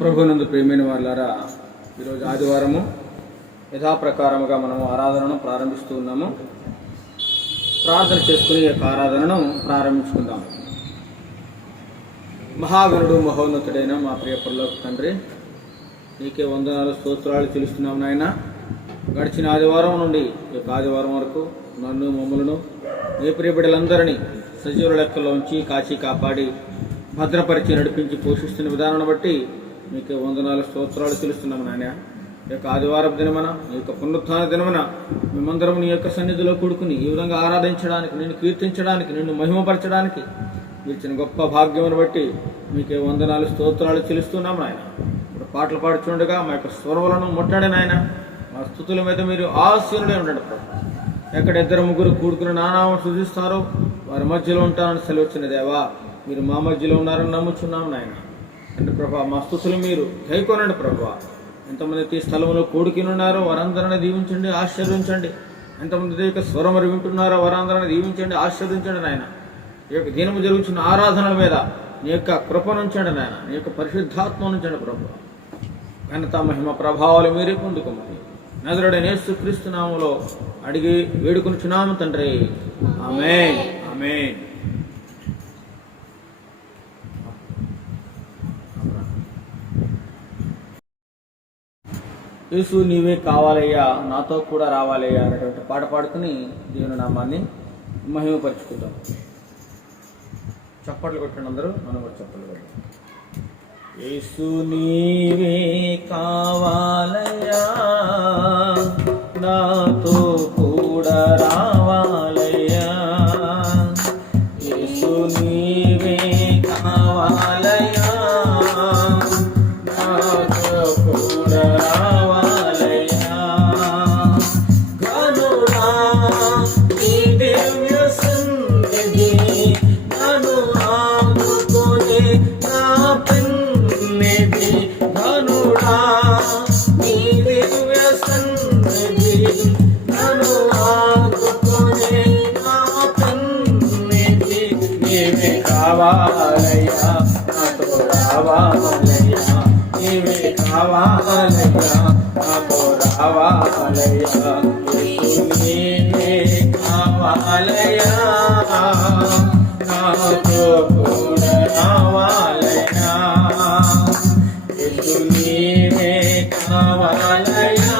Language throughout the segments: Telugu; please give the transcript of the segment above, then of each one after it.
ప్రభునందు ప్రియమైన వాళ్ళారా, ఈరోజు ఆదివారము యథాప్రకారముగా మనము ఆరాధనను ప్రారంభిస్తూ ఉన్నాము. ప్రార్థన చేసుకుని ఈ యొక్క ఆరాధనను ప్రారంభించుకుందాం. మహాగణుడు మహోన్నతుడైన మా ప్రియ పరలోక తండ్రి, నీకే వందనాలు స్తోత్రాలు చెల్లిస్తున్నాము నాయన. గడిచిన ఆదివారం నుండి ఈ యొక్క ఆదివారం వరకు నన్ను మమ్మలను నీ ప్రియ బిడ్డలందరినీ సజీవుల లెక్కల్లో ఉంచి కాచి కాపాడి భద్రపరిచి నడిపించి పోషిస్తున్న విధానాన్ని బట్టి మీకే వందనాలు స్తోత్రాలు చెల్లిస్తున్నాము నాయన. ఈ యొక్క ఆదివారం దినమన, ఈ యొక్క పునరుత్థాన దినమన మేమందరం నీ యొక్క సన్నిధిలో కూడుకుని ఈ విధంగా ఆరాధించడానికి, నిన్ను కీర్తించడానికి, నిన్ను మహిమపరచడానికి ఇచ్చిన గొప్ప భాగ్యమును బట్టి మీకే వందనాలు స్తోత్రాలు చెల్లిస్తున్నాము నాయన. ఇప్పుడు పాటలు పాడుచుండగా మా యొక్క స్వరములను ముట్టండి నాయన. మా స్తుతుల మీద మీరు ఆశీనుడే ఉండండి ప్రభు. ఎక్కడ ఇద్దరు ముగ్గురు కూడుకుని నానామం సూచిస్తారో వారి మధ్యలో ఉంటారని సెలవుచ్చిన దేవా, మీరు మా మధ్యలో ఉన్నారని నమ్ముచున్నాము నాయన. అంటే ప్రభా, మా స్తుతులు మీరు కైకొనండి ప్రభా. ఎంతమంది ఈ స్థలంలో కూడుకుని ఉన్నారో వారందరినీ దీవించండి, ఆశీర్వించండి. ఎంతమంది యొక్క స్వరములు వింటున్నారో వారందరినీ దీవించండి, ఆశీర్వించండి నాయన. ఈ యొక్క దినము జరుగుతున్న ఆరాధనల మీద నీ యొక్క కృపనుంచండి నాయన, నీ యొక్క పరిశుద్ధాత్మ నుంచండి ప్రభు. ఘనత మహిమ ప్రభావాలు మీరే పొందుకోమని నజరుడైన యేసుక్రీస్తు నామములో అడిగి వేడుకొనుచున్నాము తండ్రి. ఆమేన్, ఆమేన్. యేసు నీవే కావాలయ్యా, నాతో కూడా రావాలయ్యా అనేటువంటి పాట పాడుకుని దేవుని నామాన్ని మహిమపరుచుకుందాం. చప్పట్లు కొట్టండి అందరూ, మనం కూడా చప్పట్లు కొట్టాం. యేసు నీవే కావాలయ్యా, నాతో కూడా రావాలయ్యా. యేసు నీవే కావాలయ్యా, నాతో కూడా రావాలయ్యా. గనుడా నీ దివ్య సన్నిధి నన్ను ఆదుకొని నా పెన్నిధి. గనుడా నీ దివ్య సన్నిధి నన్ను ఆదుకొని నా పెన్నిధి. నీవే కావాలయ్యా, నాతో రావాలయ్యా. నీవే కావాలయ్యా, నాతో రావాలయ్యా. యేసు నీవే కావాలయ్యా, నాతో కూడా రావాలయ్యా. యేసు నీవే కావాలయ్యా,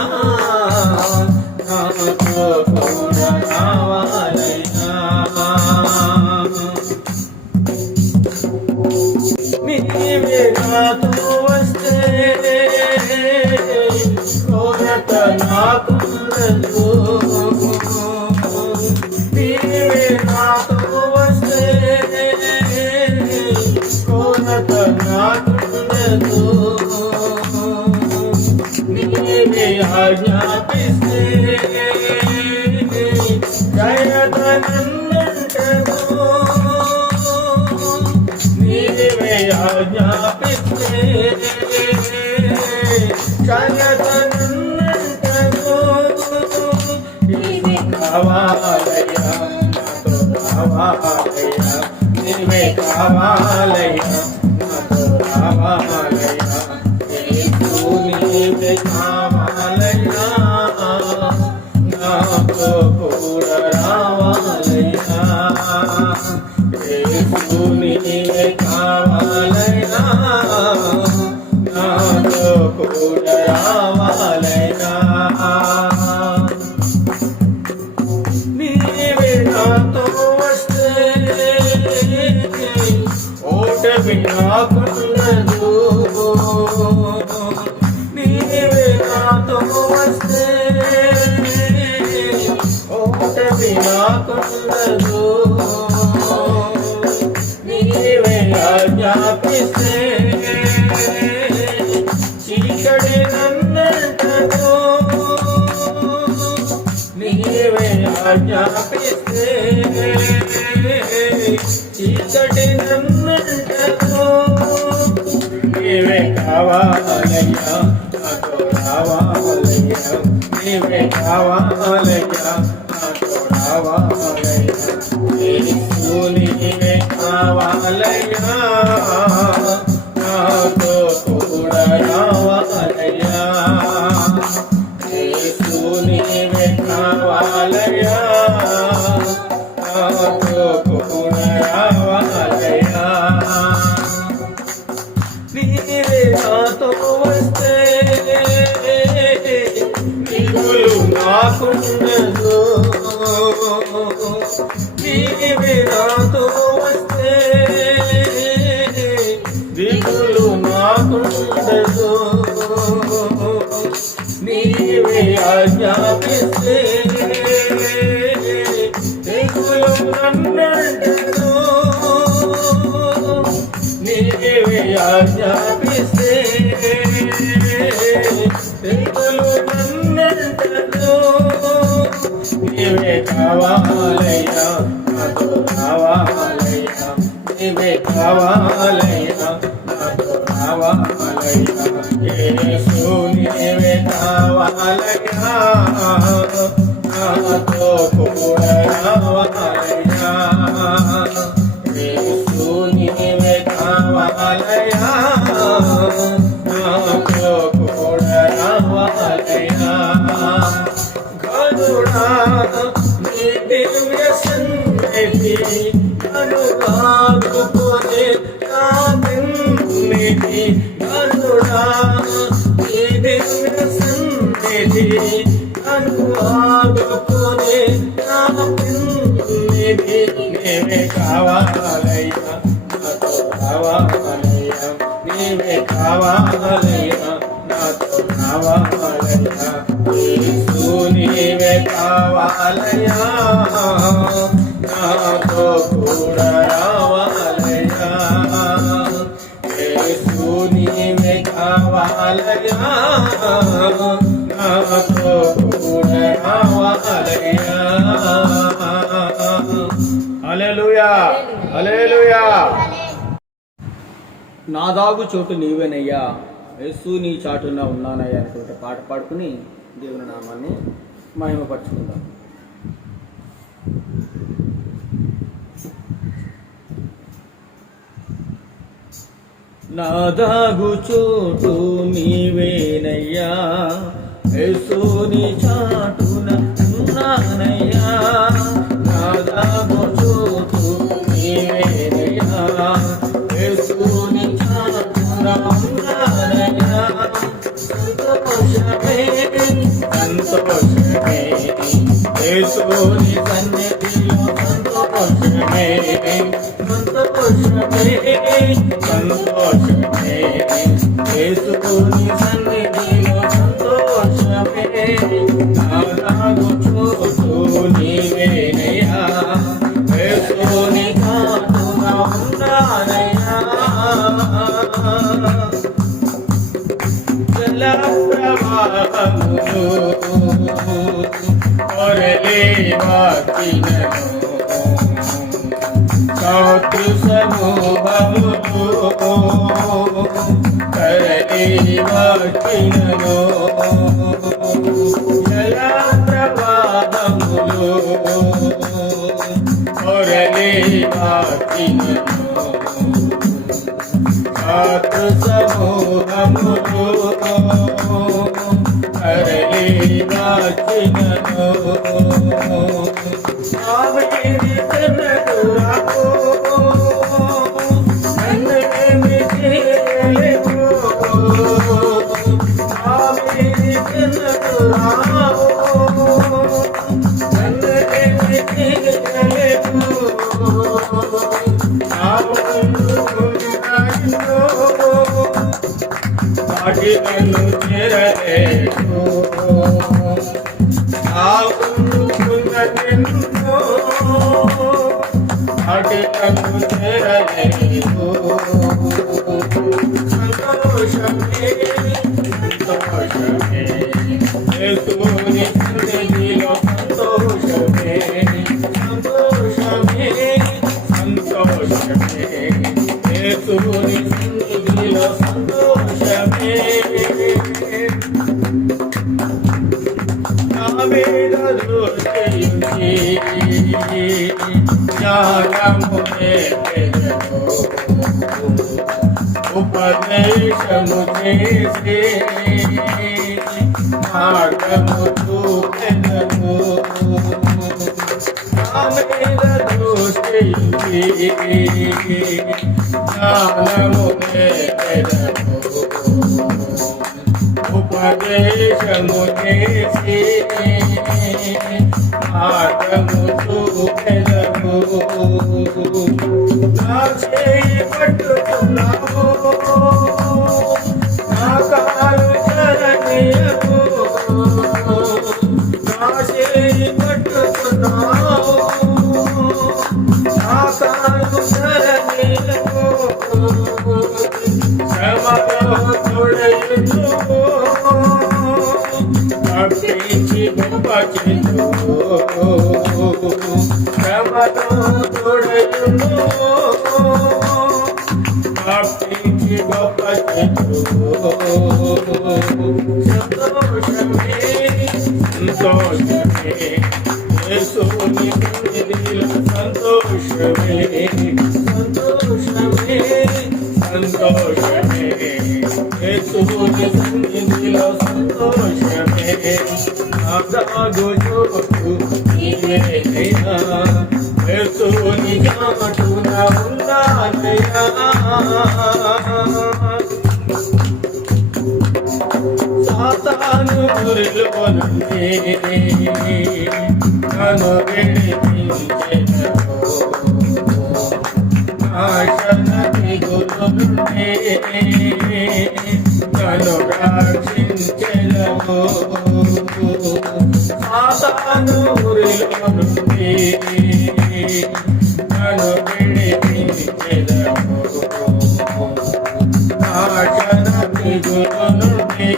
నాతో కూడా రావాలయ్యా. నీవే నాతో వస్తే కొరత నాకుండదు. నీవే నాతో వస్తే కొరత నాకుండదు. నీవే ఆజ్ఞాపిస్తే జయతనందుంటదు. నీవే ఆజ్ఞాపిస్తే జయతనందుంటదు. నీవే కావాలయ్యా, నాతో రావాలయ్యా. నీవే కావాలయ్యా, నాతో రావాలయ్యా. యేసు నీవే కావాలయ్యా, నాతో కూడా రావాలయ్యా. యేసు నీవే కావాలయ్యా, నాతో కూడా రావాలయ్యా. నీవే నాతో వస్తే ఓటమి నాకుండదు. నీవే నాతో వస్తే ఓటమి నాకుండదు. నీవే ఆజ్ఞాపిస్తే చీకటి నన్నంటదు. నీవే ఆజ్ఞాపిస్తే చీకటి నన్నంటదు. నీవే కావాలయ్యా, నాతో రావాలయ్యా. నీవే కావాలయ్యా, నాతో రావాలయ్యా. యేసు నీవే కావాలయ్యా, నాతో కూడా రావాలయ్యా, నాతో కూడా రావాలయ్యా. నీవే నాతో వస్తే దిగులు నాకుండదు, నీవే నాతో వస్తే దిగులు నాకుండదు. నీవే ఆజ్ఞాపిస్తే దిగులు నన్నంటదు, నీవే ఆజ్ఞాపిస్తే దిగులు నన్నంటదు. నీవే కావాలయ్యా, నాతో రావాలయ్యా, నీవే కావాలయ్యా, నాతో రావాలయ్యా. యేసు నీవే కావాలయ్యా, నాతో కూడా రావాలయ్యా. యేసు నీవే కావాలయ్యా, నాతో కూడా రావాలయ్యా. గరుడా నీ దివ్య సన్నిధి నన్ను ఆదుకునే నా పెన్నిధి. గరుడా నీ దివ్య సన్నిధి నన్ను ఆదుకునే నా పెన్నిధి. నీవే కావాలయ్యా, నాతో రావాలయ్యా, నీవే కావాలయ్యా, నాతో రావాలయ్యా. యేసు నీవే కావాలయ్యా, నాతో కూడా రావాలయ్యా. యేసు నీవే కావాలయ్యా, నాతో కూడా రావాలయ్యా. హల్లెలూయా, హల్లెలూయా. నా దాగు చోటు నీవేనయ్యా, యేసు నీ చాటున ఉన్నానయ్యా అనేటువంటి పాట పాడుకుని దేవుని నామాన్ని మహిమపరచుకుందాం. నా దాగు చోటు నీవేనయ్యా, యేసు నీ చాటున ఉన్నానయ్యా. నా దాగు చోటు నీవేనయ్యా, యేసు నీ చాటున ఉన్నానయ్యా. సంతోషమే సంతోషమే యేసుని సన్నిధిలో, సంతోషమే సంతోషమే సంతోషమే యేసుని సన్నిధిలో, సంతోషమే. నా దాగు చోటు నీవేనయ్యా, యేసుని చాటున ఉన్నానయ్యా. జల ప్రవాహములు కొరలే వాకినను, శత్రు సమూహములు కరలే వాకినను. జల ప్రవాహములు కొరలే వాకినను, శత్రు సమూహములు కరలే వాకినను. ఆవిరి కన్నడు రాకో, నన్నేమి చేయలేవు. ఆవిరి కన్నడు రాకో, నన్నేమి చేయలేవు. వాటి నన్ను చేరలేవు, ఆవుకున్న నిన్ను వాటి నన్ను చేరలేవు. సంతోషమే సంతోషమే యేసుని సన్నిధిలో, సంతోషమే సంతోషమే సంతోషమే యేసుని సన్నిధిలో, సంతోషమే. నా మీద దృష్టించి జ్ఞానమునే పెదవు, ఉపదేశము చేసి మార్గము చూపెదవు. జ్ఞానమునే ఉపదేశము చేసి మార్గము చూపెదము. నా చేయి పట్టుకున్నావు, నా కాలు చరణీయకు. నా చేయి పట్టుకున్నావు, నా కాలు చరణీయకు. శ్రమలో తోడయును, అప్పించి గొప్ప చేతు. శ్రమలో తోడయును, అప్పించి గొప్ప చేతు. సంతోషమే సంతోషమే యేసుని సన్నిధిలో సంతోషమే సంతోషమే సంతోషమే యేసుని సన్నిధిలో సంతోషమే. నాదాగు చోటు నీవేనయ్యా, యేసుని చాటున ఉన్నానయ్యా. సాతాను గురిలో నుండి నన్ను విడిపించెను, నాశన దిగులు నుండి నన్ను రక్షించెను. సాతాను గురిలో నుండి నన్ను విడిపించెను, నాశన దిగులు నుండి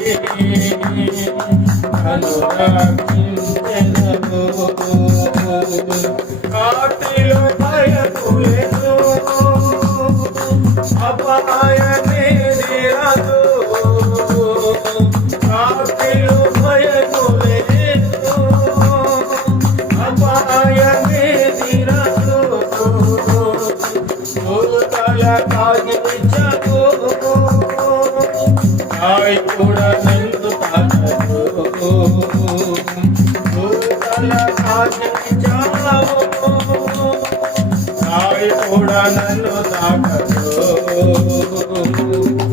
నన్ను రక్షించెను. కాటిలో భయము లేదు, అపాయమేది రాదు. కాటిలో భయము లేదు, అపాయమేది రాదు. భూతల కాగిచ్చకు, నాయ్ కూడా నందు తాకదు. భూతల కాగిచ్చావు, నాయ్ కూడా నన్ను తాకదు.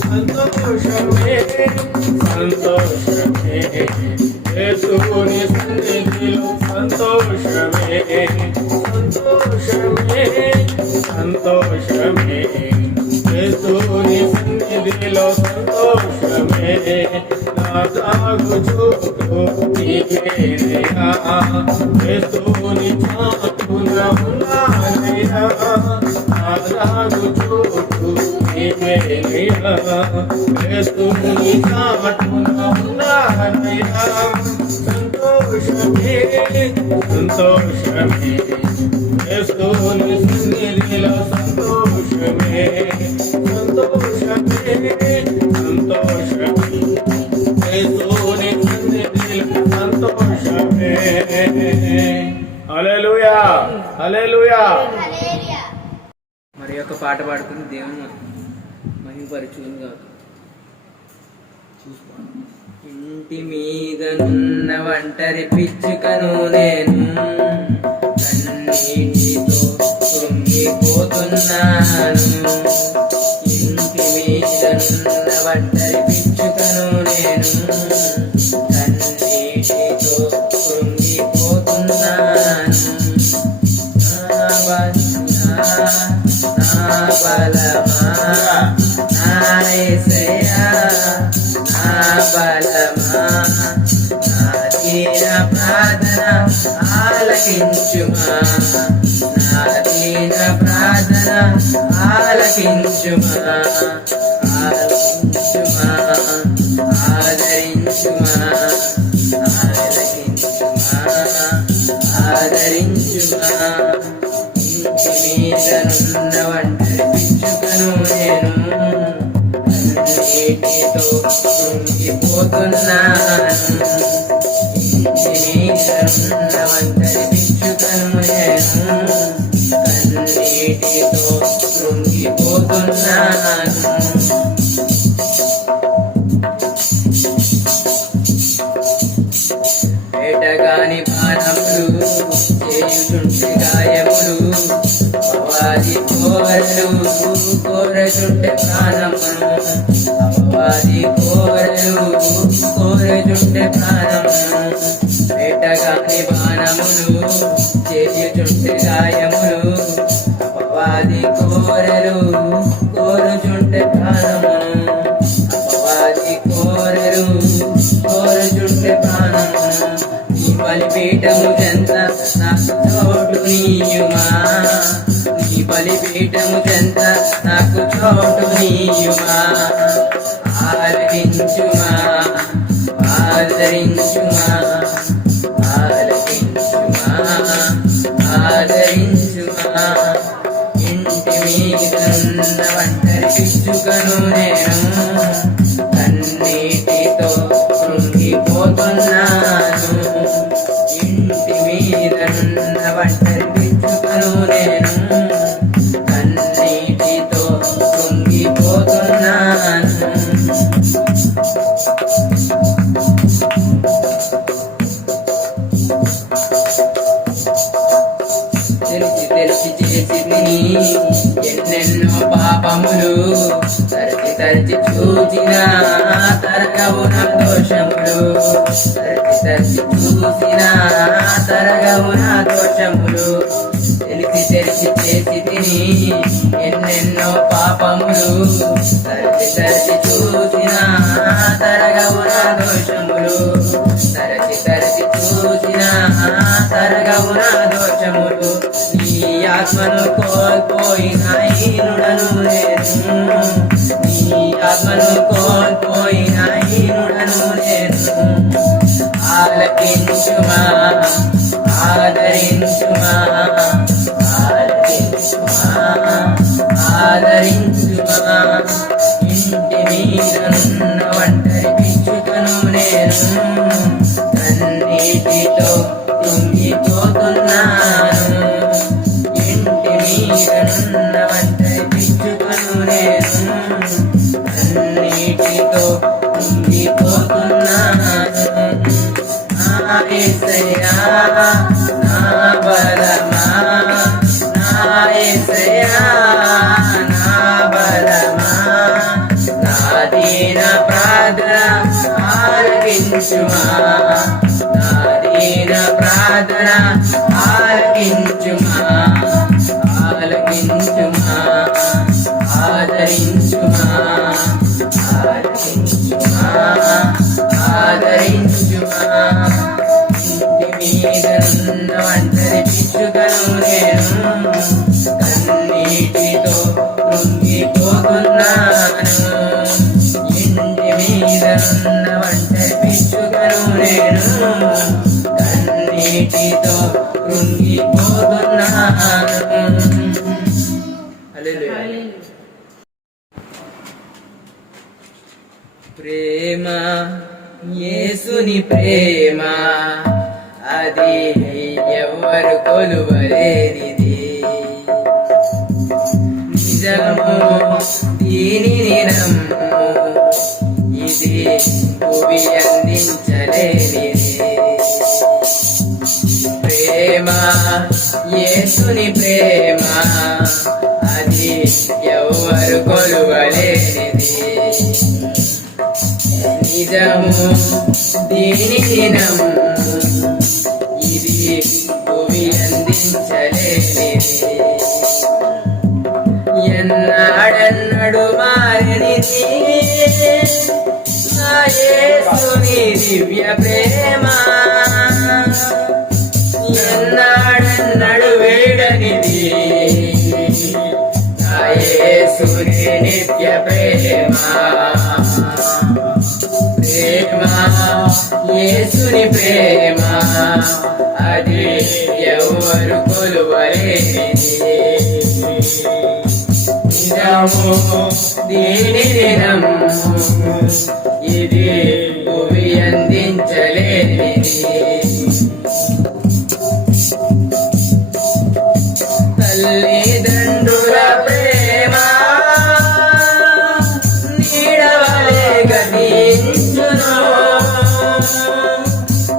సంతోషమే సంతోషమే యేసుని సన్నిధిలో సంతోషమే సంతోషమే సంతోషమే యేసుని సన్నిధిలో సంతోషమే. నా తాగు చోటు నీవేనయ్యా, యేసుని చాటున ఉన్నానయ్యా. నా తాగు చోటు నీవేనయ్యా, యేసుని చాటున ఉన్నానయ్యా. సంతోషమే సంతోషమే యేసుని సన్నిధిలో సంతోషమే సంతోషమే సంతోషమే యేసుని సన్నిధిలో సంతోషమే. హల్లెలూయా హల్లెలూయా. మరి యొక్క పాట పాడుకుని దేవుని మహిమపరచుకుని కాక. ఇంటి మీదనున్న ఒంటరి పిచ్చుకను నేను, కన్నీటితో కృంగిపోతున్నాను. ఇంటి మీదనున్న ఒంటరి పిచ్చుకను నేను, కన్నీటితో కృంగిపోతున్నాను. నా బలమా నా యేసయ్యా, నా బలమా నా దీన ప్రార్థన ఆలకించుమా. నా దీన ప్రార్థన ఆలకించుమా. ఆలకించుమా ఆదరించుమా ఆలకించుమా ఆదరించుమా. ఇంటి మీదనున్న ఒంటరి పిచ్చుకను నేను, కన్నీటితో కృంగిపోతున్నాను. ఇంటి మీదనున్న ఒంటరి పిచ్చుకను నేను, కన్నీటితో కృంగిపోతున్నాను. వేటగాని బాణములు చేయుచుంటి గాయములు, పవాది కోరచుంటే ప్రాణమును అపవాది కోరచుంటే ప్రాణమును వేటగాని బాణములు చేయుచుంటే గాయములు అపవాది కోరుచుంటే ప్రాణమును అపవాది కోరుచుంటే ప్రాణమును నీ బలిపీఠము చెంత నాకు చోటు నీయుమా నీ బలిపీఠము చెంత నాకు చోటు నీయుమా ఆలకించుమా ఆదరించుమా ఆలకించుమా ఆదరించుమా ఇంటి మీదనున్న ఒంటరి పిచ్చుకను నేను కన్నీటితో కృంగిపోతున్నాను ఇంటి మీదనున్న ఒంటరి పిచ్చుకను నేను కన్నీటితో కృంగిపోతున్నాను తెలిసి చేసి ఎన్నెన్నో పాపములు తరచి చూసిన తరగవు నా దోషములు తరచి చూసిన తరగవు నా దోషములు తెలిసి చేసి ఎన్నెన్నో పాపములు తరచి చూసిన తరగవు నా దోషములు తరచి చూసిన తరగవు నా దోషములు నీ ఆత్మను కోల్పోయిన ఈనుడను నేను నీ ఆత్మను కోల్పోయిన ఈనుడను నేను ఆలకించుమా ఆదరించుమా ఆలకించుమా ఆదరించుమా ఇంటి మీదనున్న ఒంటరి పిచ్చుకను నేను కన్నీటితో కృంగిపోతున్నాను ఇంటి మీదనున్న ఒంటరి పిచ్చుకను నేను కన్నీటితో కృంగిపోతున్నాను నా యేసయ్యా నా బలమా నా యేసయ్యా నా బలమా నా దీన ప్రార్థన ఆలకించుమా నా దీన ప్రార్థన ఆలకించుమా ఆలకించుమా ఆదరించుమా ఆలకించుమా ఆదరించుమా ఇంటి మీదనున్న ఒంటరి పిచ్చుకను నేను కన్నీటితో కృంగిపోతున్నాను ఇంటి మీదనున్న ఒంటరి పిచ్చుకను నేను కన్నీటితో కృంగిపోతున్నాను హల్లెలూయా ప్రేమ యేసుని ప్రేమ అది ఎవ్వరు కొలువలేనిది నిజము దీనిని నమ్ము ఇది భూమి అందించలేనిది ప్రేమ యేసుని ప్రేమ అది ఎవ్వరు కొలువలేనిది నిజము దీనికి నమ్ము ఇది భూమి అందించలేనిది ఎన్నాడన్నడు మారనిది నా యేసుని దివ్య ప్రేమ ఎన్నాడన్నడు వేడనిది నా యేసుని నిత్య ప్రేమ ప్రేమ యేసుని ప్రేమ అది ఎవరు కొలువలేనిది నిజము దీనిని నమ్ము ఇది భూమి అందించలేనిది తల్లిదండ్రుల ప్రేమ నీడవలే గతించును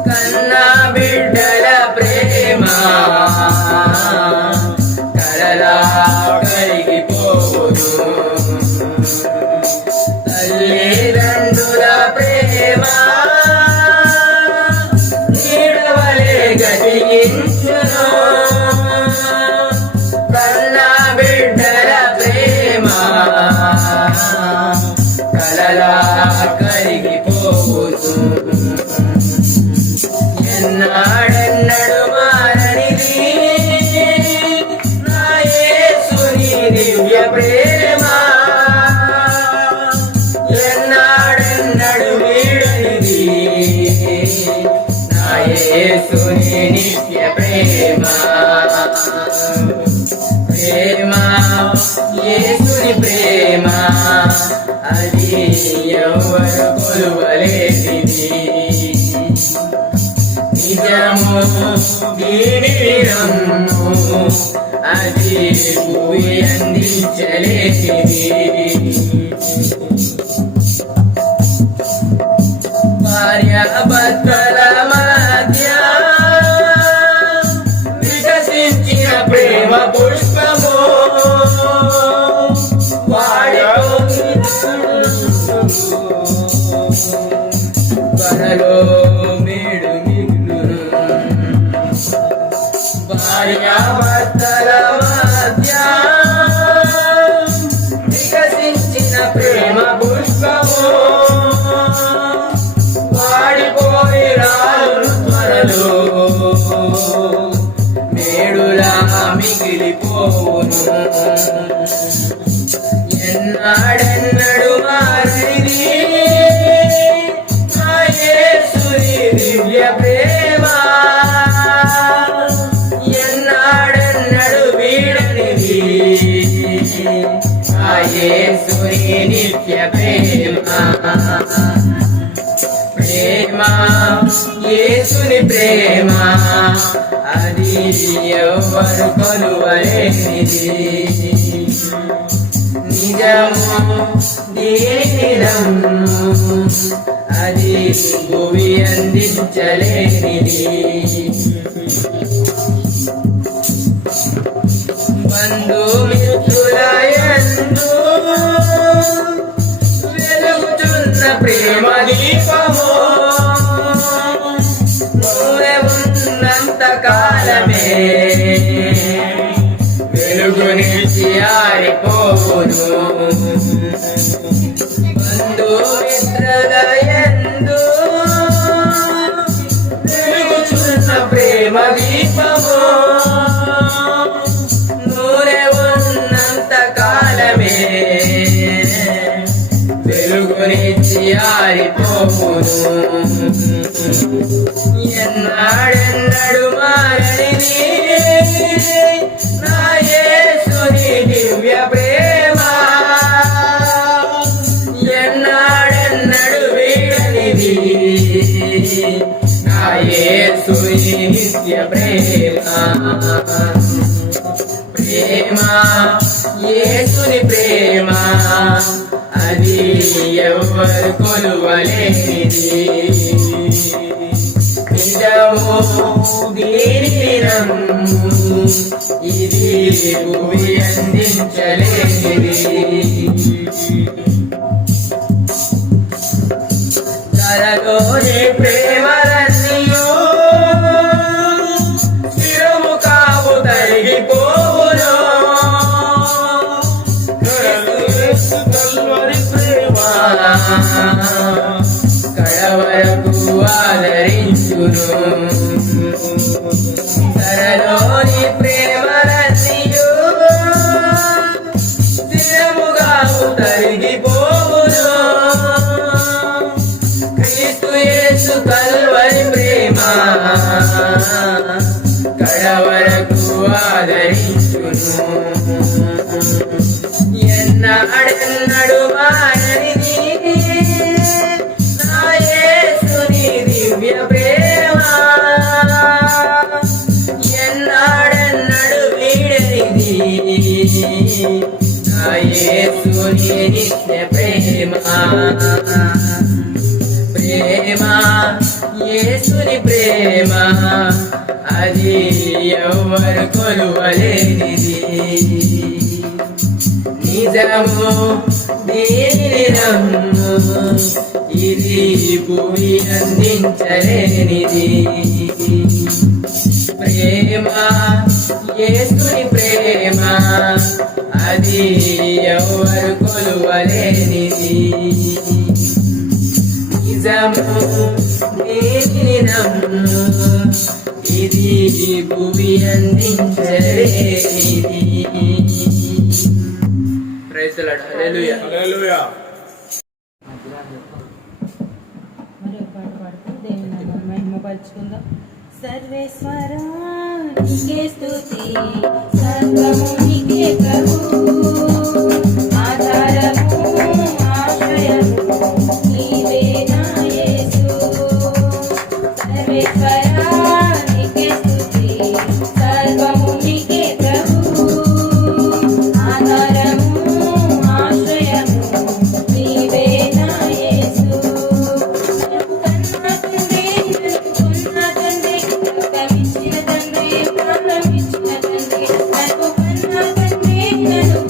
కన్నా బిడ్డల ప్రేమ కలలా కరిగిపోను ప్రేమ యేసుని ప్రేమ అది ఎవరు కొలువలేనిది. నిజము దీని రమ్ము అది భూమి అందించలేనిది. భార్యాభర్తల మధ్య వికసించిన ప్రేమ పుష్పము వరలో మేడు మిగులును. భార్యాభర్తల మధ్య వికసించిన ప్రేమ పుష్పము వాడిపోయి రాలు త్వరలో మేడులా మిగిలిపోవును. ఎన్నాడెన్నడు మారిది నా యేసుని దివ్య ప్రేమ, ఎన్నాడెన్నడు వీడనిది నా యేసుని నిత్య ప్రేమ. ప్రేమ యేసుని ప్రేమ అది ఎవరు కొలువలేనిది. నిజము దీని రమ్ము అది భూమి అందించలేనిది. బంధుమిత్రుల యందు వెలుగుతున్న ప్రేమ దీపము నువ్వే ఉన్నంత కాలమే వెలుగునిచ్చి ఆరిపోవును. బంధుమిత్రుల యందు వెలుగుతున్న ప్రేమ దీపము నువ్వే ఉన్నంత కాలమే వెలుగునిచ్చి ఆరిపోవును. ఎన్నాడెన్నడు మారనిది నా యేసుని దివ్య ప్రేమ, ఎన్నాడెన్నడు వీడనిది నా యేసుని నిత్య ప్రేమ. ప్రేమ యేసుని ప్రేమ అది ఎవరు కొలువలేనిది. నిజము దీని రమ్ము ఇది భూమి అందించలేనిది. కలలోని ప్రేమలన్నీయు స్థిరము కావు తరిగిపోవును. కల్వరి ప్రేమ కడవరకు ఆదరించును. కలలోని ప్రేమలన్నీయు స్థిరముగా తరిగిపోవును. క్రీస్తు యేసు కల్వరి ప్రేమ కడవరకు ఆదరించును. ఎన్నాడెన్నడు మారనిది నా యేసుని దివ్య ప్రేమ, ఎన్నాడెన్నడు వీడనిది నా యేసుని నిత్య ప్రేమ. ప్రేమ యేసుని ప్రేమ అది ఎవరు కొలువలేనిది. నిజము దీని రమ్ము ఇది భూమి అందించలేనిది. ప్రేమ యేసుని ప్రేమ అది ఎవరు కొలువలేనిది. నిజము దీని రమ్ము ఇది భూమి అందించలేనిది. Praise the Lord. Hallelujah. Hallelujah. మరి ఒక పాట పాడుతూ దేవుని నామాన్ని మహిమపరుచుకుందాం. సర్వేశ్వరా నీకే స్తుతి సర్వము నీకే ప్రభు ఆధారము ఆశ్రయము నీవే నా యేసు సర్వేశ్వరా నీకే స్తుతి సర్వము నీకే ప్రభు ఆధారము ఆశ్రయము నీవే నా యేసు నన్ను కన్న తండ్రి లోకమిచ్చిన తండ్రి ప్రాణమిచ్చిన తండ్రి నన్ను కన్న తండ్రి నన్ను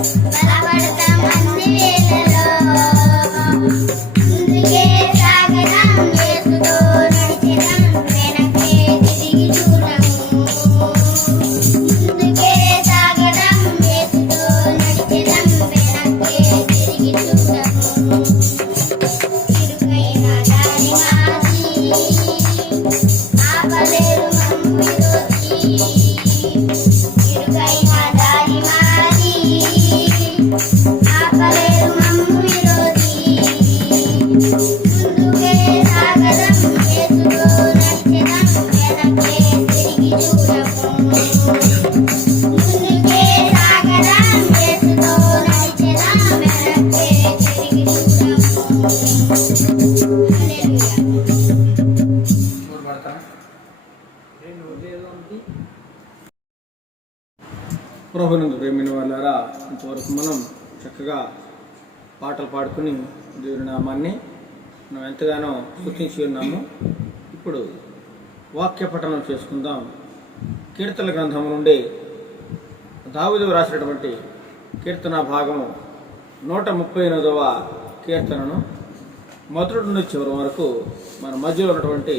బలపడతాం అన్ని వేళలో ముందుకే సాగదాం యేసుతో నడిచెదాం వెనకే తిరిగి చూడము ముందుకే సాగదాం యేసుతో నడిచెదాం వెనకే తిరిగి చూడము ఇరుకైన దారి మాది ఆపలేరు మమ్ము విరోధి ఇరుకైన దారి మాది ఆపలేరు మమ్ము విరోధి ముందుకే సాగదాం యేసుతో నడిచెదాం వెనకే తిరిగి చూడము ముందుకే సాగదాం యేసుతో నడిచెదాం వెనకే తిరిగి చూడము హల్లెలూయా. మూడు పడతారా? ప్రభునందు ప్రేమిన వాళ్ళారా, ఇంతవరకు మనం చక్కగా పాటలు పాడుకుని దేవుని నామాన్ని మనం ఎంతగానో స్తుతించి ఉన్నాము. ఇప్పుడు వాక్య పఠనం చేసుకుందాం. కీర్తనల గ్రంథం నుండి దావీదు రాసినటువంటి కీర్తన భాగము 138వ కీర్తనను మొదటి నుండి చివరి వరకు మన మధ్యలో ఉన్నటువంటి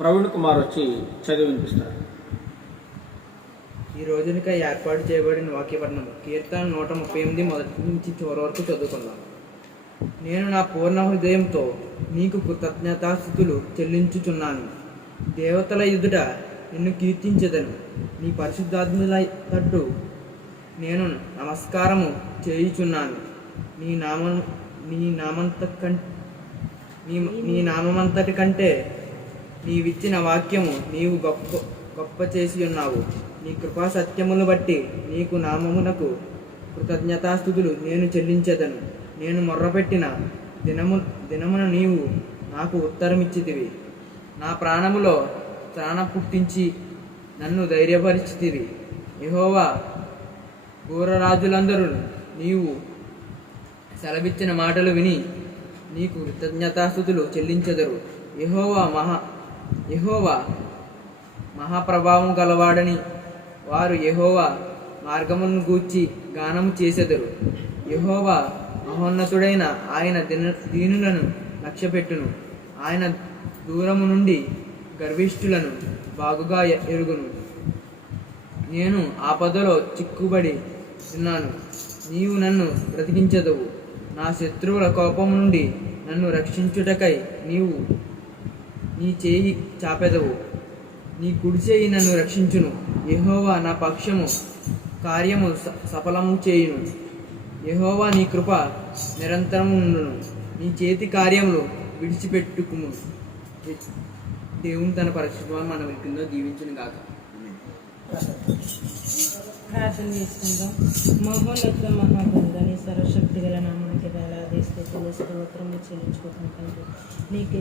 ప్రవీణ్ కుమార్ వచ్చి చదివి వినిపిస్తారు. ఈ రోజునికై ఏర్పాటు చేయబడిన వాక్యపట్నం కీర్తన 138 మొదటి నుంచి చివరి వరకు చదువుకుందాం. నేను నా పూర్ణ హృదయంతో నీకు కృతజ్ఞతాస్థుతులు చెల్లించుచున్నాను. దేవతల ఎదుట నిన్ను కీర్తించెదను. నీ పరిశుద్ధాత్ముల తట్టు నేను నమస్కారము చేయుచున్నాను. నీ నామమంతటి కంటే నీవిచ్చిన వాక్యము నీవు గొప్ప చేసి ఉన్నావు. నీ కృపా సత్యమును బట్టి నీకు నామమునకు కృతజ్ఞతాస్థుతులు నేను చెల్లించెదను. నేను మొర్రపెట్టిన దినమున నీవు నాకు ఉత్తరమిచ్చితివి. నా ప్రాణములో త్రాణ పుట్టించి నన్ను ధైర్యపరిచితివి. యెహోవా, ఘోరరాజులందరూ నీవు సెలవిచ్చిన మాటలు విని నీకు కృతజ్ఞతాస్థుతులు చెల్లించెదరు. యెహోవా మహాప్రభావం గలవాడని వారు యెహోవా మార్గములను గూర్చి గానము చేసెదరు. యెహోవా మహోన్నతుడైన ఆయన దీనులను లక్ష్యపెట్టును. ఆయన దూరము నుండి గర్విష్ఠులను బాగుగా ఎరుగును. నేను ఆపదలో చిక్కుబడి ఉన్నాను. నీవు నన్ను బ్రతికించదవు. నా శత్రువుల కోపం నుండి నన్ను రక్షించుటకై నీవు నీ చేయి చాపెదవు. నీ కుడి చేయి నన్ను రక్షించును. యెహోవా నా పక్షము కార్యము సఫలము చేయును. యెహోవా నీ కృప నిరంతరము ఉండును. నీ చేతి కార్యములు విడిచిపెట్టుకుము. దేవుని తన పరిశుభ్రం మన వికిందో దీవించును గాక. ప్రార్థన చేసుకుందాం. మహోన్నత మహాగంధాన్ని సర్వశక్తి గల నామానికి వేలాది స్తుతులు స్తోత్రములు చెల్లించుకుంటాను. నీకే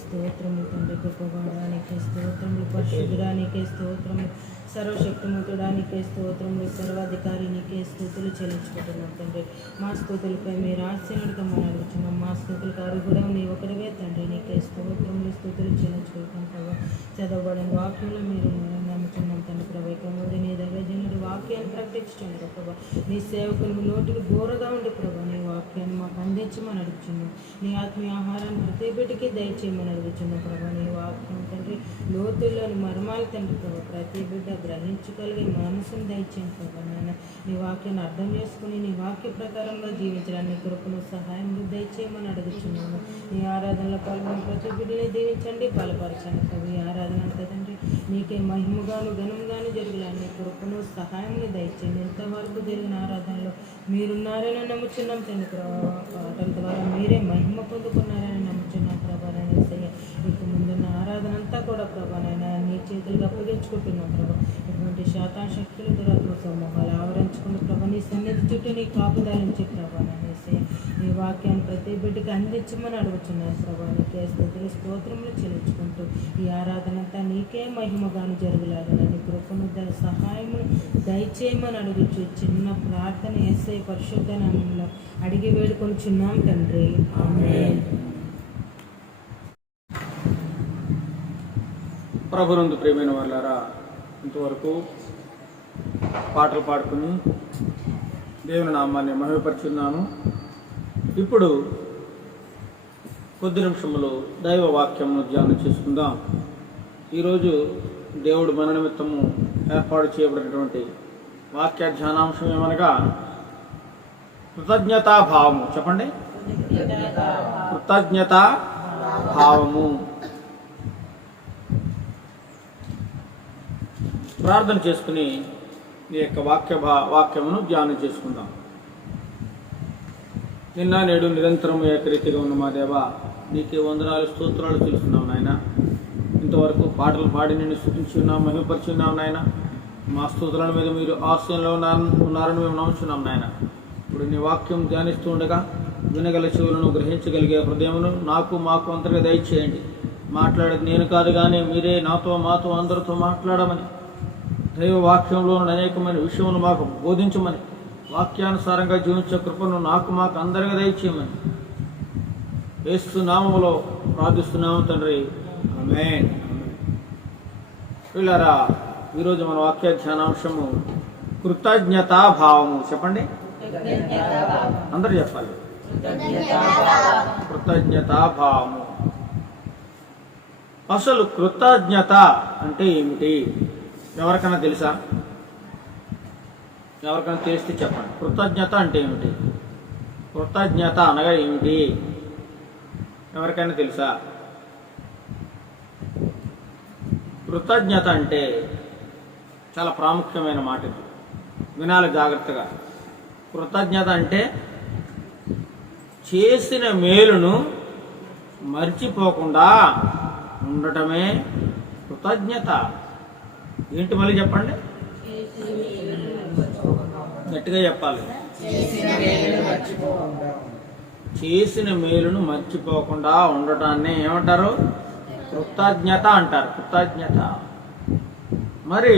స్తోత్రములు తండ్రి. గొప్పవాడా నీకే స్తోత్రములు. పరిశుద్ధుడా నీకే స్తోత్రములు. సర్వశక్తిమంతుడా నీకే స్తోత్రములు. సర్వాధికారి నీకే స్తుతులు చెల్లించుకుంటున్నాం తండ్రి. మా స్తుతులపై మీరు ఆశీనుడిగా మనం అడుగుతున్నాం. మా స్తుతులకు అరుగుడా నీ ఒకటివే తండ్రి. నీకే స్తోత్రములు స్తుతులు చెల్లించుకుంటాం ప్రభావ. చదవబడిన వాక్యంలో మీరు నమ్ముతున్నాం తండ్రి. ప్రభావికముడి నీ దైవజనుడి వాక్యాన్ని ప్రకటించుండగా ప్రభా. నీ సేవకులు నోటికి ఘోరగా ఉండి ప్రభా నీ వాక్యాన్ని మాకు అందించమని అడుగుతున్నాం. నీ ఆత్మీయ ఆహారాన్ని ప్రతి బిడ్డకి దయచేయమని అడుగుతున్నాం ప్రభా. నీ వాక్యం తండ్రి లోతుల్లోని మర్మాలు తండ్రి ప్రభా. ప్రతి బిడ్డ గ్రహించగలిగే మనసును దయచేయండి ప్రభా. నాయన నీ వాక్యాన్ని అర్థం చేసుకుని నీ వాక్య ప్రకారంగా జీవించడానికి కృపను సహాయం దయచేయమని అడుగుతున్నాము. ఈ ఆరాధనలో పాల్గొని ప్రతి బిడ్డని దీవించండి, బలపరచండి ప్రభు. ఈ ఆరాధన అంతా తండ్రి నీకే మహిమగాను ఘనంగాను జరుగులాని నీ కృపను సహాయంని దయచేయండి. ఎంతవరకు జరిగిన ఆరాధనలో మీరున్నారని నమ్ముచున్నాం తండ్రి ప్రభా. పాటల ద్వారా మీరే మహిమ పొందుకున్నారని నమ్ముచున్నాం ప్రభా. నేను ఇక ముందున్న ఆరాధన అంతా కూడా ప్రభా నాయన నీ చేతులకు అప్పగించుకుంటున్నాం ప్రభా. ఇటువంటి శాతాన్ శక్తులు దురాత్మ సమూహాలు ఆవరించుకున్న ప్రభా నీ సన్నిధి చుట్టూ నీ కాపుదాలించి ప్రభా నాయన నీ వాక్యాన్ని ప్రతి బిడ్డకి అందించమని అడుగుతున్నాను ప్రభా. నీకే స్తుతులు స్తోత్రములు చెల్లించుకుంటూ ఈ ఆరాధన అంతా నీకే మహిమగాను జరుగులాగలని కృపను సహాయమును దయచేయమని అడుగుచు చిన్న ప్రార్థన యేసయ్య పరిశుద్ధ నామములో అడిగి వేడుకొనుచున్నాం తండ్రి. ఆమేన్. ప్రభునందు ప్రియమైన వాళ్ళారా, ఇంతవరకు పాటలు పాడుకుని దేవుని నామాన్ని మహిమపరుచున్నాను. ఇప్పుడు కొద్ది నిమిషములు దైవ వాక్యమును ధ్యానం చేసుకుందాం. ఈరోజు దేవుడు మన నిమిత్తము ఏర్పాటు చేయబడినటువంటి వాక్య ధ్యానాంశం ఏమనగా కృతజ్ఞతాభావము. చెప్పండి, కృతజ్ఞతాభావము. ప్రార్థన చేసుకుని ఈ యొక్క వాక్యమును ధ్యానం చేసుకుందాం. నిన్న నేడు నిరంతరం ఏకరీతిగా ఉన్న మా దేవ, నీకే వందనాలు స్తోత్రాలు తెలుస్తున్నావు నాయన. ఇంతవరకు పాటలు పాడి నిన్ను స్తుతించి ఉన్నాం, మహిమపరిచి ఉన్నాం నాయన. మా స్తోత్రాల మీద మీరు ఆశ్రయంలో ఉన్నారని మేము నమ్ముచున్నాం నాయన. ఇప్పుడు నీ వాక్యం ధ్యానిస్తూ ఉండగా వినగల చెవులను, గ్రహించగలిగే హృదయమును మాకు అంతగా దయచేయండి. మాట్లాడేది నేను కాదు కానీ మీరే నాతో మాతో అందరితో మాట్లాడమని, దైవ వాక్యంలో అనేకమైన విషయములు మాకు బోధించమని, వాక్యానుసారంగా జీవించే కృపను మాకు అందరిగా దయచేయమని యేసు నామములో ప్రార్థిస్తున్నాము తండ్రి, ఆమేన్. వీళ్ళారా, ఈరోజు మన వాక్య ధ్యానాంశము కృతజ్ఞతాభావము. చెప్పండి, అందరూ చెప్పాలి. కృతజ్ఞతాభావము. అసలు కృతజ్ఞత అంటే ఏమిటి? ఎవరికైనా తెలుసా? ఎవరికైనా తెలిస్తే చెప్పండి. కృతజ్ఞత అంటే ఏమిటి? కృతజ్ఞత అనగా ఏమిటి? ఎవరికైనా తెలుసా? కృతజ్ఞత అంటే చాలా ప్రాముఖ్యమైన మాట. ఇది వినాలి జాగ్రత్తగా. కృతజ్ఞత అంటే చేసిన మేలును మర్చిపోకుండా ఉండటమే కృతజ్ఞత. ఏంటి మళ్ళీ చెప్పండి, గట్టిగా చెప్పాలి. చేసిన మేలును మర్చిపోకుండా ఉండటాన్ని ఏమంటారు? కృతజ్ఞత అంటారు. కృతజ్ఞత. మరి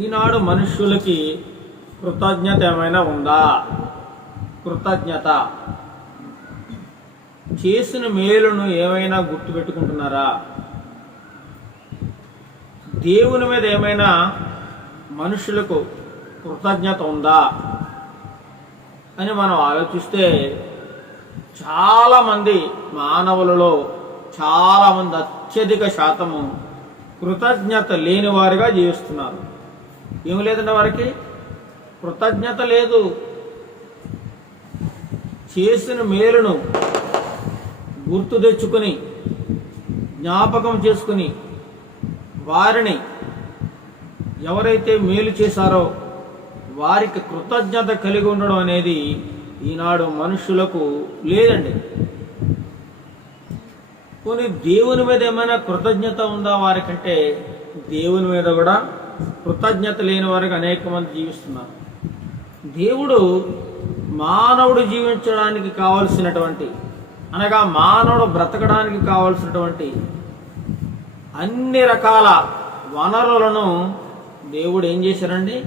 ఈనాడు మనుష్యులకి కృతజ్ఞత ఏమైనా ఉందా? కృతజ్ఞత చేసిన మేలును ఏమైనా గుర్తుపెట్టుకుంటున్నారా? దేవుని మీద ఏమైనా మనుషులకు కృతజ్ఞత ఉందా అని మనం ఆలోచిస్తే చాలామంది మానవులలో చాలామంది అత్యధిక శాతము కృతజ్ఞత లేని వారిగా జీవిస్తున్నారు. ఏమి లేదంటే వారికి కృతజ్ఞత లేదు. చేసిన మేలును గుర్తు తెచ్చుకొని జ్ఞాపకం చేసుకుని వారిని ఎవరైతే మేలు చేశారో వారికి కృతజ్ఞత కలిగి ఉండడం అనేది ఈనాడు మనుషులకు లేదండి. కొన్ని దేవుని మీద ఏమైనా కృతజ్ఞత ఉందా వారికంటే? దేవుని మీద కూడా కృతజ్ఞత లేని వారికి అనేక మంది జీవిస్తున్నారు. దేవుడు మానవుడు జీవించడానికి కావలసినటువంటి, అనగా మానవుడు బ్రతకడానికి కావలసినటువంటి అన్ని రకాల వనరులను దేవుడు ఏం చేశారండి?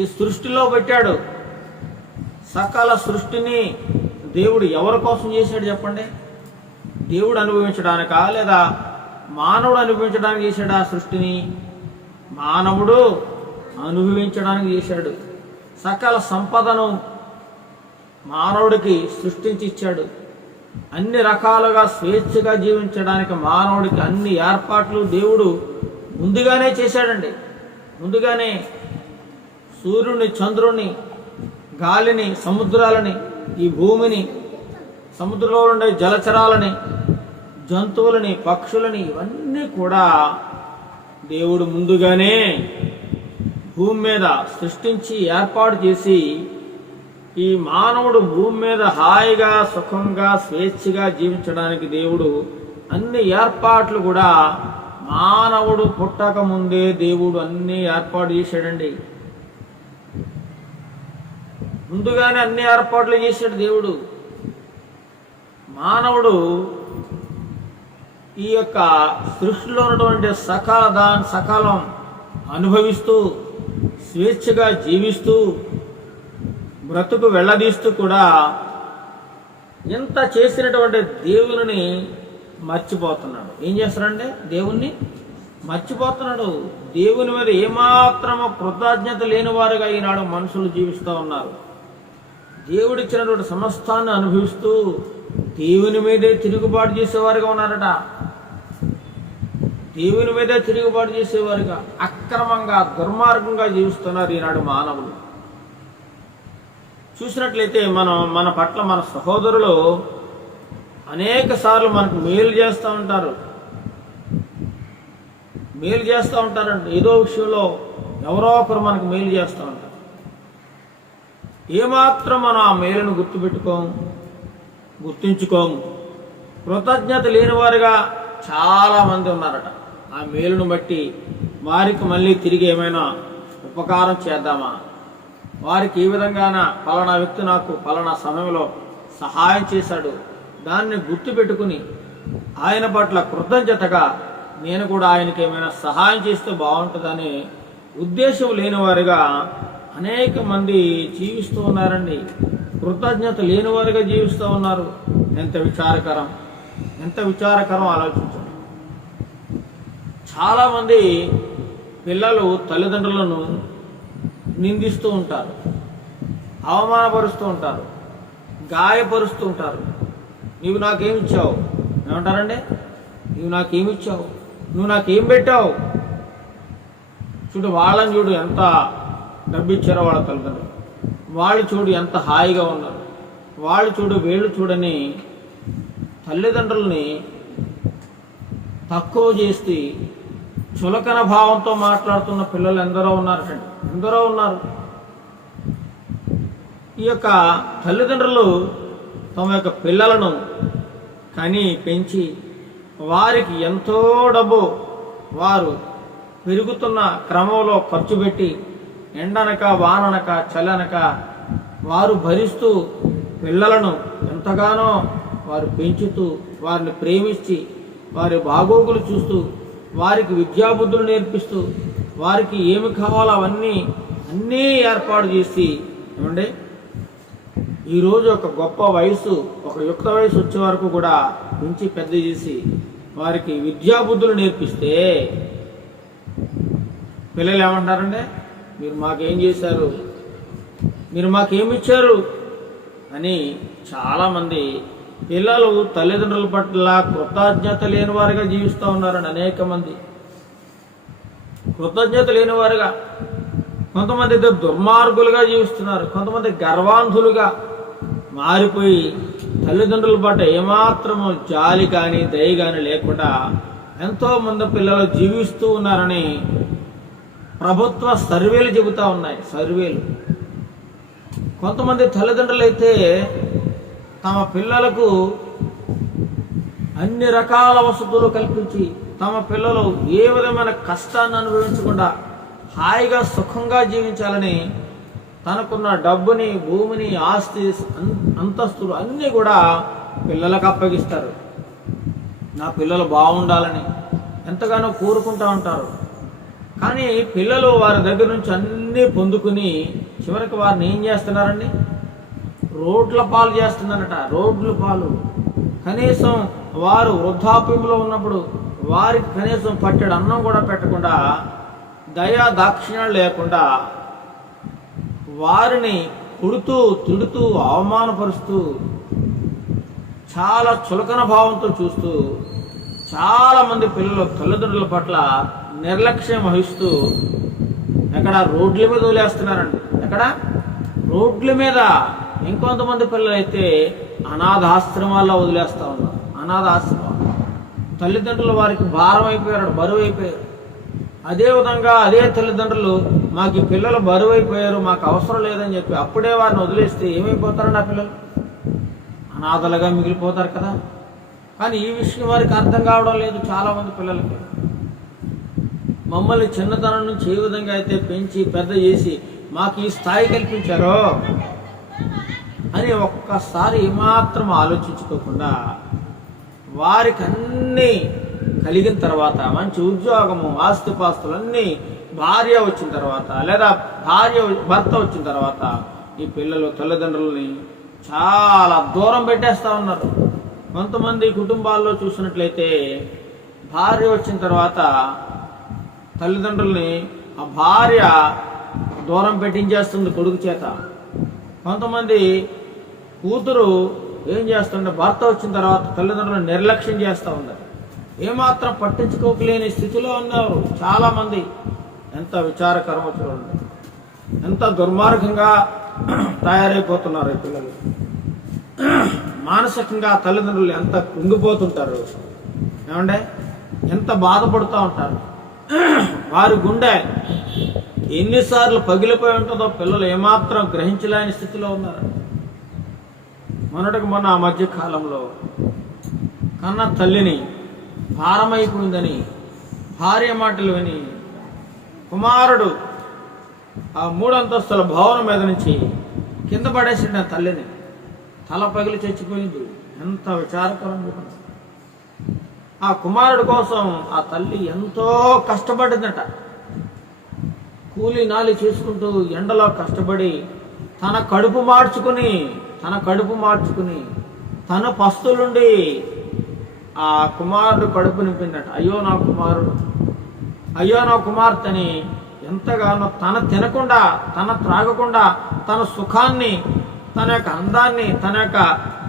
ఈ సృష్టిలో పెట్టాడు. సకల సృష్టిని దేవుడు ఎవరి కోసం చేశాడు చెప్పండి? దేవుడు అనుభవించడానికా లేదా మానవుడు అనుభవించడానికి చేశాడు? ఆ సృష్టిని మానవుడు అనుభవించడానికి చేశాడు. సకల సంపదను మానవుడికి సృష్టించి ఇచ్చాడు. అన్ని రకాలుగా స్వేచ్ఛగా జీవించడానికి మానవుడికి అన్ని ఏర్పాట్లు దేవుడు ముందుగానే చేశాడండి. ముందుగానే సూర్యుని, చంద్రుని, గాలిని, సముద్రాలని, ఈ భూమిని, సముద్రంలో ఉండే జలచరాలని, జంతువులని, పక్షులని, ఇవన్నీ కూడా దేవుడు ముందుగానే భూమి మీద సృష్టించి ఏర్పాటు చేసి ఈ మానవుడు భూమి మీద హాయిగా, సుఖంగా, స్వేచ్ఛగా జీవించడానికి దేవుడు అన్ని ఏర్పాట్లు కూడా మానవుడు పుట్టక ముందే దేవుడు అన్ని ఏర్పాటు చేశాడండి. ముందుగానే అన్ని ఏర్పాట్లు చేశాడు దేవుడు. మానవుడు ఈ యొక్క సృష్టిలో ఉన్నటువంటి సకాలం అనుభవిస్తూ స్వేచ్ఛగా జీవిస్తూ బ్రతుకు వెళ్ళదీస్తూ కూడా ఎంత చేసినటువంటి దేవుని మర్చిపోతున్నాడు. ఏం చేస్తారంటే దేవుణ్ణి మర్చిపోతున్నాడు. దేవుని మీద ఏమాత్రమో కృతజ్ఞత లేని వారుగా ఈనాడు మనుషులు జీవిస్తూ ఉన్నారు. దేవుడిచ్చినటువంటి సమస్తాన్ని అనుభవిస్తూ దేవుని మీదే తిరుగుబాటు చేసేవారుగా ఉన్నారట. దేవుని మీదే తిరుగుబాటు చేసేవారుగా అక్రమంగా దుర్మార్గంగా జీవిస్తున్నారు ఈనాడు మానవులు. చూసినట్లయితే మన పట్ల మన సహోదరులు అనేక సార్లు మనకు మేలు చేస్తూ ఉంటారండి. ఏదో విషయంలో ఎవరో ఒకరు మనకు మేలు చేస్తూ ఉంటారు. ఏమాత్రం మనం ఆ మేలును గుర్తుంచుకోము. కృతజ్ఞత లేని వారుగా చాలామంది ఉన్నారట. ఆ మేలును బట్టి వారికి మళ్ళీ తిరిగి ఏమైనా ఉపకారం చేద్దామా, వారికి ఈ విధంగాన పలానా వ్యక్తి నాకు పలానా సమయంలో సహాయం చేశాడు, దాన్ని గుర్తుపెట్టుకుని ఆయన పట్ల కృతజ్ఞతగా నేను కూడా ఆయనకి ఏమైనా సహాయం చేస్తే బాగుంటుందనే ఉద్దేశం లేనివారుగా అనేక మంది జీవిస్తూ ఉన్నారండి. కృతజ్ఞత లేనివారుగా జీవిస్తూ ఉన్నారు. ఎంత విచారకరం ఆలోచించండి. చాలామంది పిల్లలు తల్లిదండ్రులను నిందిస్తూ ఉంటారు, అవమానపరుస్తూ ఉంటారు, గాయపరుస్తూ ఉంటారు. నీవు నాకేమిచ్చావు ఏమంటారండి? నువ్వు నాకేమిచ్చావు, నువ్వు నాకేం పెట్టావు? చూడు వాళ్ళని చూడు ఎంత డబ్బు ఇచ్చారో వాళ్ళ తల్లిదండ్రులు, వాళ్ళు చూడు ఎంత హాయిగా ఉన్నారు, వాళ్ళు చూడు వీళ్ళు చూడని తల్లిదండ్రుల్ని తక్కువ చేసి చులకన భావంతో మాట్లాడుతున్న పిల్లలు ఎందరో ఉన్నారు. ఈ యొక్క తల్లిదండ్రులు తమ యొక్క పిల్లలను కని పెంచి వారికి ఎంతో డబ్బు వారు పెరుగుతున్న క్రమంలో ఖర్చు పెట్టి ఎండనక వాననక చల్లనక వారు భరిస్తూ పిల్లలను ఎంతగానో వారు పెంచుతూ వారిని ప్రేమించి వారి బాగోగులు చూస్తూ వారికి విద్యాబుద్ధులు నేర్పిస్తూ వారికి ఏమి కావాలో అన్నీ ఏర్పాటు చేసి ఏమండి ఈరోజు ఒక గొప్ప వయసు, ఒక యుక్త వయసు వచ్చే వరకు కూడా పెంచి పెద్ద చేసి వారికి విద్యాబుద్ధులు నేర్పిస్తే పిల్లలు ఏమంటారంటే మీరు మాకేం చేశారు, మీరు మాకేమిచ్చారు అని చాలామంది పిల్లలు తల్లిదండ్రుల పట్ల కృతజ్ఞత లేని వారుగా జీవిస్తూ ఉన్నారని అనేక మంది కృతజ్ఞత లేని వారుగా, కొంతమంది దుర్మార్గులుగా జీవిస్తున్నారు, కొంతమంది గర్వాంధులుగా మారిపోయి తల్లిదండ్రుల పట్ల ఏమాత్రము జాలి కానీ దయ కానీ లేకుండా ఎంతోమంది పిల్లలు జీవిస్తూ ఉన్నారని ప్రభుత్వ సర్వేలు చెబుతూ ఉన్నాయి. కొంతమంది తల్లిదండ్రులు అయితే తమ పిల్లలకు అన్ని రకాల వసతులు కల్పించి తమ పిల్లలు ఏ విధమైన కష్టాన్ని అనుభవించకుండా హాయిగా సుఖంగా జీవించాలని తనకున్న డబ్బుని, భూమిని, ఆస్తి, అంతస్తులు అన్నీ కూడా పిల్లలకు అప్పగిస్తారు. నా పిల్లలు బాగుండాలని ఎంతగానో కోరుకుంటూ ఉంటారు. కానీ పిల్లలు వారి దగ్గర నుంచి అన్నీ పొందుకుని చివరికి వారిని ఏం చేస్తున్నారండి? రోడ్ల పాలు చేస్తున్నారట. రోడ్ల పాలు. కనీసం వారు వృద్ధాప్యంలో ఉన్నప్పుడు వారికి కనీసం పట్టెడు అన్నం కూడా పెట్టకుండా, దయా దాక్షిణ్యాలు లేకుండా వారిని కొడుతూ తిడుతూ అవమానపరుస్తూ చాలా చులకన భావంతో చూస్తూ చాలామంది పిల్లలు తల్లిదండ్రుల పట్ల నిర్లక్ష్యం వహిస్తూ ఎక్కడ రోడ్ల మీద వదిలేస్తున్నారండి. ఎక్కడ రోడ్ల మీద. ఇంకొంతమంది పిల్లలు అయితే అనాథాశ్రమాల్లో వదిలేస్తూ ఉన్నారు. అనాథాశ్రమాలు. తల్లిదండ్రులు వారికి భారం అయిపోయారు, బరువు అయిపోయారు. అదేవిధంగా అదే తల్లిదండ్రులు మాకు ఈ పిల్లలు బరువు అయిపోయారు, మాకు అవసరం లేదని చెప్పి అప్పుడే వారిని వదిలేస్తే ఏమైపోతారండి? ఆ పిల్లలు అనాథలుగా మిగిలిపోతారు కదా. కానీ ఈ విషయం వారికి అర్థం కావడం లేదు చాలామంది పిల్లలకి. మమ్మల్ని చిన్నతనం నుంచి ఏ విధంగా అయితే పెంచి పెద్ద చేసి మాకు ఈ స్థాయి కల్పించారో అని ఒక్కసారి ఏమాత్రం ఆలోచించుకోకుండా వారికి అన్నీ కలిగిన తర్వాత, మంచి ఉద్యోగము, ఆస్తిపాస్తులు అన్నీ భార్య వచ్చిన తర్వాత లేదా భర్త వచ్చిన తర్వాత ఈ పిల్లలు తల్లిదండ్రులని చాలా దూరం పెట్టేస్తూ ఉన్నారు. కొంతమంది కుటుంబాల్లో చూసినట్లయితే భార్య వచ్చిన తర్వాత తల్లిదండ్రుల్ని ఆ భార్య దూరం పెట్టించేస్తుంది కొడుకు చేత. కొంతమంది కూతురు ఏం చేస్తుంటే భర్త వచ్చిన తర్వాత తల్లిదండ్రులను నిర్లక్ష్యం చేస్తూ ఉన్నారు, ఏమాత్రం పట్టించుకోకలేని స్థితిలో ఉన్నారు చాలామంది. ఎంత విచారకరమో చూడండి, ఎంత దుర్మార్గంగా తయారైపోతున్నారు ఈ పిల్లలు. మానసికంగా తల్లిదండ్రులు ఎంత కృంగిపోతుంటారు ఏమంటే, ఎంత బాధపడుతూ ఉంటారు. వారి గుండె ఎన్నిసార్లు పగిలిపోయి ఉంటుందో పిల్లలు ఏమాత్రం గ్రహించలేని స్థితిలో ఉన్నారు. మొన్న ఆ మధ్య కాలంలో కన్న తల్లిని భారమైపోయిందని భార్య మాటలు విని కుమారుడు ఆ 3 అంతస్తుల భవనం మీద నుంచి కింద పడేసిన తల్లిని, తల పగిలి చచ్చిపోయింది. ఎంత విచారకరం. ఆ కుమారుడు కోసం ఆ తల్లి ఎంతో కష్టపడిందట. కూలి నాలి చేసుకుంటూ ఎండలో కష్టపడి తన కడుపు మార్చుకుని తన పస్తులుండి ఆ కుమారుడు కడుపు నింపిందట. అయ్యో నా కుమారుడు, అయ్యో నా కుమార్తెని ఎంతగానో తన తినకుండా, తన త్రాగకుండా, తన సుఖాన్ని, తన యొక్క అందాన్ని, తన యొక్క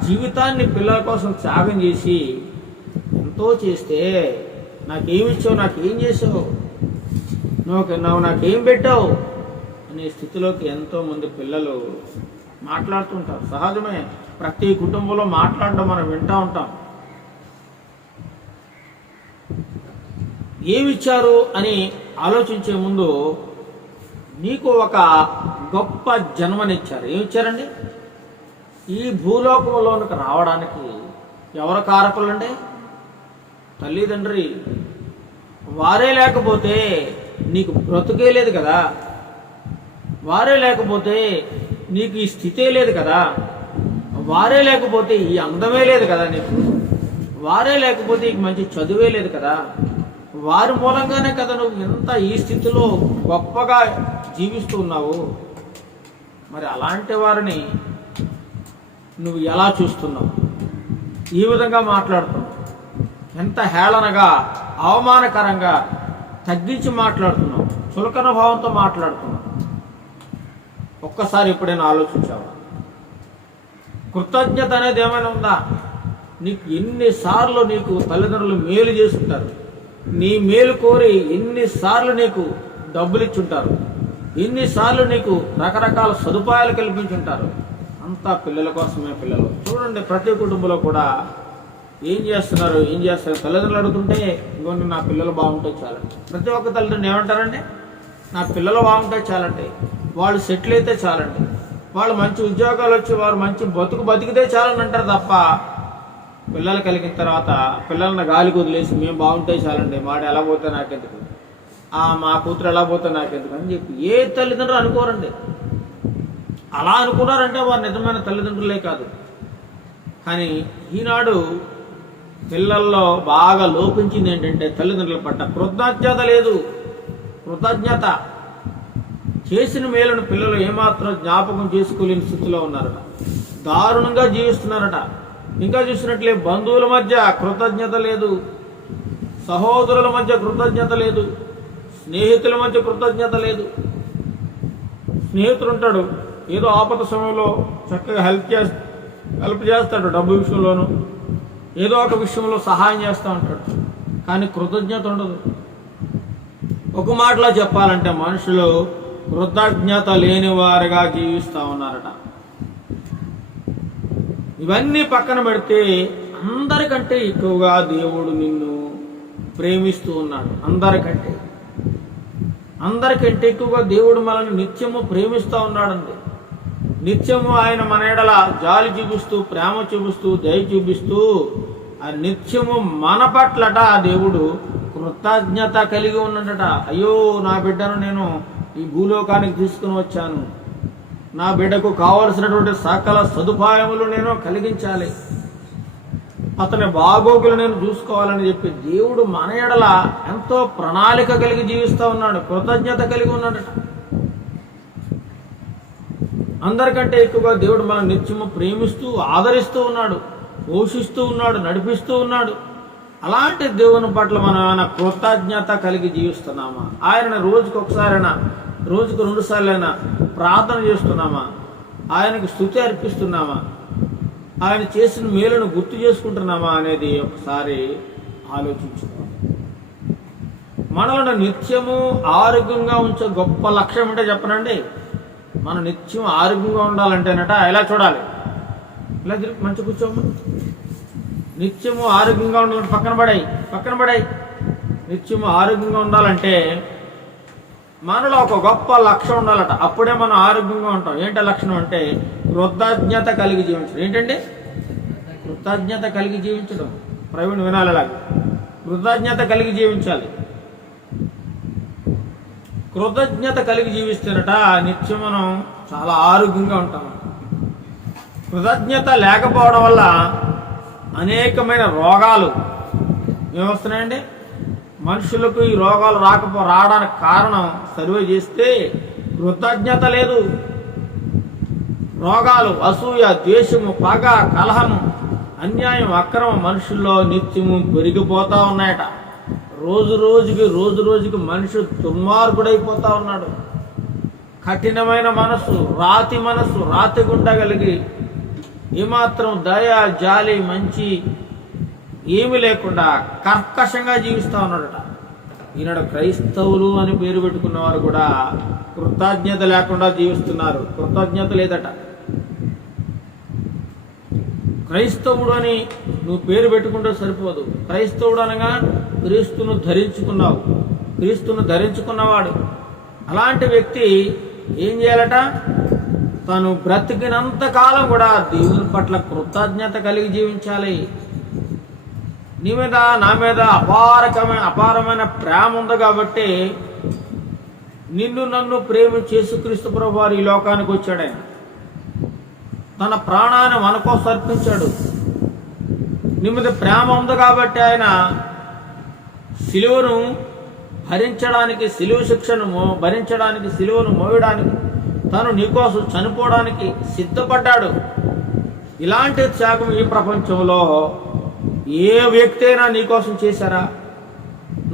జీవితాన్ని పిల్లల కోసం త్యాగం చేసి ఎంతో చేస్తే నాకేమిచ్చావు, నాకేం చేసావు, నువ్వు నాకేం పెట్టావు అనే స్థితిలోకి ఎంతోమంది పిల్లలు మాట్లాడుతుంటారు. సహజమే, ప్రతి కుటుంబంలో మాట్లాడడం మనం వింటూ ఉంటాం. ఏమిచ్చారు అని ఆలోచించే ముందు నీకు ఒక గొప్ప జన్మనిచ్చారు. ఏమిచ్చారండి? ఈ భూలోకంలోనికి రావడానికి ఎవరు కారకులండి? తల్లిదండ్రి. వారే లేకపోతే నీకు బ్రతుకే లేదు కదా, వారే లేకపోతే నీకు ఈ స్థితే లేదు కదా, వారే లేకపోతే ఈ అందమే లేదు కదా నీకు, వారే లేకపోతే నీకు మంచి చదువే లేదు కదా. వారి మూలంగానే కదా నువ్వు ఎంత ఈ స్థితిలో గొప్పగా జీవిస్తూ ఉన్నావు. మరి అలాంటి వారిని నువ్వు ఎలా చూస్తున్నావు? ఈ విధంగా మాట్లాడుతున్నావు, ఎంత హేళనగా, అవమానకరంగా తగ్గించి మాట్లాడుతున్నావు, చులకన భావంతో మాట్లాడుతున్నావు. ఒక్కసారి ఎప్పుడైనా ఆలోచించావా? కృతజ్ఞత అనేది ఏమైనా ఉందా? నీకు ఎన్నిసార్లు నీకు తల్లిదండ్రులు మేలు చేస్తుంటారు, నీ మేలు కోరి ఎన్నిసార్లు నీకు డబ్బులు ఇచ్చుంటారు, ఎన్నిసార్లు నీకు రకరకాల సదుపాయాలు కల్పించుంటారు. అంతా పిల్లల కోసమే. పిల్లలు చూడండి, ప్రతి కుటుంబంలో కూడా ఏం చేస్తారు తల్లిదండ్రులు అడుగుతుంటే ఇంకొన్ని నా పిల్లలు బాగుంటే చాలండి. ప్రతి ఒక్క తల్లిదండ్రులు ఏమంటారండి? నా పిల్లలు బాగుంటే చాలండి, వాళ్ళు సెటిల్ అయితే చాలండి, వాళ్ళు మంచి ఉద్యోగాలు వచ్చి వారు మంచి బతికితే చాలని అంటారు తప్ప పిల్లలు కలిగిన తర్వాత పిల్లల్ని గాలికి వదిలేసి మేము బాగుంటే చాలండి, మాడు ఎలా పోతే నాకెందుకు, మా కూతురు ఎలా పోతే నాకెందుకు అని చెప్పి ఏ తల్లిదండ్రులు అనుకోరండి. అలా అనుకున్నారంటే వారు నిజమైన తల్లిదండ్రులే కాదు. కానీ ఈనాడు పిల్లల్లో బాగా లోపించింది ఏంటంటే తల్లిదండ్రుల పట్ల కృతజ్ఞత లేదు. కృతజ్ఞత చేసిన మేలును పిల్లలు ఏమాత్రం జ్ఞాపకం చేసుకోలేని స్థితిలో ఉన్నారట, దారుణంగా జీవిస్తున్నారట. ఇంకా చూసినట్లే బంధువుల మధ్య కృతజ్ఞత లేదు, సహోదరుల మధ్య కృతజ్ఞత లేదు, స్నేహితుల మధ్య కృతజ్ఞత లేదు. స్నేహితుడు ఉంటాడు, ఏదో ఆపద సమయంలో చక్కగా హెల్ప్ చేస్తాడు, డబ్బు విషయంలోనూ ఏదో ఒక విషయంలో సహాయం చేస్తూ ఉంటాడు, కానీ కృతజ్ఞత ఉండదు. ఒక మాటలో చెప్పాలంటే మనుషులు కృతజ్ఞత లేని వారుగా జీవిస్తూ ఉన్నారట. ఇవన్నీ పక్కన పెడితే అందరికంటే ఎక్కువగా దేవుడు నిన్ను ప్రేమిస్తూ ఉన్నాడు. అందరికంటే ఎక్కువగా దేవుడు మనల్ని నిత్యము ప్రేమిస్తూ ఉన్నాడండి. నిత్యము ఆయన మన ఎడల జాలి చూపిస్తూ, ప్రేమ చూపిస్తూ, దయ చూపిస్తూ ఆ నిత్యము మన పట్లట ఆ దేవుడు కృతజ్ఞత కలిగి ఉన్నాడట. అయ్యో, నా బిడ్డను నేను ఈ భూలోకానికి తీసుకుని వచ్చాను, నా బిడ్డకు కావలసినటువంటి సకల సదుపాయములు నేను కలిగించాలి, అతని బాగోగులు నేను చూసుకోవాలని చెప్పి దేవుడు మన ఎడల ఎంతో ప్రణాళిక కలిగి జీవిస్తూ ఉన్నాడు, కృతజ్ఞత కలిగి ఉన్నాడట. అందరికంటే ఎక్కువగా దేవుడు మన నిత్యము ప్రేమిస్తూ, ఆదరిస్తూ ఉన్నాడు, పోషిస్తూ ఉన్నాడు, నడిపిస్తూ ఉన్నాడు. అలాంటి దేవుని పట్ల మనం ఏమైనా కృతజ్ఞత కలిగి జీవిస్తున్నామా? ఆయన రోజుకు ఒకసారైనా, రోజుకు 2 సార్లైనా ప్రార్థన చేస్తున్నామా? ఆయనకు స్తుతి అర్పిస్తున్నామా? ఆయన చేసిన మేలును గుర్తు చేసుకుంటున్నామా అనేది ఒకసారి ఆలోచించుకోవాలి. మనలను నిత్యము ఆరోగ్యంగా ఉంచే గొప్ప లక్ష్యం అంటే చెప్పనండి, మనం నిత్యం ఆరోగ్యంగా ఉండాలంటేనట ఎలా చూడాలి? ఇలా తిరిగి మంచి కూర్చోమ్మ. నిత్యము ఆరోగ్యంగా ఉండాలంటే పక్కన పడాయి. నిత్యము ఆరోగ్యంగా ఉండాలంటే మనలో ఒక గొప్ప లక్ష్యం ఉండాలట. అప్పుడే మనం ఆరోగ్యంగా ఉంటాం. ఏంటి లక్షణం అంటే కృతజ్ఞత కలిగి జీవించడం. ఏంటంటే కృతజ్ఞత కలిగి జీవించడం. ప్రవీణ్ వినాలి అలాగే. కృతజ్ఞత కలిగి జీవించాలి. కృతజ్ఞత కలిగి జీవిస్తేనట నిత్యం మనం చాలా ఆరోగ్యంగా ఉంటాం. కృతజ్ఞత లేకపోవడం వల్ల అనేకమైన రోగాలు ఏమొస్తున్నాయండి? మనుషులకు ఈ రోగాలు రావడానికి కారణం సర్వే చేస్తే కృతజ్ఞత లేదు. రోగాలు, అసూయ, ద్వేషము, పగ, కలహము, అన్యాయం, అక్రమం మనుషుల్లో నిత్యము పెరిగిపోతా ఉన్నాయట. రోజు రోజుకి మనిషి దుర్మార్గుడైపోతా ఉన్నాడు. కఠినమైన మనసు, రాతి గుండె కలిగి ఏమాత్రం దయ, జాలి, మంచి ఏమీ లేకుండా కర్కశంగా జీవిస్తూ ఉన్నాడట. ఈనాడు క్రైస్తవులు అని పేరు పెట్టుకున్న వారు కూడా కృతజ్ఞత లేకుండా జీవిస్తున్నారు. కృతజ్ఞత లేదట. క్రైస్తవుడు అని నువ్వు పేరు పెట్టుకుంటే సరిపోదు. క్రైస్తవుడు అనగా క్రీస్తును ధరించుకున్నావు, క్రీస్తును ధరించుకున్నవాడు. అలాంటి వ్యక్తి ఏం చేయాలట? తను బ్రతికినంత కాలం కూడా దేవుని పట్ల కృతజ్ఞత కలిగి జీవించాలి. నీ మీద, నా మీద అపారమైన ప్రేమ ఉంది కాబట్టి నిన్ను నన్ను ప్రేమించి యేసుక్రీస్తు ప్రభువారు ఈ లోకానికి వచ్చాడు. ఆయన తన ప్రాణాన్ని మన కోసం అర్పించాడు. నీ మీద ప్రేమ ఉంది కాబట్టి ఆయన సిలువను భరించడానికి, సిలువ శిక్షను భరించడానికి, సిలువను మోయడానికి, తను నీకోసం చనిపోవడానికి సిద్ధపడ్డాడు. ఇలాంటి త్యాగం ఈ ప్రపంచంలో ఏ వ్యక్తి అయినా నీకోసం చేశారా?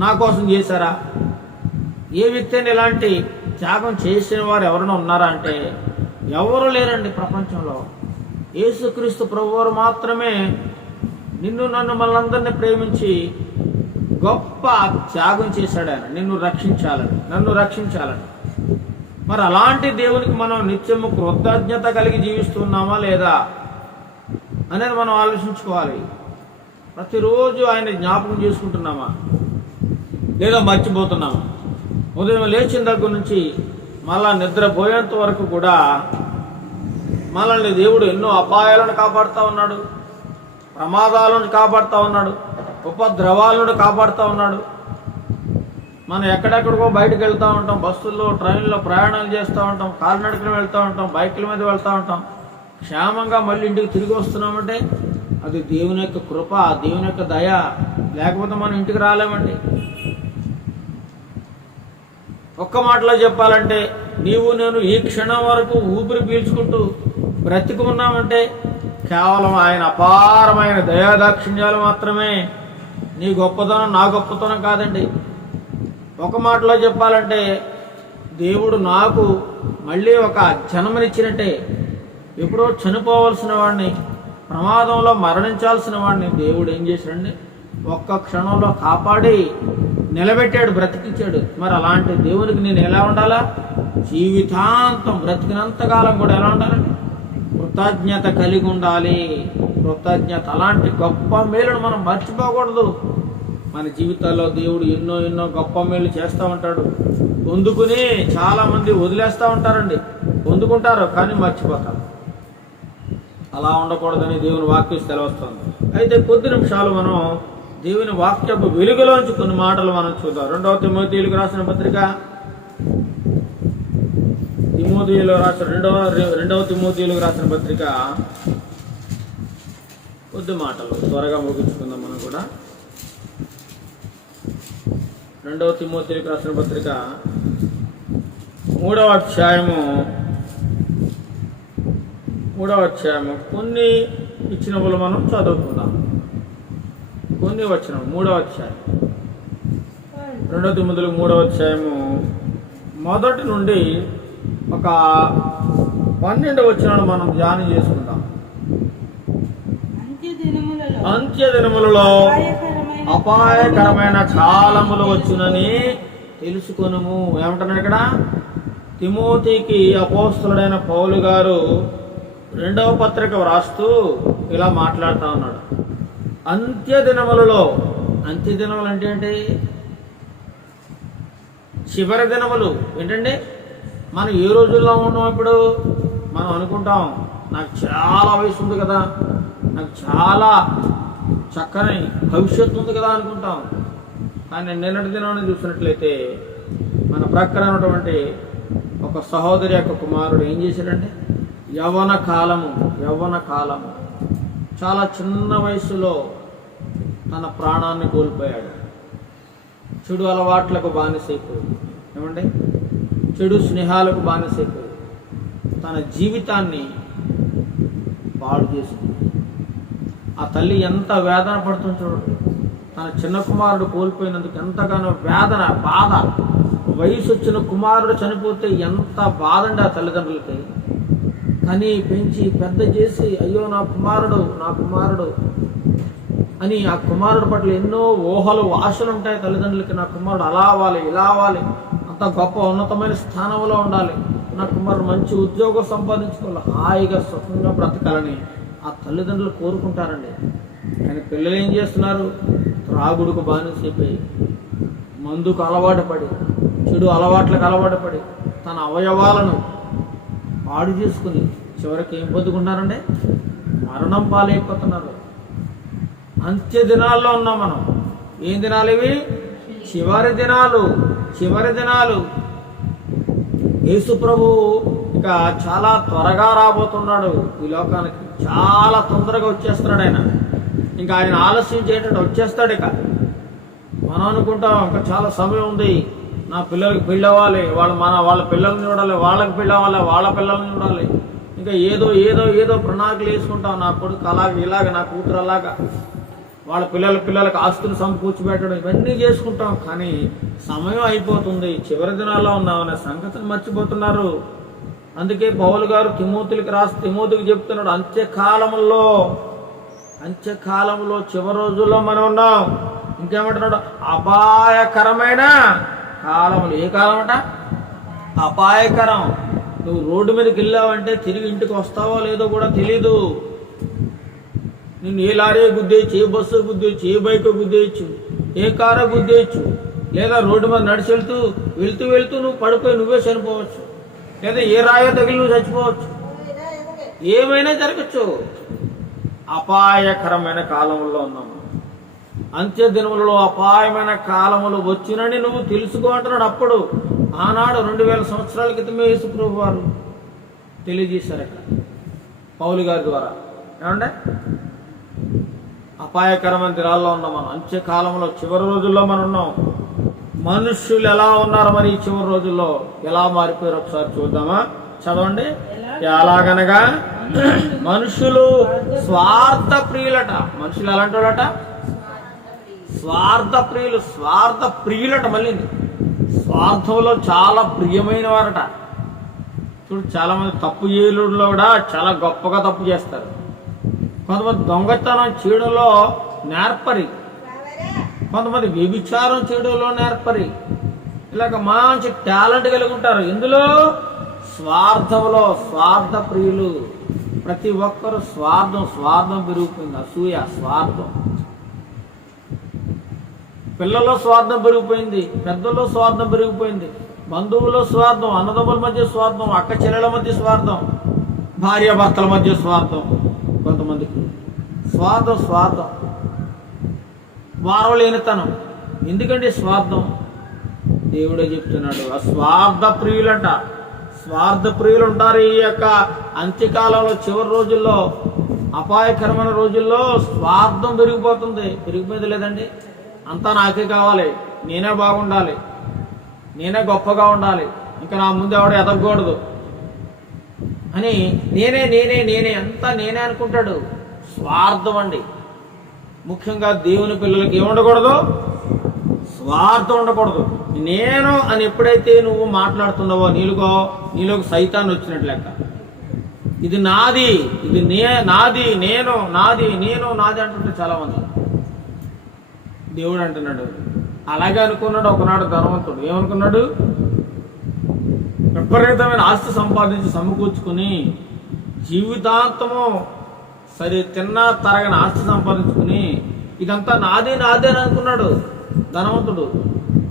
నా కోసం చేశారా? ఏ వ్యక్తి అయినా ఇలాంటి త్యాగం చేసిన వారు ఎవరైనా ఉన్నారా అంటే ఎవరు లేరండి ప్రపంచంలో. యేసుక్రీస్తు ప్రభువారు మాత్రమే నిన్ను నన్ను మనందరినీ ప్రేమించి గొప్ప త్యాగం చేశాడు. ఆయన నిన్ను రక్షించాలని, నన్ను రక్షించాలని. మరి అలాంటి దేవునికి మనం నిత్యము కృతజ్ఞత కలిగి జీవిస్తున్నామా లేదా అనేది మనం ఆలోచించుకోవాలి. ప్రతిరోజు ఆయన జ్ఞాపకం చేసుకుంటున్నామా లేదా మర్చిపోతున్నామా? ఉదయం లేచిన దగ్గర నుంచి మళ్ళా నిద్రపోయేంత వరకు కూడా మనల్ని దేవుడు ఎన్నో అపాయాలను కాపాడుతూ ఉన్నాడు, ప్రమాదాలను కాపాడుతూ ఉన్నాడు, ఉపద్రవాలను కాపాడుతూ ఉన్నాడు. మనం ఎక్కడెక్కడికో బయటకు వెళ్తూ ఉంటాం, బస్సుల్లో, ట్రైన్లో ప్రయాణాలు చేస్తూ ఉంటాం, కాలినడకలు వెళ్తూ ఉంటాం, బైకుల మీద వెళ్తూ ఉంటాం. క్షేమంగా మళ్ళీ ఇంటికి తిరిగి వస్తున్నామంటే అది దేవుని యొక్క కృప, దేవుని యొక్క దయ. లేకపోతే మనం ఇంటికి రాలేమండి. ఒక్క మాటలో చెప్పాలంటే నీవు నేను ఈ క్షణం వరకు ఊపిరి పీల్చుకుంటూ బ్రతికి ఉన్నామంటే కేవలం ఆయన అపారమైన దయాదాక్షిణ్యాలు మాత్రమే. నీ గొప్పతనం, నా గొప్పతనం కాదండి. ఒక మాటలో చెప్పాలంటే దేవుడు నాకు మళ్ళీ ఒక జన్మనిచ్చినట్టే. ఎప్పుడో చనిపోవలసిన వాడిని, ప్రమాదంలో మరణించాల్సిన వాడిని దేవుడు ఏం చేశాడండి? ఒక్క క్షణంలో కాపాడి నిలబెట్టాడు, బ్రతికించాడు. మరి అలాంటి దేవునికి నేను ఎలా ఉండాలా? జీవితాంతం బ్రతికినంతకాలం కూడా ఎలా ఉండాలండి? కృతజ్ఞత కలిగి ఉండాలి. కృతజ్ఞత. అలాంటి గొప్ప మేలును మనం మర్చిపోకూడదు. మన జీవితాల్లో దేవుడు ఎన్నో గొప్ప మేలు చేస్తూ ఉంటాడు. పొందుకుని చాలామంది వదిలేస్తూ ఉంటారండి. పొందుకుంటారు కానీ మర్చిపోతారు. అలా ఉండకూడదని దేవుని వాక్యం సెలవుస్తుంది. అయితే కొద్ది నిమిషాలు మనం దేవుని వాక్యపు వెలుగులోంచి కొన్ని మాటలు మనం చూద్దాం. 2వ తిమోతియులకు రాసిన పత్రిక, రెండవ తిమోతియులకు రాసిన పత్రిక కొద్ది మాటలు త్వరగా ముగించుకుందాం. మనం కూడా 2వ తిమోతియులకు రాసిన పత్రిక 3వ అధ్యాయము కొన్ని ఇచ్చినప్పుడు మనం చదువుకుందాం. కొన్ని వచనం 3వ అధ్యాయం 2 తిమోతిలకు 3వ అధ్యాయము మొదటి నుండి ఒక 12 వచనాలు మనం ధ్యానం చేసుకుంటాం. అంత్య దినములలో అపాయకరమైన కాలములు వచ్చునని తెలుసుకొనుము. ఏమంటున్నాడు ఇక్కడ? తిమోతికి అపోస్తలుడైన పౌలు గారు 2వ పత్రిక వ్రాస్తూ ఇలా మాట్లాడుతూ ఉన్నాడు. అంత్య దినములలో, అంత్య దినములు అంటే ఏంటి? చివరి దినములు ఏంటండి? మనం ఏ రోజుల్లో ఉన్నాం ఇప్పుడు? మనం అనుకుంటాం నాకు చాలా వయసు ఉంది కదా, నాకు చాలా చక్కని భవిష్యత్తు ఉంది కదా అనుకుంటాం. కానీ నిన్నటి దినాన్ని చూసినట్లయితే మన ప్రక్కన ఉన్నటువంటి ఒక సహోదరి యొక్క కుమారుడు ఏం చేశాడంటే యవ్వన కాలము చాలా చిన్న వయసులో తన ప్రాణాన్ని కోల్పోయాడు. చెడు అలవాట్లకు బానిసైపోయాడు. ఏమండి? చెడు స్నేహాలకు బానిసైపోయాడు. తన జీవితాన్ని పాడు చేసుకుంది. ఆ తల్లి ఎంత వేదన పడుతుందో చూడండి. తన చిన్న కుమారుడు కోల్పోయినందుకు ఎంతగానో వేదన, బాధ. వయసు వచ్చిన కుమారుడు చనిపోతే ఎంత బాధ అండి ఆ తల్లిదండ్రులకి. కానీ పెంచి పెద్ద చేసి అయ్యో నా కుమారుడు అని ఆ కుమారుడు పట్ల ఎన్నో ఊహలు, ఆశలు ఉంటాయి తల్లిదండ్రులకి. నా కుమారుడు అలా అవ్వాలి, ఇలా అవ్వాలి, అంత గొప్ప ఉన్నతమైన స్థానంలో ఉండాలి, నా కుమారుడు మంచి ఉద్యోగం సంపాదించుకోవాలి, హాయిగా సుఖంగా బ్రతకాలని ఆ తల్లిదండ్రులు కోరుకుంటారండి. కానీ పిల్లలు ఏం చేస్తున్నారు? త్రాగుడుకు బానిసైపోయి, మందుకు అలవాటు పడి, చెడు అలవాట్లకు అలవాటు పడి, తన అవయవాలను పాడు చేసుకుని చివరికి ఏం పొందుకుంటారండి? మరణం పాలైపోతున్నారు. అంత్య దినాల్లో ఉన్నాం మనం. ఏం దినాలు ఇవి? చివరి దినాలు. యేసు ప్రభు ఇక చాలా త్వరగా రాబోతున్నాడు ఈ లోకానికి. చాలా తొందరగా వచ్చేస్తున్నాడు ఆయన. ఇంకా ఆయన ఆలస్యం చేయటం వచ్చేస్తాడు. ఇక మనం అనుకుంటాం ఇంకా చాలా సమయం ఉంది, నా పిల్లలకి పెళ్ళి అవ్వాలి, వాళ్ళ పిల్లల్ని చూడాలి, వాళ్ళకి పెళ్ళి అవ్వాలి, వాళ్ళ పిల్లల్ని చూడాలి, ఇంకా ఏదో ప్రణాళికలు వేసుకుంటాం. నా కొడుకు అలాగ, ఇలాగ, నా కూతురు అలాగా, వాళ్ళ పిల్లలకు ఆస్తులు సమకూర్చిపెట్టడం, ఇవన్నీ చేసుకుంటాం. కానీ సమయం అయిపోతుంది, చివరి దినాల్లో ఉన్నామనే సంగతిని మర్చిపోతున్నారు. అందుకే పౌలు గారు తిమోతికి చెప్తున్నాడు, అంత్యకాలంలో చివరి రోజుల్లో మనం ఉన్నాం. ఇంకేమంటున్నాడు? అపాయకరమైన కాలములు. ఏ కాలం అంట? అపాయకరం. నువ్వు రోడ్డు మీదకి వెళ్ళావంటే తిరిగి ఇంటికి వస్తావో లేదో కూడా తెలీదు. నిన్ను ఏ లారీ గుద్దేయచ్చు, ఏ బస్సు గుద్దేయచ్చు, ఏ బైక్ గుద్దేయచ్చు, ఏ కారు గుద్దేయచ్చు, లేదా రోడ్డు మీద నడిచి వెళ్తూ నువ్వు పడిపోయి నువ్వే చనిపోవచ్చు, లేదా ఏ రాయో తగిలి నువ్వు చచ్చిపోవచ్చు, ఏమైనా జరగచ్చు. అపాయకరమైన కాలంలో ఉన్నాము. అంత్య దినములలో అపాయమైన కాలములు వచ్చినని నువ్వు తెలుసుకో అంటున్నాడు. అప్పుడు ఆనాడు 2000 సంవత్సరాల క్రితమే యేసు ప్రభు వారు తెలియజేశారు అక్కడ పౌలు గారి ద్వారా. ఏమంటే అపాయకరమైన దినాల్లో ఉన్నాం మనం. అంత్యకాలంలో చివరి రోజుల్లో మనం ఉన్నాం. మనుష్యులు ఎలా ఉన్నారు మరి? ఈ చివరి రోజుల్లో ఎలా మారిపోయారు ఒకసారి చూద్దామా? చదవండి. ఎలాగనగా మనుషులు స్వార్థ ప్రియులట. మనుషులు ఎలాంటి వాళ్ళట? స్వార్థ ప్రియులట. మళ్ళీ స్వార్థంలో చాలా ప్రియమైన వారట. చూడు, చాలా మంది తప్పు చేయడంలో కూడా చాలా గొప్పగా తప్పు చేస్తారు. కొంతమంది దొంగతనం చేయడంలో నేర్పరి, కొంతమంది వ్యభిచారం చేయడంలో నేర్పరి, ఇలాగ మంచి టాలెంట్ కలిగి ఉంటారు. ఇందులో స్వార్థంలో స్వార్థ ప్రియులు. ప్రతి ఒక్కరు స్వార్థం పెరిగిపోయింది. అసూయ, స్వార్థం. పిల్లల్లో స్వార్థం పెరిగిపోయింది, పెద్దల్లో స్వార్థం పెరిగిపోయింది, బంధువుల్లో స్వార్థం, అన్నదమ్ముల మధ్య స్వార్థం, అక్క చెల్లెల మధ్య స్వార్థం, భార్యాభర్తల మధ్య స్వార్థం. కొంతమందికి స్వార్థం వారవలేనితనం. ఎందుకంటే స్వార్థం. దేవుడే చెప్తున్నాడు, ఆ స్వార్థ ప్రియులంట. స్వార్థ ప్రియులు ఉంటారు ఈ యొక్క అంత్యకాలంలో. చివరి రోజుల్లో, అపాయకరమైన రోజుల్లో స్వార్థం పెరిగిపోతుంది. పెరిగిపోయింది లేదండి? అంతా నాకే కావాలి, నేనే బాగుండాలి, నేనే గొప్పగా ఉండాలి, ఇంకా నా ముందు ఎవడ ఎదగకూడదు అని నేనే అంతా నేనే అనుకుంటాడు. స్వార్థం అండి. ముఖ్యంగా దేవుని పిల్లలకి ఏముండకూడదు? స్వార్థం ఉండకూడదు. నేను అని ఎప్పుడైతే నువ్వు మాట్లాడుతున్నావో నీలోకి సైతాన్ వచ్చినట్లు లెక్క. ఇది నాది, ఇది నాది, నాది అంటుంటే చాలా మంది. దేవుడు అంటున్నాడు, అలాగే అనుకున్నాడు ఒకనాడు ధనవంతుడు. ఏమనుకున్నాడు? విపరీతమైన ఆస్తి సంపాదించి సమకూర్చుకుని జీవితాంతము సరే తిన్నా తరగని ఆస్తి సంపాదించుకుని ఇదంతా నాదే అని అనుకున్నాడు ధనవంతుడు.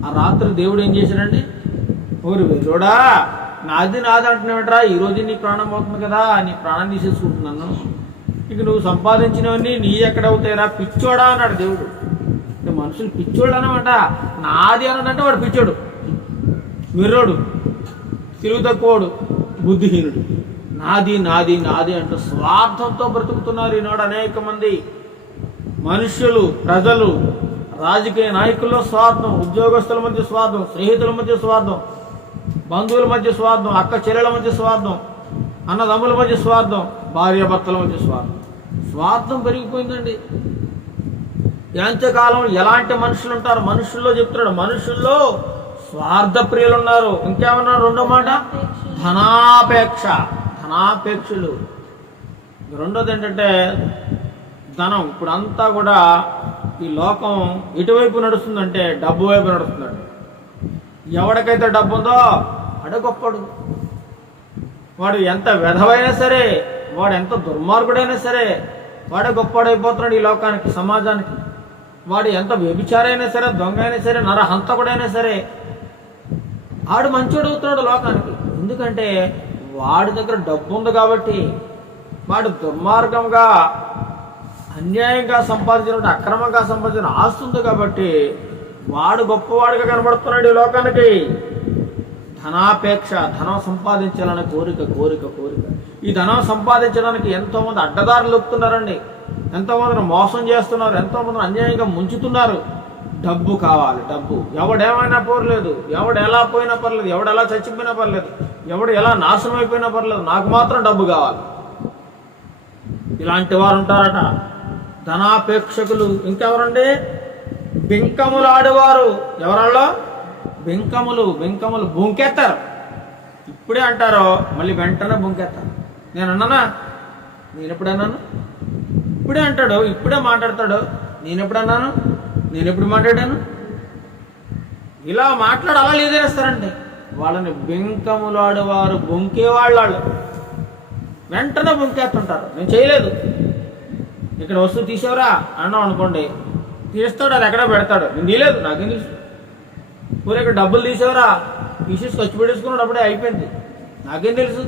ఆ రాత్రి దేవుడు ఏం చేశాడండి? ఓరి వెళ్ళోడా, నాది అంటున్నావుట్రా, ఈరోజు నీ ప్రాణం పోతుంది కదా, నీ ప్రాణం తీసేసుకుంటున్నాను, ఇక నువ్వు సంపాదించినవన్నీ నీ ఎక్కడవుతాయిరా పిచ్చోడా అన్నాడు దేవుడు. అంటే మనుషులు పిచ్చోడు అనమాట. నాది అన్నాడంటే వాడు పిచ్చోడు, మిర్రోడు, తెలివి తక్కువడు, బుద్ధిహీనుడు. నాది అంటూ స్వార్థంతో బ్రతుకుతున్నారు ఈనాడు అనేక మంది మనుష్యులు, ప్రజలు. రాజకీయ నాయకుల్లో స్వార్థం, ఉద్యోగస్తుల మధ్య స్వార్థం, స్నేహితుల మధ్య స్వార్థం, బంధువుల మధ్య స్వార్థం, అక్క చెల్లెల మధ్య స్వార్థం, అన్నదమ్ముల మధ్య స్వార్థం, భార్యాభర్తల మధ్య స్వార్థం పెరిగిపోయిందండి. యాంత్యకాలం ఎలాంటి మనుషులు ఉంటారు? మనుషుల్లో చెప్తున్నాడు, మనుషుల్లో స్వార్థ ప్రియులు ఉన్నారు. ఇంకేమన్నారు? రెండో మాట ధనాపేక్షలు. రెండోది ఏంటంటే ధనం. ఇప్పుడు అంతా కూడా ఈ లోకం ఎటువైపు నడుస్తుందంటే డబ్బు వైపు నడుస్తున్నాడు. ఎవడికైతే డబ్బు ఉందో వాడు గొప్పడు. వాడు ఎంత వెధవైనా సరే, వాడు ఎంత దుర్మార్గుడైనా సరే వాడే గొప్పవాడైపోతున్నాడు ఈ లోకానికి, సమాజానికి. వాడు ఎంత వ్యభిచారైనా సరే, దొంగ అయినా సరే, నరహంతకుడైనా సరే వాడు మంచోడు అవుతున్నాడు లోకానికి. ఎందుకంటే వాడి దగ్గర డబ్బు ఉంది కాబట్టి. వాడు దుర్మార్గంగా అన్యాయంగా సంపాదించిన, అక్రమంగా సంపాదించిన ఆస్తి ఉంది కాబట్టి వాడు గొప్పవాడిగా కనబడుతున్నాడు ఈ లోకానికి. ధనాపేక్ష, ధనం సంపాదించాలనే కోరిక. ఈ ధనం సంపాదించడానికి ఎంతోమంది అడ్డదారులు లొక్కుతున్నారండి, ఎంతోమందిని మోసం చేస్తున్నారు, ఎంతోమందిని అన్యాయంగా ముంచుతున్నారు. డబ్బు కావాలి, డబ్బు. ఎవడేమైనా పర్లేదు, ఎవడు ఎలా పోయినా పర్లేదు, ఎవడు ఎలా చచ్చిపోయినా పర్లేదు, ఎవడు ఎలా నాశనం అయిపోయినా పర్లేదు, నాకు మాత్రం డబ్బు కావాలి. ఇలాంటి వారు ఉంటారట ధనాపేక్షకులు. ఇంకెవరండి? బింకములు ఆడేవారు. ఎవరాళ్ళు? బింకములు బొంకెత్తారు. ఇప్పుడే అంటారో మళ్ళీ వెంటనే బొంకెత్తారు. నేను అన్నానా? నేను ఎప్పుడన్నాను? ఇప్పుడే అంటాడు, ఇప్పుడే మాట్లాడతాడు. నేను ఎప్పుడు మాట్లాడాను? ఇలా మాట్లాడి అలా లేదేస్తారండి. వాళ్ళని బింకములాడేవారు, బొంకేవాళ్ళు. వెంటనే బొంకేస్తుంటారు. నేను చేయలేదు, ఇక్కడ వస్తువు తీసేవరా అన్నాం అనుకోండి, తీస్తాడు, అది ఎక్కడ పెడతాడు. నేను తీయలేదు, నాకేం తెలుసు. ఊరు ఇక్కడ డబ్బులు తీసేవరా, తీసేసి ఖర్చు పెట్టేసుకున్నాడు, అప్పుడే అయిపోయింది, నాకేం తెలుసు.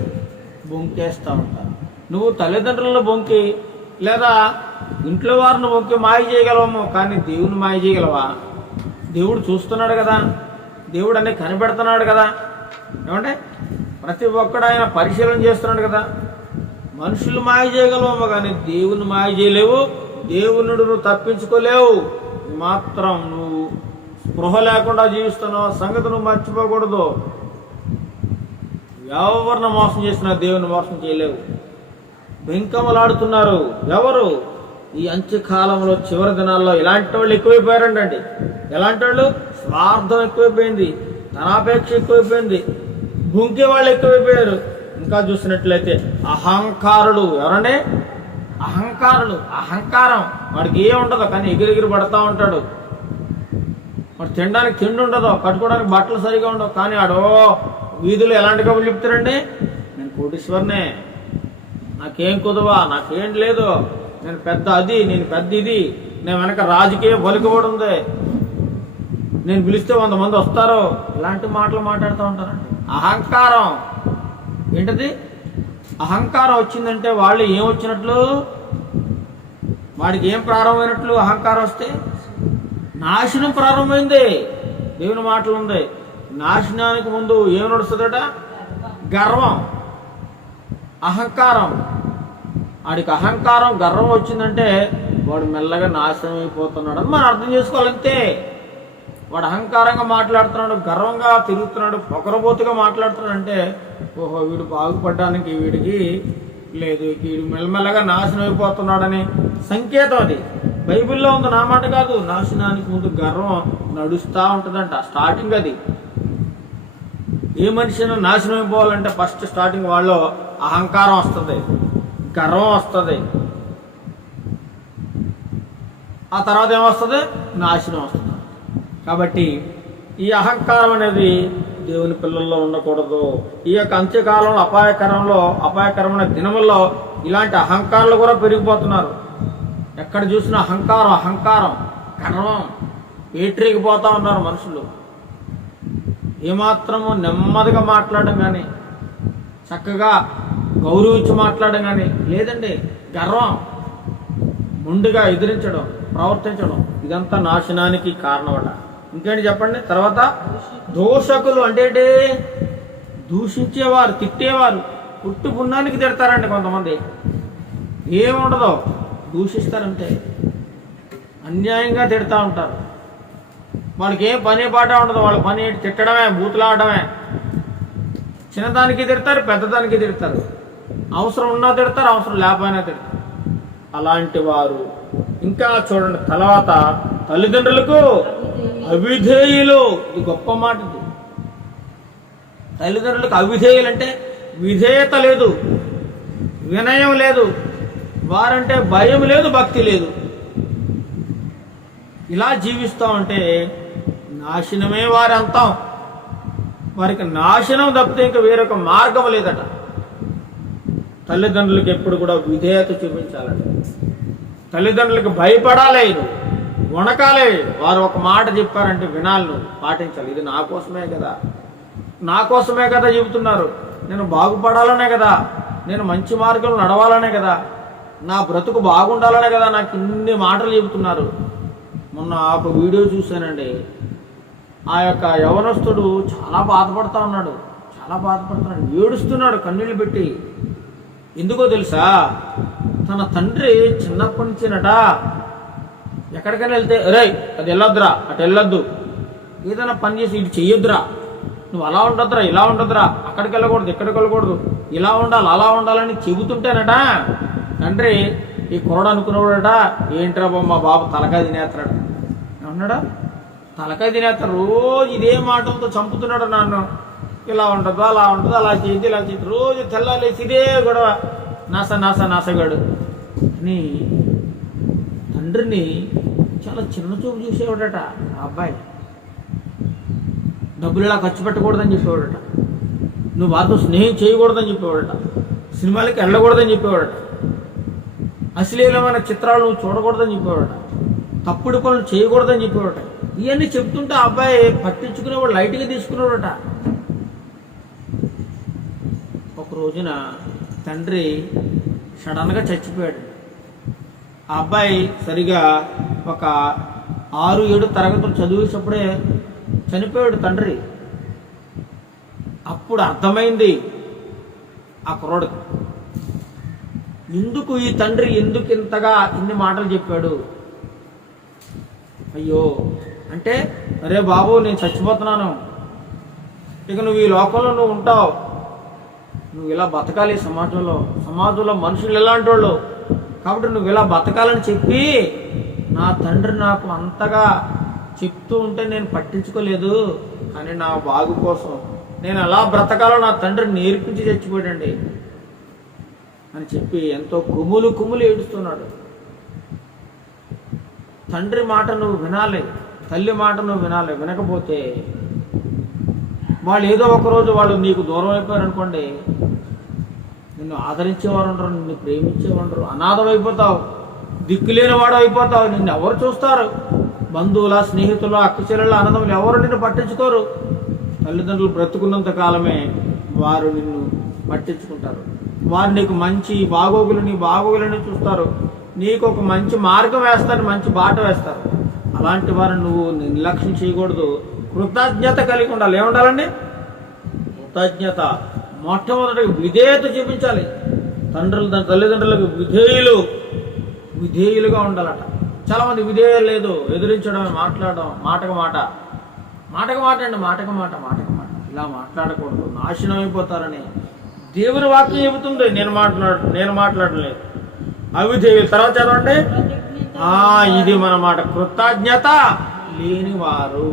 బొంకేస్తూ ఉంటారు. నువ్వు తల్లిదండ్రులను బొంకి లేదా ఇంట్లో వారిని బొంకి మాయ చేయగలవేమో, కానీ దేవుని మాయ చేయగలవా? దేవుడు చూస్తున్నాడు కదా, దేవుడు అన్నీ కనిపెడుతున్నాడు కదా. ఏమంటే ప్రతి ఒక్కడు ఆయన పరిశీలన చేస్తున్నాడు కదా. మనుషులు మాయ చేయగలవేమో కానీ దేవుని మాయ చేయలేవు. దేవుని నువ్వు తప్పించుకోలేవు. మాత్రం నువ్వు స్పృహ లేకుండా జీవిస్తున్నావు, సంగతి నువ్వు మర్చిపోకూడదు. ఎవరిని మోసం చేసినా దేవుని మోసం చేయలేవు. బెంకములాడుతున్నారు ఎవరు? ఈ అంత్యకాలంలో చివరి దినాల్లో ఇలాంటి వాళ్ళు ఎక్కువైపోయారండి. ఎలాంటి వాళ్ళు? స్వార్థం ఎక్కువైపోయింది, ధనాపేక్ష ఎక్కువైపోయింది, బుంకే వాళ్ళు ఎక్కువైపోయారు. ఇంకా చూసినట్లయితే అహంకారులు. ఎవరండి? అహంకారం. వాడికి ఏం ఉండదు కానీ ఎగిరెగిరి పడతా ఉంటాడు. వాడు తినడానికి తిండి ఉండదు, కట్టుకోవడానికి బట్టలు సరిగా ఉండవు, కానీ ఆడో వీధులు ఎలాంటి కబుర్లు చెప్తారండి? నేను కోటీశ్వరనే, నాకేం కుదవా, నాకేం లేదు, నేను పెద్ద అది, నేను పెద్ద ఇది, నేను వెనక రాజకీయ పలుకుబడి ఉంది, నేను పిలిస్తే 100 మంది వస్తారు. ఇలాంటి మాటలు మాట్లాడుతూ ఉంటారండి. అహంకారం. ఏంటది? అహంకారం వచ్చిందంటే వాళ్ళు ఏం వచ్చినట్లు? వాడికి ఏం ప్రారంభమైనట్లు? అహంకారం వస్తే నాశనం ప్రారంభమైంది. దేవుని మాటలు ఉంది, నాశనానికి ముందు ఏం నడుస్తుందట? గర్వం, అహంకారం. వాడికి అహంకారం, గర్వం వచ్చిందంటే వాడు మెల్లగా నాశనం అయిపోతున్నాడు అని మనం అర్థం చేసుకోవాలంతే. వాడు అహంకారంగా మాట్లాడుతున్నాడు, గర్వంగా తిరుగుతున్నాడు, పొగరబోతుగా మాట్లాడుతున్నాడు అంటే ఓహో వీడు బాగుపడడానికి వీడికి లేదు, వీడు మెల్లమెల్లగా నాశనం అయిపోతున్నాడని సంకేతం అది. బైబిల్లో ఉంది, నా మాట కాదు. నాశనానికి ముందు గర్వం నడుస్తూ ఉంటుందంట. స్టార్టింగ్ అది. ఏ మనిషిని నాశనం అయిపోవాలంటే ఫస్ట్ స్టార్టింగ్ వాళ్ళు అహంకారం వస్తుంది, గర్వం వస్తుంది. ఆ తర్వాత ఏమొస్తుంది? నాశనం వస్తుంది. కాబట్టి ఈ అహంకారం అనేది దేవుని పిల్లల్లో ఉండకూడదు. ఈ యొక్క అంత్యకాలంలో అపాయకరమైన దినముల్లో ఇలాంటి అహంకారాలు కూడా పెరిగిపోతున్నారు. ఎక్కడ చూసినా అహంకారం, గర్వం, పేటరీగిపోతూ ఉన్నారు మనుషులు. ఏమాత్రము నెమ్మదిగా మాట్లాడడం కానీ, చక్కగా గౌరవించి మాట్లాడడం కానీ లేదండి. గర్వం, మొండిగా ఎదిరించడం, ప్రవర్తించడం, ఇదంతా నాశనానికి కారణమట. ఇంకేంటి చెప్పండి. తర్వాత దోషకులు అంటే దూషించేవారు, తిట్టేవారు. పుట్టు పుణ్యానికి తిడతారండి కొంతమంది. ఏముండదో, దూషిస్తారంటే అన్యాయంగా తిడతా ఉంటారు. వాళ్ళకి ఏం పని పాట ఉండదు. వాళ్ళ పని ఏంటి? తిట్టడమే, బూతులాడమే. చిన్నదానికి తిడతారు, పెద్దదానికి తిడతారు. అవసరం ఉన్నా తిడతారు, అవసరం లేకపోయినా తిడతారు. అలాంటి వారు. ఇంకా చూడండి, తర్వాత తల్లిదండ్రులకు అవిధేయులు. ఇది గొప్ప మాట. ఇది తల్లిదండ్రులకు అవిధేయులు అంటే విధేయత లేదు, వినయం లేదు, వారంటే భయం లేదు, భక్తి లేదు. ఇలా జీవిస్తూ ఉంటే నాశనమే వారి అంతం. వారికి నాశనం తప్పితే ఇంకా వేరొక మార్గం లేదట. తల్లిదండ్రులకు ఎప్పుడు కూడా విధేయత చూపించాలట. తల్లిదండ్రులకు భయపడాలి, వణకాలే. వారు ఒక మాట చెప్పారంటే వినాలి, నువ్వు పాటించాలి. ఇది నా కోసమే కదా చెబుతున్నారు. నేను బాగుపడాలనే కదా, నేను మంచి మార్గంలో నడవాలనే కదా, నా బ్రతుకు బాగుండాలనే కదా నాకు ఇన్ని మాటలు చెబుతున్నారు. మొన్న ఒక వీడియో చూశానండి. ఆ యొక్క యవనస్తుడు చాలా బాధపడుతున్నాడు, ఏడుస్తున్నాడు కన్నీళ్ళు పెట్టి. ఎందుకో తెలుసా? తన తండ్రి చిన్నప్పటి నుంచినట ఎక్కడికైనా వెళ్తే, రే అది వెళ్ళొద్దురా, అటు వెళ్ళొద్దు, ఏదైనా పని చేసి ఇటు చెయ్యొద్దురా, నువ్వు అలా ఉండొద్దురా, ఇలా ఉండొద్దురా, అక్కడికి వెళ్ళకూడదు, ఇక్కడికి వెళ్ళకూడదు, ఇలా ఉండాలి, అలా ఉండాలని చెబుతుంటేనట తండ్రి ఈ కుర్రాడు అనుకున్నాడట, ఏంట్రా మా బాబు తలకాయ తినేస్తాడు అన్నాడా. తలకాయ తినేస్తాడు, రోజు ఇదే మాటలతో చంపుతున్నాడు నన్ను. ఇలా ఉండదు, అలా ఉండదు, అలా చేసి ఇలా చేసి రోజు తెల్లాలేసి ఇదే గొడవ, నాసగాడు అని తండ్రిని చాలా చిన్న చూపు చూసేవాడట. ఆ అబ్బాయి డబ్బులు ఇలా ఖర్చు పెట్టకూడదని చెప్పేవాడట, నువ్వు వారితో స్నేహం చేయకూడదని చెప్పేవాడట, సినిమాలకి వెళ్ళకూడదని చెప్పేవాడట, అశ్లీలమైన చిత్రాలు నువ్వు చూడకూడదని చెప్పేవాడట, తప్పుడు పనులు చేయకూడదని చెప్పేవాడట. ఇవన్నీ చెప్తుంటే ఆ అబ్బాయి పట్టించుకునేవాడు, లైట్గా తీసుకునేవాడట. ఒక రోజున తండ్రి సడన్గా చచ్చిపోయాడు. ఆ అబ్బాయి సరిగా ఒక 6-7 తరగతులు చదివేటప్పుడే చనిపోయాడు తండ్రి. అప్పుడు అర్థమైంది ఆ కుర్రోడికి, ఎందుకు ఈ తండ్రి ఎందుకు ఇంతగా ఇన్ని మాటలు చెప్పాడు. అయ్యో అంటే, అరే బాబు నేను చచ్చిపోతున్నాను, ఇక నువ్వు ఈ లోకంలో నువ్వు ఉంటావు, నువ్వు ఇలా బతకాలి. సమాజంలో మనుషులు ఎలాంటి వాళ్ళు, కాబట్టి నువ్వు ఇలా బతకాలని చెప్పి నా తండ్రి నాకు అంతగా చెప్తూ ఉంటే నేను పట్టించుకోలేదు. కానీ నా బాగు కోసం నేను ఎలా బ్రతకాలో నా తండ్రి నేర్పించి చచ్చిపోయాడండి అని చెప్పి ఎంతో కుమ్ములు ఏడుస్తున్నాడు. తండ్రి మాట నువ్వు వినాలి, తల్లి మాట నువ్వు వినాలి. వినకపోతే వాళ్ళు ఏదో ఒకరోజు వాళ్ళు నీకు దూరం అయిపోయారు అనుకోండి, నిన్ను ఆదరించేవారు ఉండరు, నిన్ను ప్రేమించేవారు ఉండరు, అనాథం అయిపోతావు, దిక్కులేని వాడు అయిపోతావు. నిన్ను ఎవరు చూస్తారు? బంధువుల, స్నేహితుల, అక్కచెల్లెళ్ళ, అన్నదమ్ములు ఎవరు నిన్ను పట్టించుకోరు. తల్లిదండ్రులు బ్రతుకున్నంత కాలమే వారు నిన్ను పట్టించుకుంటారు. వారు నీకు మంచి బాగోగులని చూస్తారు, నీకు ఒక మంచి మార్గం వేస్తారు, మంచి బాట వేస్తారు. అలాంటి వారు నువ్వు నిర్లక్ష్యం చేయకూడదు. కృతజ్ఞత కలిగి ఉండాలి. ఏముండాలండి? కృతజ్ఞత. మొట్టమొదటిగా విధేయత చూపించాలి. తల్లిదండ్రులకు విధేయులుగా ఉండాలట. చాలా మంది విధేయులు లేదు, ఎదిరించడం, మాట్లాడడం, మాటకు మాట ఇలా మాట్లాడకూడదు, నాశనం అయిపోతారని దేవుని వాక్యం చెబుతుంది. నేను మాట్లాడలేదు. అవిధేయులు. తర్వాత చదవండి. ఇది మన మాట, కృతజ్ఞత లేనివారు.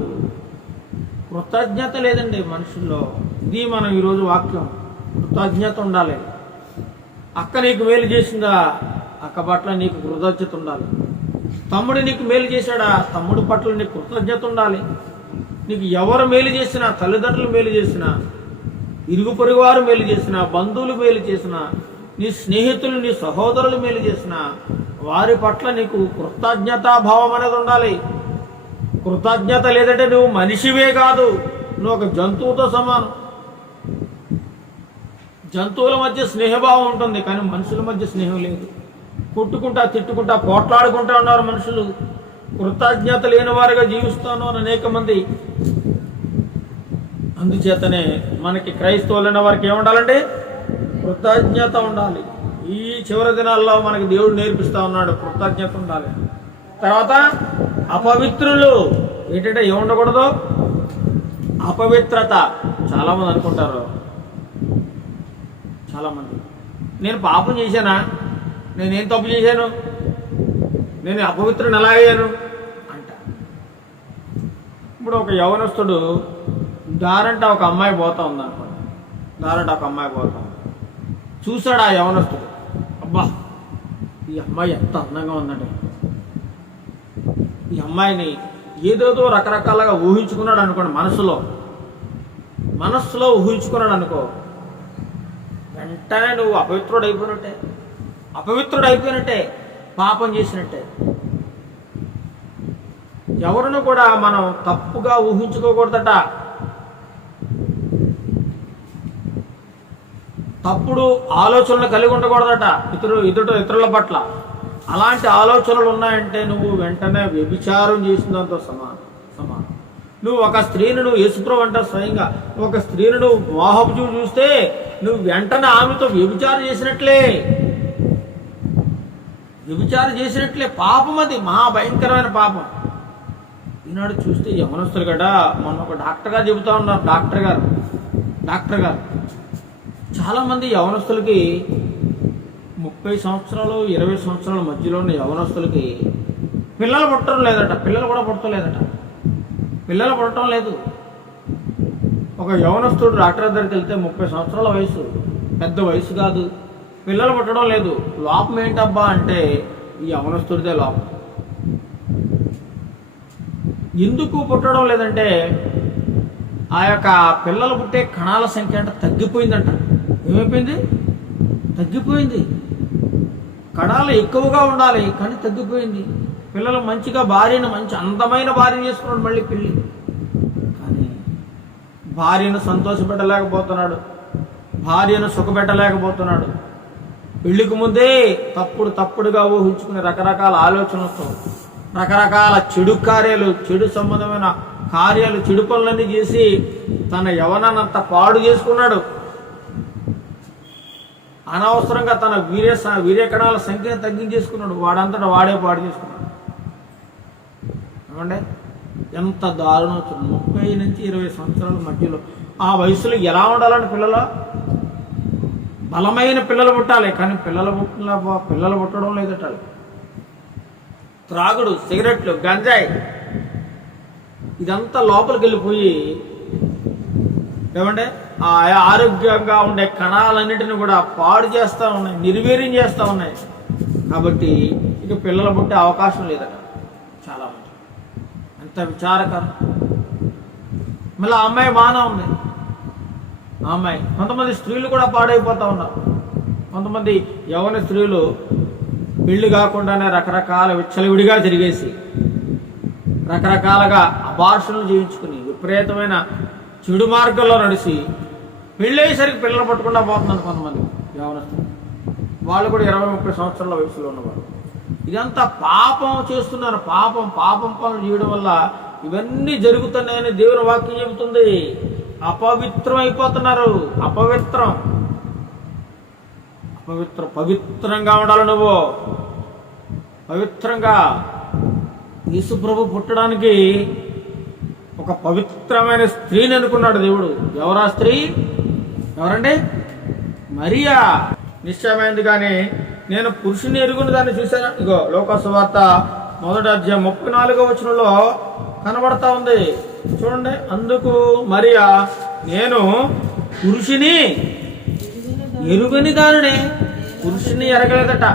కృతజ్ఞత లేదండి మనుషుల్లో. ఇది మనం ఈరోజు వాక్యం. కృతజ్ఞత ఉండాలి. అక్క నీకు మేలు చేసిందా, అక్క పట్ల నీకు కృతజ్ఞత ఉండాలి. తమ్ముడు నీకు మేలు చేశాడా, తమ్ముడు పట్ల నీకు కృతజ్ఞత ఉండాలి. నీకు ఎవరు మేలు చేసినా, తల్లిదండ్రులు మేలు చేసినా, ఇరుగు పొరుగు వారు మేలు చేసినా, బంధువులు మేలు చేసినా, నీ స్నేహితులు నీ సహోదరులు మేలు చేసినా, వారి పట్ల నీకు కృతజ్ఞతాభావం అనేది ఉండాలి. కృతజ్ఞత లేదంటే నువ్వు మనిషివే కాదు, నువ్వు ఒక జంతువుతో సమానం. జంతువుల మధ్య స్నేహభావం ఉంటుంది, కానీ మనుషుల మధ్య స్నేహం లేదు. కొట్టుకుంటా తిట్టుకుంటా పోట్లాడుకుంటా ఉన్నారు మనుషులు. కృతజ్ఞత లేని వారుగా జీవిస్తాను అనేక మంది. అందుచేతనే మనకి క్రైస్తవులైన వారికి ఏముండాలంటే కృతజ్ఞత ఉండాలి. ఈ చివరి దినాల్లో మనకి దేవుడు నేర్పిస్తా ఉన్నాడు, కృతజ్ఞత ఉండాలి. తర్వాత అపవిత్రులు ఏంటంటే ఏముండకూడదు, అపవిత్రత. చాలామంది అనుకుంటారు, చాలామంది నేను పాపం చేశానా, నేనేం తప్పు చేశాను, నేను అపవిత్రుని ఎలా అయ్యాను అంట. ఇప్పుడు ఒక యవనస్తుడు దారంట ఒక అమ్మాయి పోతా ఉంది అనుకోండి, దారంట ఒక అమ్మాయి పోతా ఉంది. చూశాడు ఆ యవనస్తుడు, అబ్బా ఈ అమ్మాయి ఎంత అందంగా ఉందండి. ఈ అమ్మాయిని ఏదేదో రకరకాలుగా ఊహించుకున్నాడు అనుకోండి, మనస్సులో ఊహించుకున్నాడు అనుకో, వెంటనే నువ్వు అపవిత్రుడైపోయినట్టే, పాపం చేసినట్టే. ఎవరిని కూడా మనం తప్పుగా ఊహించుకోకూడదట. తప్పుడు ఆలోచనలు కలిగి ఉండకూడదట ఇతరుల పట్ల. అలాంటి ఆలోచనలు ఉన్నాయంటే నువ్వు వెంటనే వ్యభిచారం చేసినంత సమానం. నువ్వు ఒక స్త్రీని, నువ్వు యేసుప్రభు అంట స్వయంగా, ఒక స్త్రీని నువ్వు మోహపు చూస్తే నువ్వు వెంటనే ఆమెతో వ్యభిచారం చేసినట్లే. పాపం, అది మహాభయంకరమైన పాపం. ఈనాడు చూస్తే యవనస్తులు కదా, మొన్న ఒక డాక్టర్ గారు చెబుతా ఉన్నారు. డాక్టర్ గారు చాలామంది యవనస్తులకి 30 సంవత్సరాలు 20 సంవత్సరాల మధ్యలో ఉన్న యవనస్తులకి పిల్లలు పుట్టడం లేదట. పిల్లలు పుట్టడం లేదు. ఒక యవనస్తుడు డాక్టర్ దగ్గరికి వెళ్తే 30 సంవత్సరాల వయసు, పెద్ద వయసు కాదు, పిల్లలు పుట్టడం లేదు. లోపం ఏంటబ్బా అంటే ఈ యవనస్తుడిదే లోపం. ఎందుకు పుట్టడం లేదంటే ఆ యొక్క పిల్లలు పుట్టే కణాల సంఖ్య అంటే తగ్గిపోయిందంట. ఏమైపోయింది? తగ్గిపోయింది. కణాలు ఎక్కువగా ఉండాలి కానీ తగ్గిపోయింది. పిల్లలు మంచిగా మంచి అందమైన భార్యను చేసుకున్నాడు మళ్ళీ పెళ్ళి, కానీ భార్యను సంతోషపెట్టలేకపోతున్నాడు, భార్యను సుఖపెట్టలేకపోతున్నాడు. పెళ్లికి ముందే తప్పుడుగా ఊహించుకునే రకరకాల ఆలోచనలతో రకరకాల చెడు సంబంధమైన కార్యాలు, చెడు పనులన్నీ చేసి తన యవనాన్నంత పాడు చేసుకున్నాడు. అనవసరంగా తన వీర్యకణాల సంఖ్యను తగ్గించేసుకున్నాడు. వాడంతటా వాడే పాడు చేసుకున్నాడు. ఏమంటే ఎంత దారుణం వచ్చింది. 30 నుంచి 20 సంవత్సరాల మధ్యలో ఆ వయసులో ఎలా ఉండాలని పిల్లలు? బలమైన పిల్లలు పుట్టాలి, కానీ పిల్లలు పుట్టడం లేదట. త్రాగుడు, సిగరెట్లు, గంజాయి ఇదంతా లోపలికి వెళ్ళిపోయి ఏమంటే ఆ ఆరోగ్యంగా ఉండే కణాలన్నింటినీ కూడా పాడు చేస్తూ ఉన్నాయి, నిర్వీర్యం చేస్తూ ఉన్నాయి. కాబట్టి ఇక పిల్లలు పుట్టే అవకాశం లేదట చాలామంది. ఎంత విచారకరం. మళ్ళీ ఆ అమ్మాయి బాగానే ఉంది. ఆ అమ్మాయి, కొంతమంది స్త్రీలు కూడా పాడైపోతూ ఉన్నారు. కొంతమంది యవ్వన స్త్రీలు పెళ్లి కాకుండానే రకరకాల విచ్చలవిడిగా తిరిగేసి రకరకాలుగా అబార్షన్లు చేయించుకుని విపరీతమైన చెడు మార్గంలో నడిచి పెళ్ళయ్యేసరికి పిల్లలు పట్టకుండా పోతున్నారు కొంతమంది యవ్వనస్తులు. వాళ్ళు కూడా 20-30 సంవత్సరాల వయసులో ఉన్నవారు. ఇదంతా పాపం చేస్తున్నారు. పాపం పనులు చేయడం వల్ల ఇవన్నీ జరుగుతున్నాయని దేవుని వాక్యం చెబుతుంది. అపవిత్రం అయిపోతున్నారు. పవిత్రంగా ఉండాలి. నువ్వు పవిత్రంగా. యేసుప్రభు పుట్టడానికి ఒక పవిత్రమైన స్త్రీని అనుకున్నాడు దేవుడు. ఎవరా స్త్రీ? ఎవరండి? మరియా. నిశ్చయమైంది కానీ నేను పురుషుని ఎరుగుని దాన్ని చూశాను. ఇగో లోకసువార్త 1వ అధ్యాయం 34వ వచనంలో కనబడతా ఉంది చూడండి. అందుకు మరియా నేను పురుషుని ఎరుగని దానినే. పురుషుని ఎరగలేదట,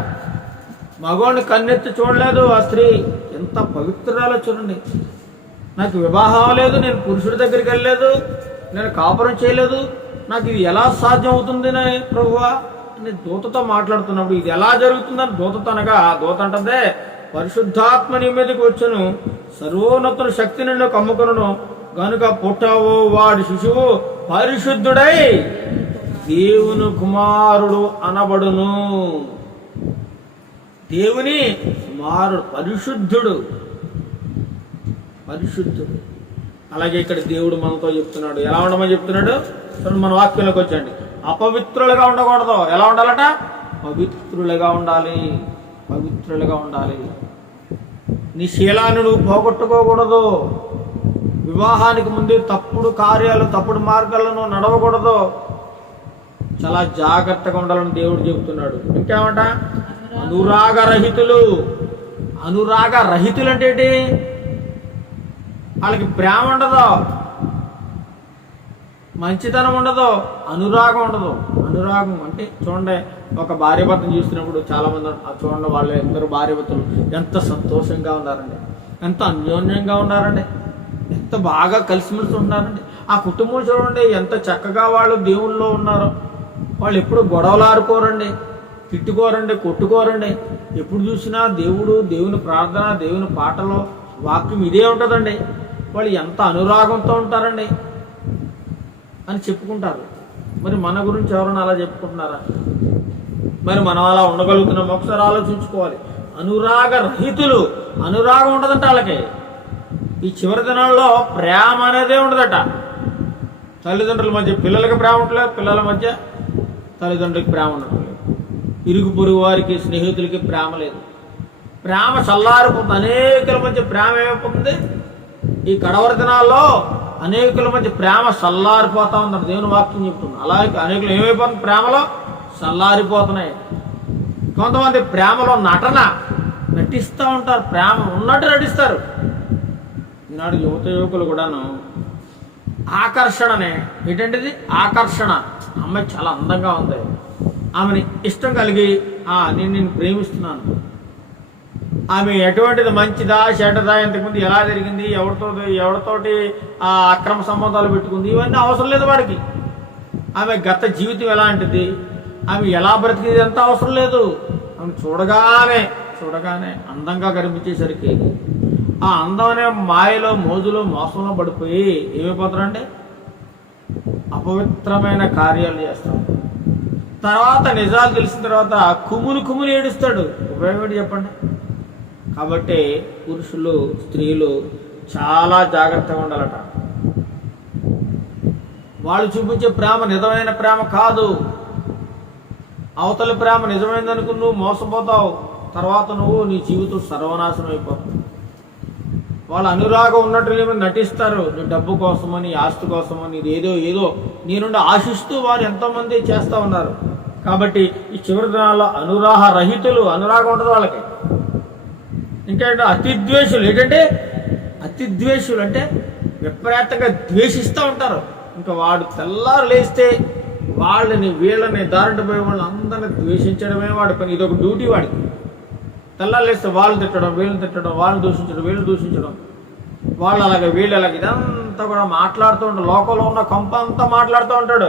మగవాడిని కన్నెత్తి చూడలేదు ఆ స్త్రీ. ఎంత పవిత్రాలో చూడండి. నాకు వివాహం లేదు, నేను పురుషుడి దగ్గరికి వెళ్ళలేదు, నేను కాపురం చేయలేదు, నాకు ఇది ఎలా సాధ్యం అవుతుంది ప్రభువా అని దూతతో మాట్లాడుతున్నప్పుడు ఇది ఎలా జరుగుతుందని దూతతో అనగా, దూత అంటదే పరిశుద్ధాత్మ నీ మీదకి వచ్చును, సర్వోన్నతుల శక్తి నిన్ను కమ్ముకును, గనుక పుట్టవు వాడి శిశువు పరిశుద్ధుడై దేవుని కుమారుడు అనబడును. దేవుని కుమారుడు పరిశుద్ధుడు, పరిశుద్ధుడు. అలాగే ఇక్కడ దేవుడు మనతో చెప్తున్నాడు. ఎలా ఉండమని చెప్తున్నాడు చూడండి. మన వాక్యంలోకి వచ్చండి. అపవిత్రులుగా ఉండకూడదు. ఎలా ఉండాలట? పవిత్రులుగా ఉండాలి, పవిత్రులుగా ఉండాలి. నీ శీలాన్ని నువ్వు పోగొట్టుకోకూడదు. వివాహానికి ముందు తప్పుడు కార్యాలు, తప్పుడు మార్గాలను నడవకూడదు. చాలా జాగ్రత్తగా ఉండాలని దేవుడు చెబుతున్నాడు. ఇంకేమంట? అనురాగరహితులు. అనురాగరహితులు అంటే ఏంటి? వాళ్ళకి ప్రేమ ఉండదు, మంచితనం ఉండదు, అనురాగం ఉండదు. అనురాగం అంటే చూడండి, ఒక భార్య భర్తను చూస్తున్నప్పుడు చాలా మంది చూడండి, వాళ్ళు ఇద్దరు భార్య భర్తలు ఎంత సంతోషంగా ఉన్నారండి, ఎంత అన్యోన్యంగా ఉన్నారండి, ఎంత బాగా కలిసిమెలిసి ఉన్నారండి. ఆ కుటుంబం చూడండి ఎంత చక్కగా వాళ్ళు దేవుల్లో ఉన్నారు. వాళ్ళు ఎప్పుడు గొడవలు ఆడుకోరండి, తిట్టుకోరండి, కొట్టుకోరండి. ఎప్పుడు చూసినా దేవుడు, దేవుని ప్రార్థన, దేవుని పాటలో వాక్యం ఇదే ఉంటుందండి. వాళ్ళు ఎంత అనురాగంతో ఉంటారండి అని చెప్పుకుంటారు. మరి మన గురించి ఎవరైనా అలా చెప్పుకుంటున్నారా? మరి మనం అలా ఉండగలుగుతున్నాం? ఒకసారి ఆలోచించుకోవాలి. అనురాగ రహితులు. అనురాగం ఉండదంట వాళ్ళకి. ఈ చివరి దినాల్లో ప్రేమ అనేదే ఉండదట. తల్లిదండ్రుల మధ్య పిల్లలకి ప్రేమ ఉండలేదు, పిల్లల మధ్య తల్లిదండ్రులకి ప్రేమ ఉండట్లేదు, ఇరుగు పొరుగు వారికి స్నేహితులకి ప్రేమ లేదు. ప్రేమ చల్లారిపోతుంది. అనేకుల మధ్య ప్రేమ ఏమైపోతుంది? ఈ కడవరి దినాల్లో అనేకుల మధ్య ప్రేమ చల్లారిపోతా ఉందంట. దేవుని వాక్యం చెప్తుంది. అలాగే అనేకులు ఏమైపోతుంది? ప్రేమలో చల్లారిపోతున్నాయి. కొంతమంది ప్రేమలో నటిస్తూ ఉంటారు, ప్రేమ ఉన్నట్టు నటిస్తారు. ఈనాడు యువత యువకులు కూడాను ఆకర్షణనే. ఏంటంటే ఆకర్షణ. అమ్మాయి చాలా అందంగా ఉంది, ఆమెని ఇష్టం కలిగి నేను ప్రేమిస్తున్నాను, ఆమె ఎటువంటిది, మంచిదా చెడ్డదా, ఇంతకుముందు ఎలా జరిగింది, ఎవరితోటి అక్రమ సంబంధాలు పెట్టుకుంది, ఇవన్నీ అవసరం లేదు వాడికి. ఆమె గత జీవితం ఎలాంటిది, ఆమె ఎలా బ్రతికింది అంత అవసరం లేదు. ఆమె చూడగానే అందంగా కనిపించేసరికి ఆ అందం అనే మాయలో, మోజులో, మోసంలో పడిపోయి ఏమైపోతారంటే అపవిత్రమైన కార్యాలు చేస్తాం. తర్వాత నిజాలు తెలిసిన తర్వాత కుములు ఏడుస్తాడు. ఉపయోగం చెప్పండి. కాబట్టి పురుషులు, స్త్రీలు చాలా జాగ్రత్తగా ఉండాలట. వాళ్ళు చూపించే ప్రేమ నిజమైన ప్రేమ కాదు. అవతల ప్రేమ నిజమైందనుకు నువ్వు మోసపోతావు. తర్వాత నీ జీవితం సర్వనాశనం అయిపోతుంది. వాళ్ళు అనురాగం ఉన్నట్టు నటిస్తారు. నీ డబ్బు కోసమని, ఆస్తి కోసమని, ఏదో నీ నుండి ఆశిస్తూ వారు ఎంతోమంది చేస్తూ ఉన్నారు. కాబట్టి ఈ చివరి దినాల్లో అనురాగ రహితులు. అనురాగం ఉండదు వాళ్ళకి. ఇంకా అతిద్వేషులు. ఏంటంటే అతిద్వేషులు అంటే విపరీతంగా ద్వేషిస్తూ ఉంటారు. ఇంకా వాడు తెల్లారు లేస్తే వాళ్ళని, వీళ్ళని, దారిన పోయే వాళ్ళని అందరినీ ద్వేషించడమే వాడి పని. ఇదొక డ్యూటీ వాడికి. తెల్లారు లేస్తే వాళ్ళు తిట్టడం, వీళ్ళని తిట్టడం, వాళ్ళని దూషించడం, వీళ్ళని దూషించడం, వాళ్ళు అలాగే వీళ్ళు అలాగే, ఇదంతా కూడా మాట్లాడుతూ ఉంటాడు. లోకంలో ఉన్న కంప అంతా మాట్లాడుతూ ఉంటాడు.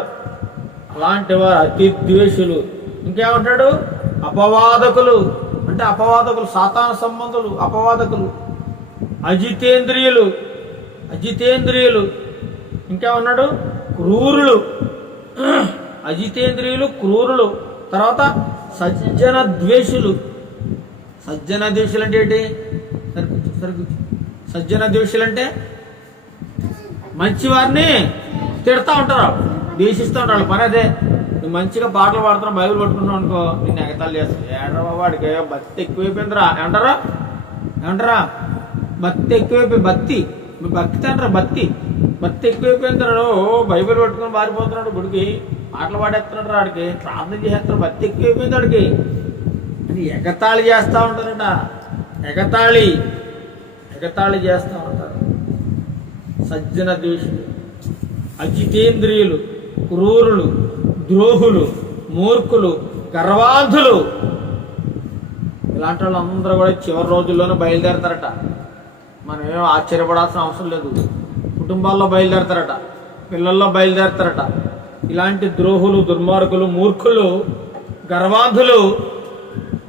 అలాంటి వారు అతి ద్వేషులు. ఇంకేమంటాడు? అపవాదకులు. అంటే అపవాదకులు, సాతాన సంబంధులు, అపవాదకులు. అజితేంద్రియులు. ఇంకేమన్నాడు? క్రూరులు. అజితేంద్రియులు, క్రూరులు. తర్వాత సజ్జన ద్వేషులు. అంటే ఏంటి? సజ్జన ద్వేషులు అంటే మంచివారిని తిడతా ఉంటారు, ద్వేషిస్తూ ఉంటారు. పని అదే. నువ్వు మంచిగా పాటలు పాడుతున్నావు, బైబిల్ పట్టుకున్నావు అనుకో, నిన్ను ఎగతాలు చేస్తావు. ఏడరా వాడికి భక్తి ఎక్కువైపోయిందిరా ఏమంటారా? భక్తి ఎక్కువైపోయి భక్తి అంటారా? భక్తి ఎక్కువైపోయిందిరా. బైబిల్ పట్టుకుని పారిపోతున్నాడు గుడికి, పాటలు పాడేస్తున్నాడు, వాడికి ప్రార్థన చేసేస్తున్నాడు. భక్తి ఎక్కువైపోయింది వాడికి. అది ఎగతాళి చేస్తూ ఉంటారట. ఎగతాళి చేస్తూ ఉంటారు. సజ్జన ద్వేషులు, అజితేంద్రియులు, క్రూరులు, ద్రోహులు, మూర్ఖులు, గర్వాంధులు, ఇలాంటి వాళ్ళందరూ కూడా చివరి రోజుల్లోనే బయలుదేరతారట. మనం ఏమో ఆశ్చర్యపడాల్సిన అవసరం లేదు. కుటుంబాల్లో బయలుదేరతారట, పిల్లల్లో బయలుదేరతారట. ఇలాంటి ద్రోహులు, దుర్మార్గులు, మూర్ఖులు, గర్వాంధులు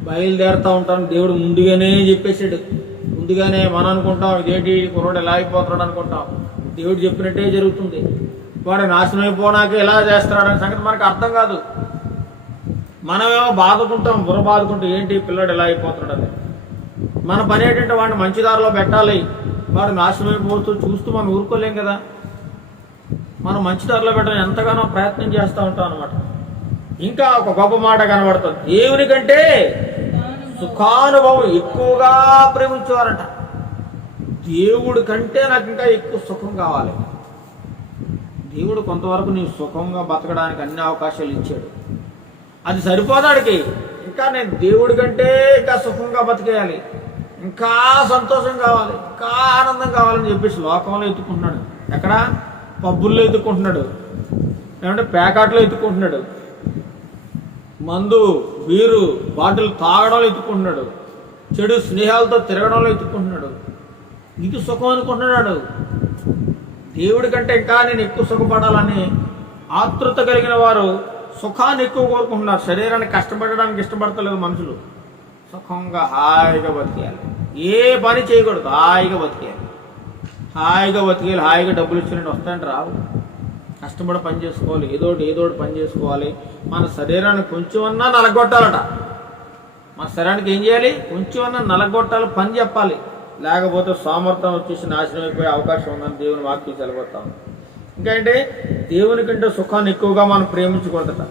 బయలుదేరుతూ ఉంటారని దేవుడు ముందుగానే చెప్పేశాడు. ముందుగానే మనం అనుకుంటాం ఇదేంటి కుర్రోడు ఎలా అయిపోతున్నాడు అనుకుంటాం. దేవుడు చెప్పినట్టే జరుగుతుంది. వాడు నాశనం అయిపోవడానికి ఎలా చేస్తున్నాడనే సంగతి మనకు అర్థం కాదు. మనమేమో బాధకుంటాం, బుర్ర బాధకుంటాం, ఏంటి పిల్లడు ఎలా అయిపోతున్నాడు అని. మన పని ఏంటంటే వాడిని మంచి దారిలో పెట్టాలి. వాడు నాశనం అయిపోతూ చూస్తూ మనం ఊరుకోలేం కదా. మనం మంచి దారిలో పెట్టడం ఎంతగానో ప్రయత్నం చేస్తూ ఉంటాం అన్నమాట. ఇంకా ఒక గొప్ప మాట కనబడుతుంది. దేవుని కంటే సుఖానుభవం ఎక్కువగా ప్రేమించేవారంట. దేవుడి కంటే నాకు ఇంకా ఎక్కువ సుఖం కావాలి. దేవుడు కొంతవరకు నీ సుఖంగా బతకడానికి అన్ని అవకాశాలు ఇచ్చాడు. అది సరిపోదాడికి. ఇంకా నేను దేవుడి కంటే ఇంకా సుఖంగా బతికేయాలి, ఇంకా సంతోషం కావాలి, ఇంకా ఆనందం కావాలని చెప్పేసి లోకంలో ఎత్తుకుంటున్నాడు. ఎక్కడ? పబ్బుల్లో ఎత్తుకుంటున్నాడు, ఏమంటే ప్యాకెట్లో ఎత్తుకుంటున్నాడు, మందు బీరు బాటిల్ తాగడంలో ఎత్తుకుంటున్నాడు, చెడు స్నేహాలతో తిరగడంలో ఎత్తుకుంటున్నాడు. ఇది సుఖం అనుకుంటున్నాడు. దేవుడి కంటే ఇంకా నేను ఎక్కువ సుఖపడాలని ఆతృత కలిగిన వారు సుఖాన్ని ఎక్కువ కోరుకుంటున్నారు. శరీరాన్ని కష్టపడడానికి ఇష్టపడతలేదు మనుషులు. సుఖంగా హాయిగా బతికేయాలి, ఏ పని చేయకూడదు, హాయిగా బతికేయాలి. హాయిగా డబ్బులు ఇచ్చినట్టు వస్తాయంటే రావు. కష్టపడి పని చేసుకోవాలి, ఏదోటి పని చేసుకోవాలి. మన శరీరాన్ని కొంచెమన్నా నలగొట్టాలట. మన శరీరానికి ఏం చేయాలి? కొంచెమన్నా నలగొట్టాలి, పని చెప్పాలి. లేకపోతే సామర్థ్యం వచ్చేసి నాశనం అయిపోయే అవకాశం ఉందని దేవుని వాక్యం సెలవుతాం. ఇంకా అంటే దేవుని కంటే సుఖాన్ని ఎక్కువగా మనం ప్రేమించకూడదట.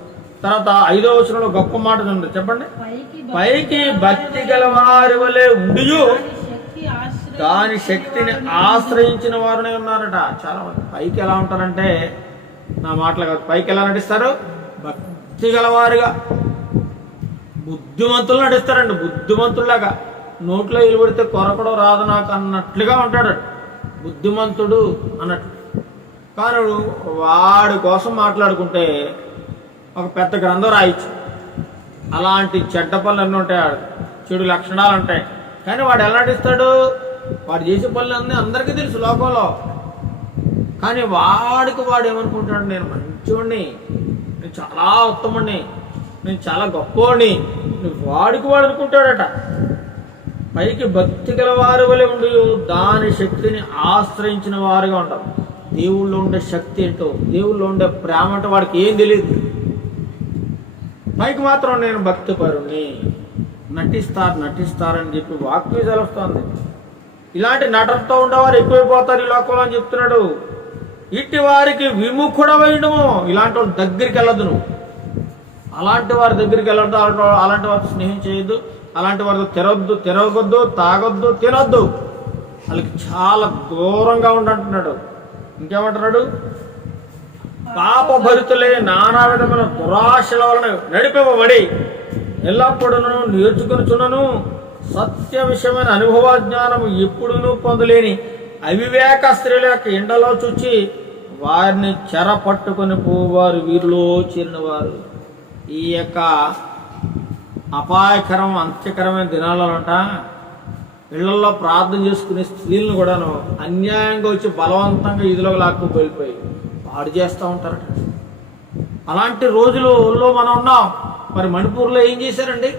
తర్వాత 5వ వచనంలో గొప్ప మాట ఉంది, చెప్పండి. పైకి భక్తి గల వారి వలె ఉండియు దాని శక్తిని ఆశ్రయించిన వారునే ఉన్నారట. చాలా మంది పైకి ఎలా ఉంటారంటే, నా మాటలు కాదు, పైకి ఎలా నటిస్తారు? భక్తి గలవారుగా, బుద్ధిమంతులు నటిస్తారండి. బుద్ధిమంతుల్లాగా నోట్లో ఇలువడితే కొరకడం రాదు నాకు అన్నట్లుగా ఉంటాడు బుద్ధిమంతుడు అన్నట్లు. కానీ వాడి కోసం మాట్లాడుకుంటే ఒక పెద్ద గ్రంథం రాయొచ్చు. అలాంటి చెడ్డ పనులు అన్నీ ఉంటాయి, చెడు లక్షణాలు ఉంటాయి. కానీ వాడు ఎలా నటిస్తాడు? వాడు చేసే పనులు అన్నీ అందరికీ తెలుసు లోకంలో. కానీ వాడు ఏమనుకుంటాడు? నేను మంచివాడిని, నేను చాలా ఉత్తముడిని, నేను చాలా గొప్పవాడిని. వాడు అనుకుంటాడట. పైకి భక్తి గల వారి వలె ఉండి దాని శక్తిని ఆశ్రయించిన వారుగా ఉంటారు. దేవుళ్ళో ఉండే శక్తి ఏంటో, దేవుళ్ళో ఉండే ప్రేమ అంటే వాడికి ఏం తెలియదు. పైకి మాత్రం నేను భక్తి పరుణ్ణి, నటిస్తారని చెప్పి వాక్యం సెలవుస్తోంది. ఇలాంటి నటనతో ఉండేవారు ఎక్కువైపోతారు ఈ లోకంలో అని చెప్తున్నాడు. ఇట్టి వారికి విముఖుడమైనము. ఇలాంటి వాళ్ళ దగ్గరికి వెళ్ళదు నువ్వు. అలాంటి వారి దగ్గరికి వెళ్ళద్దు, అలాంటి వారితో స్నేహం చేయొద్దు, అలాంటి వారితో తిరగొద్దు, తాగొద్దు, తినొద్దు. వాళ్ళకి చాలా దూరంగా ఉండంటున్నాడు. ఇంకేమంటున్నాడు? పాపభరితులే నానా విధమైన దురాశల వలన నడిపింపబడి ఎల్లప్పుడూ నేర్చుకునిచున్నను సత్య విషయమైన అనుభవ జ్ఞానము ఎప్పుడునూ పొందలేని అవివేక స్త్రీల యొక్క ఎండలో చూచి వారిని చెర పట్టుకొని పోవారు వీరిలో చేరినవారు. ఈ యొక్క అంత్యకరమైన దినాలనంట ఇళ్లలో ప్రార్థన చేసుకునే స్త్రీలను కూడాను అన్యాయంగా వచ్చి బలవంతంగా ఇదిలోకి లాక్కు వెళ్ళిపోయి పాడు చేస్తూ ఉంటారట. అలాంటి రోజులలో మనం ఉన్నాం. మరి మణిపూర్లో ఏం చేశారండి?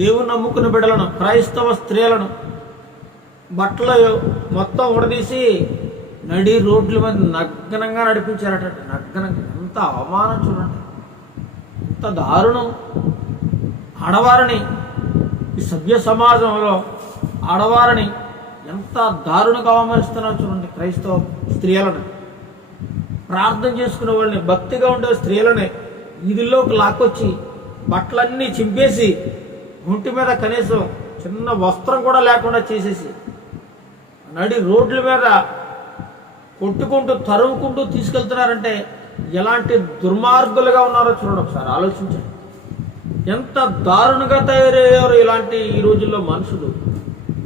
దేవుని నమ్ముకున్న బిడ్డలను, క్రైస్తవ స్త్రీలను బట్టలు మొత్తం ఉడదీసి నడి రోడ్ల మీద నగ్నంగా నడిపించారట. నగ్నంగా. ఎంత అవమానం చూడండి, ఎంత దారుణం. ఆడవారిని, ఈ సభ్య సమాజంలో ఆడవారిని ఎంత దారుణంగా అవమానిస్తున్నారో చూడండి. క్రైస్తవ స్త్రీలను, ప్రార్థన చేసుకునే వాళ్ళని, భక్తిగా ఉండే స్త్రీలని వీధుల్లోకి లాక్కొచ్చి బట్టలన్నీ చింపేసి ఒంటి మీద కనీసం చిన్న వస్త్రం కూడా లేకుండా చేసేసి నడి రోడ్ల మీద కొట్టుకుంటూ తరుముకుంటూ తీసుకెళ్తున్నారంటే ఎలాంటి దుర్మార్గులుగా ఉన్నారో చూడండి. ఒకసారి ఆలోచించండి. ఎంత దారుణంగా తయారయ్యారు ఇలాంటి ఈ రోజుల్లో మనుషులు.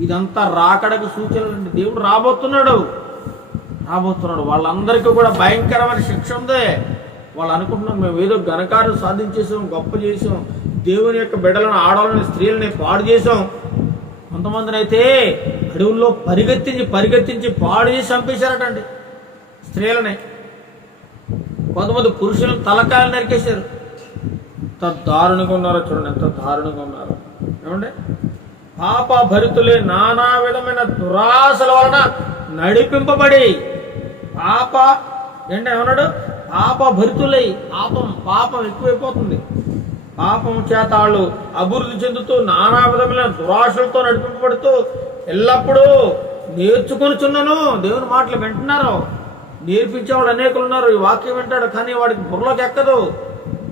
ఇదంతా రాకడకు సూచనలు అండి. దేవుడు రాబోతున్నాడు. వాళ్ళందరికీ కూడా భయంకరమైన శిక్ష ఉంది. వాళ్ళు అనుకుంటున్నారు మేము ఏదో ఘనకార్యం సాధించేసాం, గొప్ప చేసాం, దేవుని యొక్క బిడ్డలను, ఆడవాళ్ళని, స్త్రీలని పాడు చేసాం. కొంతమందిని అయితే అడవుల్లో పరిగెత్తించి పాడు చేసి చంపేశారటండి స్త్రీలని. కొంతమంది పురుషులను తలకాయలు నరికేశారు. ఎంత దారుణంగా ఉన్నారో చూడండి, ఎంత దారుణంగా ఉన్నారు. ఏమంటే పాప భరితులే నానా విధమైన దురాశల వలన నడిపింపబడి ఏమన్నాడు? పాప భరితులై పాపం ఎక్కువైపోతుంది. పాపం చేత వాళ్ళు అభివృద్ధి చెందుతూ నానా విధమైన దురాశలతో నడిపింపబడుతూ ఎల్లప్పుడూ నేర్చుకొనిచున్నాను. దేవుని మాటలు వింటున్నారు. నేర్పించేవాళ్ళు అనేకులు ఉన్నారు. ఈ వాక్యం వింటాడు కానీ వాడికి బుర్రలోకి ఎక్కదు.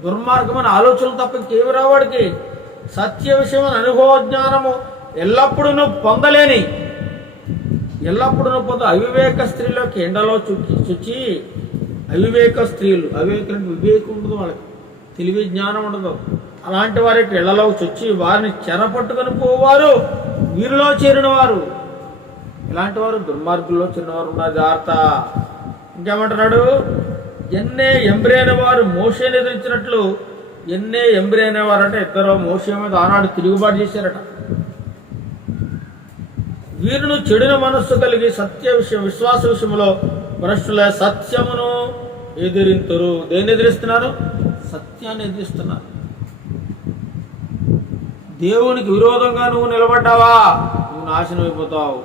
దుర్మార్గమైన ఆలోచనలు తప్ప ఇంకేమి రావాడికి. సత్య విషయమైన అనుభవ జ్ఞానము ఎల్లప్పుడూ పొందలేని అవివేక స్త్రీలోకి ఎండలో చుచ్చి అవివేక స్త్రీలు, వివేకం ఉండదు వాళ్ళకి, తెలివి జ్ఞానం ఉండదు. అలాంటి వారికి ఇళ్లలో చొచ్చి వారిని చెరపట్టుకొని పోవారు వీరిలో చేరిన వారు. ఇలాంటి వారు దుర్మార్గుల్లో చేరినవారు ఉన్న జాగ్రత్త. ఇంకేమంటున్నాడు? ఎన్నే ఎంబ్రైన వారు మోషేని ఎదిరించినట్లు. ఎన్నే ఎంబ్రైన వారు అంటే ఇద్దరు మోషే మీద ఆనాడు తిరుగుబాటు చేశారట. వీరును చెడిన మనస్సు కలిగి విశ్వాస విషయంలో భ్రష్టుల సత్యమును ఎదిరింతురు. దేన్ని ఎదిరిస్తున్నారు? సత్యాన్ని ఎదిరిస్తున్నారు. దేవునికి విరోధంగా నువ్వు నిలబడ్డావా, నువ్వు నాశనం అయిపోతావు.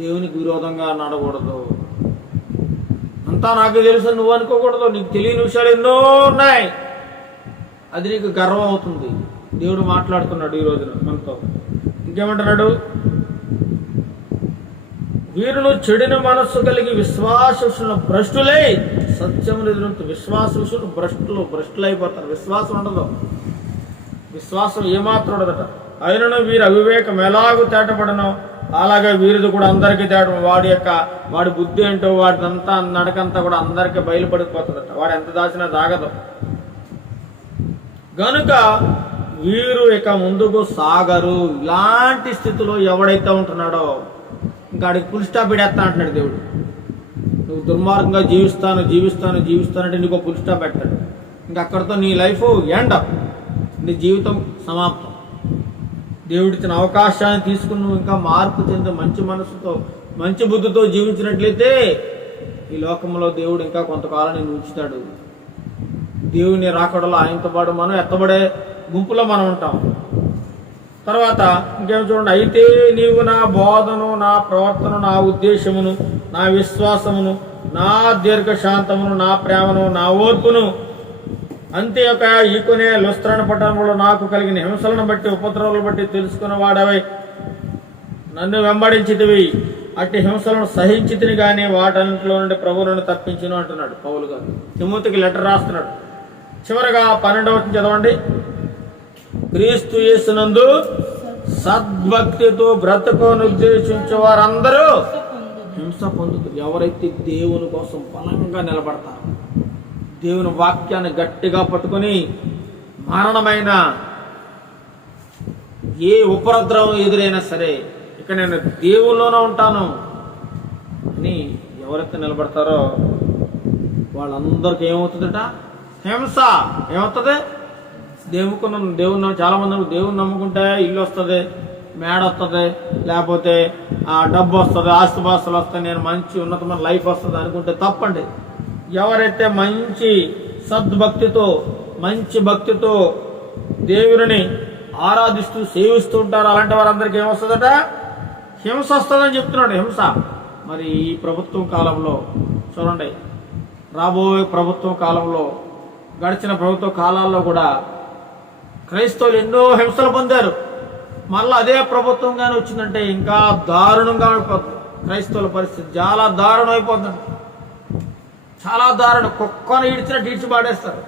దేవునికి విరోధంగా నడకూడదు. అంతా నాకు తెలుసు నువ్వు అనుకోకూడదు. నీకు తెలియని విషయాలు ఎన్నో ఉన్నాయి. అది నీకు గర్వం అవుతుంది. దేవుడు మాట్లాడుతున్నాడు ఈ రోజున మనతో. ఇంకేమంటున్నాడు? వీరును చెడిన మనస్సు కలిగి విశ్వాస విషయంలో భ్రష్టులై సత్యమును ఎదురు. విశ్వాస విషయంలో భ్రష్టులు అయిపోతారు. విశ్వాసం ఉండదు. విశ్వాసం ఏమాత్రం ఉండదట. అయినను వీరి అవివేకం ఎలాగూ తేటపడనో అలాగే వీరిది కూడా అందరికీ తేట. వాడి బుద్ధి ఏంటో వాడిదంతా నడకంతా కూడా అందరికీ బయలుపడిపోతుందట. వాడు ఎంత దాచినా దాగదు. గనుక వీరు ఇక ముందుకు సాగరు. ఇలాంటి స్థితిలో ఎవడైతే ఉంటున్నాడో ఇంకా ఆడికి ఫుల్ స్టాప్ పెడేస్తా అంటున్నాడు దేవుడు. నువ్వు దుర్మార్గంగా జీవిస్తానంటే నీకు ఫుల్ స్టాప్ పెడతాడు. ఇంకా అక్కడితో నీ లైఫ్ ఎండ్, నీ జీవితం సమాప్తం. దేవుడిచ్చిన అవకాశాన్ని తీసుకుని నువ్వు ఇంకా మార్పు చెంది మంచి మనసుతో మంచి బుద్ధితో జీవించినట్లయితే ఈ లోకంలో దేవుడు ఇంకా కొంతకాలం నేను ఉంచుతాడు. దేవుని రాకడలో ఆయనతో పాటు మనం ఎత్తబడే గుంపులో మనం ఉంటాం. తర్వాత ఇంకేం చూడండి. అయితే నీవు నా బోధను, నా ప్రవర్తన, నా ఉద్దేశమును, నా విశ్వాసమును, నా దీర్ఘశాంతమును, నా ప్రేమను, నా ఓర్పును, అంతేక ఈకొనే లుస్త్రాన పట్టణంలో నాకు కలిగిన హింసలను బట్టి ఉపద్రవాలను బట్టి తెలుసుకున్న వాడవై నన్ను వెంబడించితివి. అట్టి హింసలను సహించితిని కానీ వాటన్నింటిలో నుండి ప్రభువులను తప్పించును అంటున్నాడు పౌలు గారు. తిమోతికి లెటర్ రాస్తున్నాడు. చివరగా 12వ వచనం చదవండి. క్రీస్తు యేసునందు సద్భక్తితో బ్రతుకును ఉద్దేశించే వారందరూ హింస పొందుతారు. ఎవరైతే దేవుని కోసం బలంగా నిలబడతారు, దేవుని వాక్యాన్ని గట్టిగా పట్టుకొని మరణమైన ఏ ఉపద్రవం ఎదురైనా సరే ఇక నేను దేవుల్లోనే ఉంటాను అని ఎవరైతే నిలబడతారో వాళ్ళందరికీ ఏమవుతుందట? హింస ఏమవుతుంది? దేవుని చాలా మంది దేవుని నమ్ముకుంటే ఇల్లు వస్తుంది, మేడ వస్తుంది, లేకపోతే డబ్బు వస్తుంది, ఆస్తిపాస్తులు వస్తాయి, నేను మంచి ఉన్నతమైన లైఫ్ వస్తుంది అనుకుంటే తప్పండి. ఎవరైతే మంచి సద్భక్తితో మంచి భక్తితో దేవుని ఆరాధిస్తూ సేవిస్తూ ఉంటారో అలాంటి వారందరికీ ఏమొస్తుందట? హింస వస్తుందని చెప్తున్నాడు. హింస మరి ఈ ప్రభుత్వం కాలంలో చూడండి, రాబోయే ప్రభుత్వం కాలంలో, గడిచిన ప్రభుత్వ కాలాల్లో కూడా క్రైస్తవులు ఎన్నో హింసలు పొందారు. మళ్ళీ అదే ప్రభుత్వం కానీ వచ్చిందంటే ఇంకా దారుణంగా అయిపోతుంది. క్రైస్తవుల పరిస్థితి చాలా దారుణం అయిపోతుంది. చాలా దారుణం. కుక్కను ఈడ్చినట్టు ఈడ్చి పాడేస్తారు.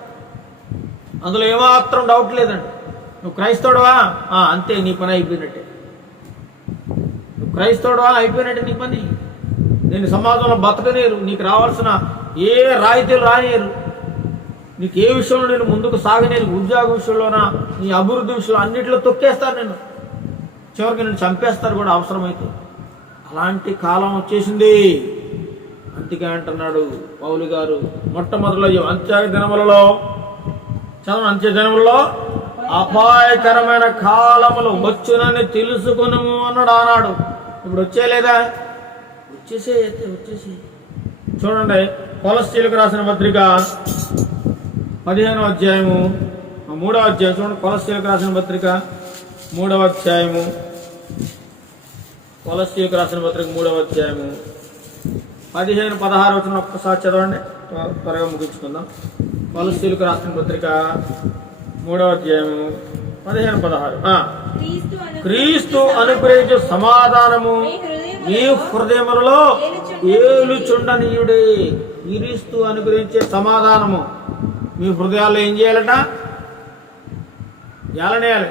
అందులో ఏమాత్రం డౌట్ లేదండి. నువ్వు క్రైస్తవుడువా? అంతే, నీ పని అయిపోయినట్టే. నువ్వు క్రైస్తవుడువా? అయిపోయినట్టే నీ పని. నేను సమాజంలో బతకనేరు, నీకు రావాల్సిన ఏ రాయితీలు రానియరు, నీకు ఏ విషయంలో నేను ముందుకు సాగనేది, ఉద్యోగ విషయంలోనా, నీ అభివృద్ధి విషయంలో అన్నింటిలో తొక్కేస్తారు నేను, చివరికి నేను చంపేస్తారు కూడా అవసరమైతే. అలాంటి కాలం వచ్చేసింది. అందుకే అంటున్నాడు పౌలు గారు మొట్టమొదటిలో అంత్య దినములలో చదవండి, అంత్య దినములలో అపాయకరమైన కాలములు వచ్చునని తెలుసుకును అన్నాడు. ఇప్పుడు వచ్చేలేదా? వచ్చేసి చూడండి, కొలస్సీలకు రాసిన పత్రిక 15వ అధ్యాయము 3వ అధ్యాయం చూడండి. కొలస్సీలకు రాసిన పత్రిక 3వ అధ్యాయము, కొలస్సీలకు రాసిన పత్రిక 3వ అధ్యాయము 15-16 వచ్చిన ఒక్కసారి చదవండి, త్వరగా ముగించుకుందాం. కొలస్సీలకు రాసిన పత్రిక 3వ అధ్యాయము 15-16. క్రీస్తు అనుగ్రహించు సమాధానము మీ హృదయములలో ఏలుచుండనీయుడే. క్రీస్తు అనుగ్రహించే సమాధానము మీ హృదయాల్లో ఏం చేయాలట? ఏలనేయాలి.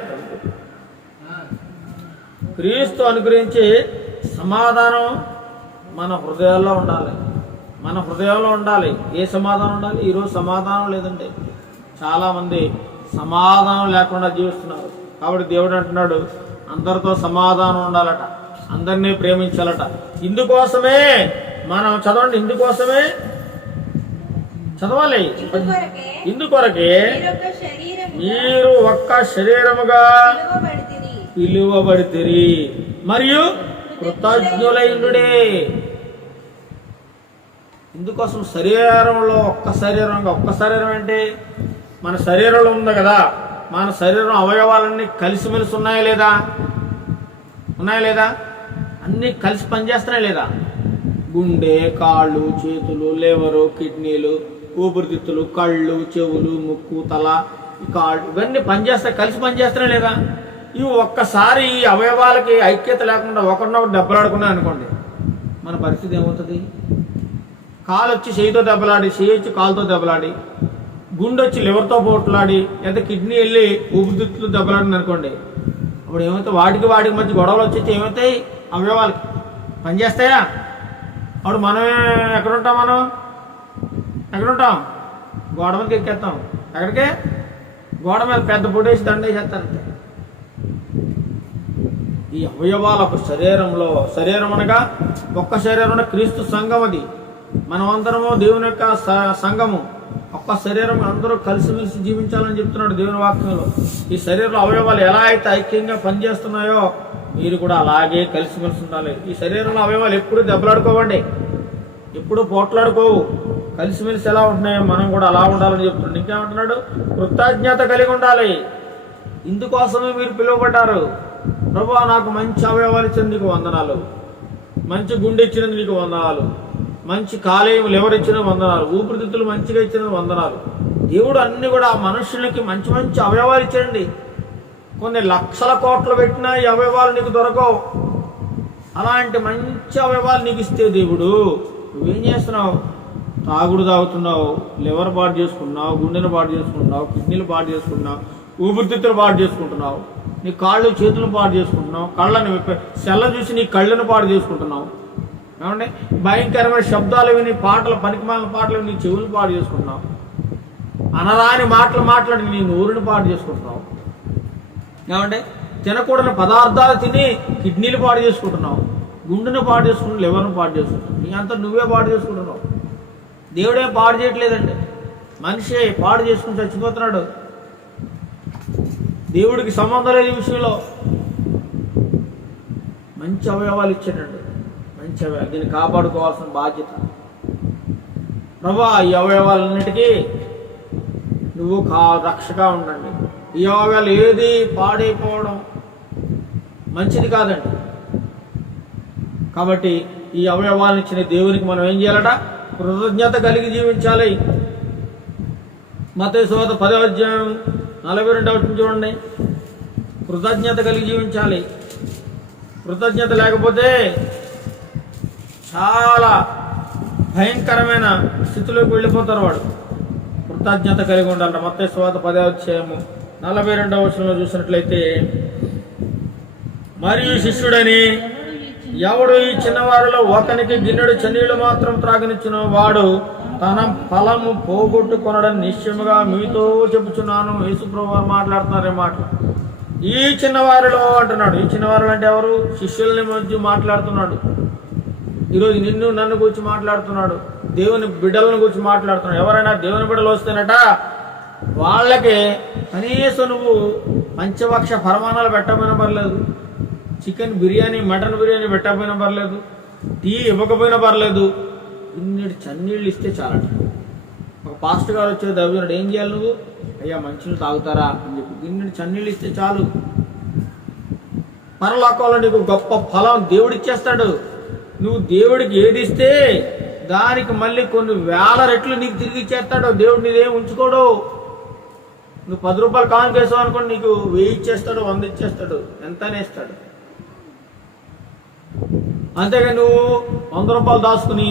క్రీస్తు అనుగ్రహించే సమాధానం మన హృదయాల్లో ఉండాలి, మన హృదయంలో ఉండాలి. ఏ సమాధానం ఉండాలి? ఈరోజు సమాధానం లేదండి. చాలామంది సమాధానం లేకుండా జీవిస్తున్నారు. కాబట్టి దేవుడు అంటున్నాడు అందరితో సమాధానం ఉండాలట, అందరినీ ప్రేమించాలట. ఇందుకోసమే మనం చదవండి, ఇందుకోసమే చదవాలి. ఇందుకొరకే మీరు ఒక్క శరీరముగా పిలువబడితిరి మరియు కృతజ్ఞులైండుడే. ఇందుకోసం శరీరంలో ఒక్క శరీరం అంటే మన శరీరంలో ఉంది కదా, మన శరీరం అవయవాలన్నీ కలిసిమెలిసి ఉన్నాయా లేదా? అన్నీ కలిసి పనిచేస్తున్నాయి లేదా? గుండె, కాళ్ళు, చేతులు, లివరు, కిడ్నీలు, ఊపిరితిత్తులు, కళ్ళు, చెవులు, ముక్కు, తల, కాళ్ళు ఇవన్నీ పనిచేస్తాయి, కలిసి పనిచేస్తున్నాయి లేదా? ఇవి ఒక్కసారి ఈ అవయవాలకి ఐక్యత లేకుండా ఒకరినొకరు దెబ్బలాడుకున్నాయి అనుకోండి, మన పరిస్థితి ఏమవుతుంది? కాలు వచ్చి చేయితో దెబ్బలాడి, చేయి వచ్చి కాలుతో దెబ్బలాడి, గుండె వచ్చి లివర్తో పోట్లాడి, లేదా కిడ్నీ వెళ్ళి ఊపిరితిత్తులు దెబ్బలాడింది అనుకోండి, అప్పుడు ఏమైతే వాటికి మధ్య గొడవలు వచ్చేసి ఏమవుతాయి? అవయవాలకి పనిచేస్తాయా? అప్పుడు మనమే ఎక్కడుంటాం? గోడ మీదకి ఎక్కేస్తాం. ఎక్కడికే? గోడ మీద పెద్ద పొడేసి దండేసేస్తారంటే. ఈ అవయవాల ఒక శరీరం అనగా ఒక్క శరీరం క్రీస్తు సంఘం. అది మనమందరము దేవుని యొక్క సంఘము, ఒక్క శరీరం. అందరూ కలిసిమెలిసి జీవించాలని చెప్తున్నాడు దేవుని వాక్యంలో. ఈ శరీరంలో అవయవాలు ఎలా అయితే ఐక్యంగా పనిచేస్తున్నాయో మీరు కూడా అలాగే కలిసిమెలిసి ఉండాలి. ఈ శరీరంలో అవయవాలు ఎప్పుడు దెబ్బలాడుకోవండి, ఎప్పుడు పోట్లాడుకోవు. కలిసిమెలిసి ఎలా ఉంటున్నాయో మనం కూడా అలా ఉండాలని చెప్తున్నాడు. ఇంకేమంటున్నాడు? కృతజ్ఞత కలిగి ఉండాలి. ఇందుకోసమే మీరు పిలువబడ్డారు. ప్రభువా, నాకు మంచి అవయవాలు ఇచ్చినందుకు నీకు వందనాలు, మంచి గుండె ఇచ్చినందుకు నీకు వందనాలు, మంచి కాలేయం లివర్ ఇచ్చిన వందనాలు, ఊపిరితిత్తులు మంచిగా ఇచ్చిన వందనాలు. దేవుడు అన్ని కూడా మనుషులకి మంచి మంచి అవయవాలు ఇచ్చాడండి. కొన్ని లక్షల కోట్లు పెట్టినా ఈ అవయవాలు నీకు దొరకవు. అలాంటి మంచి అవయవాలు నీకు ఇస్తే దేవుడు నువ్వేం చేస్తున్నావు? తాగుడు తాగుతున్నావు, లివర్ పాడు చేసుకుంటున్నావు, గుండెను పాడు చేసుకుంటున్నావు, కిడ్నీలు పాడు చేసుకుంటున్నావు, ఊపిరితిత్తులు పాడు చేసుకుంటున్నావు, నీ కాళ్ళు చేతులు పాడు చేసుకుంటున్నావు, కళ్ళని సెల్ల చూసి నీ కళ్ళను పాడు చేసుకుంటున్నావు. ఏమంటే భయంకరమైన శబ్దాలు విని పనికిమాలిన పాటలు విని నీ చెవులు పాడు చేసుకుంటున్నావు, అనరాని మాటలు మాట్లాడి నీ నోరుని పాడు చేసుకుంటున్నావు. ఏమంటే తినకూడని పదార్థాలు తిని కిడ్నీలు పాడు చేసుకుంటున్నావు, గుండెను పాడు చేసుకుంటున్నావు, లివర్ను పాడు చేసుకుంటున్నావు. నీ అంతా నువ్వే పాడు చేసుకుంటున్నావు. దేవుడేం పాడు చేయట్లేదండి, మనిషి పాడు చేసుకుని చచ్చిపోతున్నాడు. దేవుడికి సంబంధం లేదు ఈ విషయంలో. మంచి అవయవాలు ఇచ్చాడండి, మంచి అవయవాలు. దీన్ని కాపాడుకోవాల్సిన బాధ్యత. ప్రభువా, ఈ అవయవాలన్నిటికీ నువ్వు రక్షగా ఉండండి. ఈ అవయవాలు ఏది పాడైపోవడం మంచిది కాదండి. కాబట్టి ఈ అవయవాలను ఇచ్చిన దేవునికి మనం ఏం చేయాలట? కృతజ్ఞత కలిగి జీవించాలి. మత్తయి సువార్త 10వ అధ్యాయం 42వ వచనం చూడండి. కృతజ్ఞత కలిగి జీవించాలి. కృతజ్ఞత లేకపోతే చాలా భయంకరమైన స్థితిలోకి వెళ్ళిపోతారు వాడు. కృతజ్ఞత కలిగి ఉండాలంట. మత్తయి సువార్త 10వ అధ్యాయము 42వ వచనంలో చూసినట్లయితే, మరియు శిష్యుడని ఎవడు ఈ చిన్నవారిలో ఒకనికి గిన్నెడు చన్నీళ్లు మాత్రం త్రాగనిచ్చిన వాడు తన ఫలము పోగొట్టుకొనడం నిశ్చయముగా మీతో చెప్పుచున్నాను. యేసుప్రభువు వారు మాట్లాడుతున్నారు ఈ మాటలు. ఈ చిన్నవారిలో అంటున్నాడు. ఈ చిన్నవారిలో అంటే ఎవరు? శిష్యుల్ని మధ్య మాట్లాడుతున్నాడు. ఈరోజు నిన్ను నన్ను గురించి మాట్లాడుతున్నాడు. దేవుని బిడ్డలను గురించి మాట్లాడుతున్నాడు. ఎవరైనా దేవుని బిడ్డలు వస్తేనట వాళ్ళకి కనీసం నువ్వు పంచభక్ష పరమాణాలు పెట్టకపోయినా పర్లేదు, చికెన్ బిర్యానీ మటన్ బిర్యానీ పెట్టకపోయినా పర్లేదు, టీ ఇవ్వకపోయినా పర్లేదు, ఇన్నిటి చన్నీళ్ళు ఇస్తే చాలట. ఒక పాస్టర్ గారు వచ్చే దైవజనుడు ఏం చేయాలి? నువ్వు అయ్యా మంచినీళ్ళు తాగుతారా అని చెప్పి ఇన్నిటి చన్నీళ్ళు ఇస్తే చాలు. పరలోకంలో నీకు గొప్ప ఫలం దేవుడు ఇచ్చేస్తాడు. నువ్వు దేవుడికి ఏది ఇస్తే దానికి మళ్ళీ కొన్ని వేల రెట్లు నీకు తిరిగి ఇచ్చేస్తాడు. దేవుడు నీదేం ఉంచుకోడు. నువ్వు 10 రూపాయలు కానుక వేసావు అనుకోండి, నీకు 1000 ఇచ్చేస్తాడు, 100 ఇచ్చేస్తాడు, ఎంతనే ఇస్తాడు. అంతేగా నువ్వు 100 రూపాయలు దాచుకుని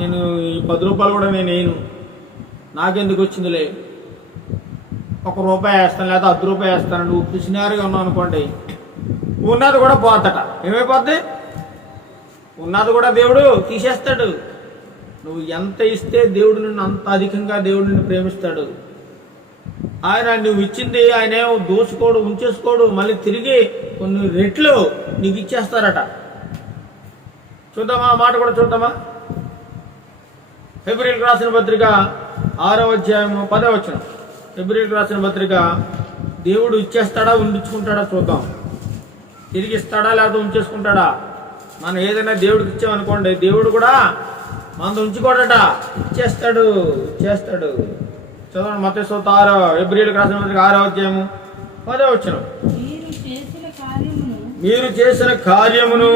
నేను ఈ 10 రూపాయలు కూడా నేను వేయను, నాకెందుకు వచ్చిందిలే, 1 రూపాయి వేస్తాను లేదా 10 రూపాయలు వేస్తాను, నువ్వు పిసినారుగా ఉన్నావు అనుకోండి, ఉన్నది కూడా పోతట. ఏమైపోద్ది? ఉన్నది కూడా దేవుడు తీసేస్తాడు. నువ్వు ఎంత ఇస్తే దేవుడు నిన్ను అంత అధికంగా దేవుడు నిన్ను ప్రేమిస్తాడు. ఆయన నువ్వు ఇచ్చింది ఆయన ఏమో దోచుకోడు, ఉంచేసుకోడు, మళ్ళీ తిరిగి కొన్ని రెట్లు నీకు ఇచ్చేస్తారట. చూద్దామా ఆ మాట కూడా చూద్దామా? ఫిబ్రవరికి రాసిన పత్రిక 6వ అధ్యాయము 10వ వచనం. ఫిబ్రవరికి రాసిన పత్రిక. దేవుడు ఇచ్చేస్తాడా ఉంచుకుంటాడా చూద్దాం. తిరిగి ఇస్తాడా లేదా ఉంచేసుకుంటాడా? మనం ఏదైనా దేవుడికి ఇచ్చామనుకోండి, దేవుడు కూడా మనతో ఉంచుకోడట, ఇచ్చేస్తాడు. చదవండి మత్తయి సువార్త 6 ఫిబ్రవరికి రాసిన పత్రిక 6వ అధ్యాయము 10వ వచనం. మీరు చేసిన కార్యమును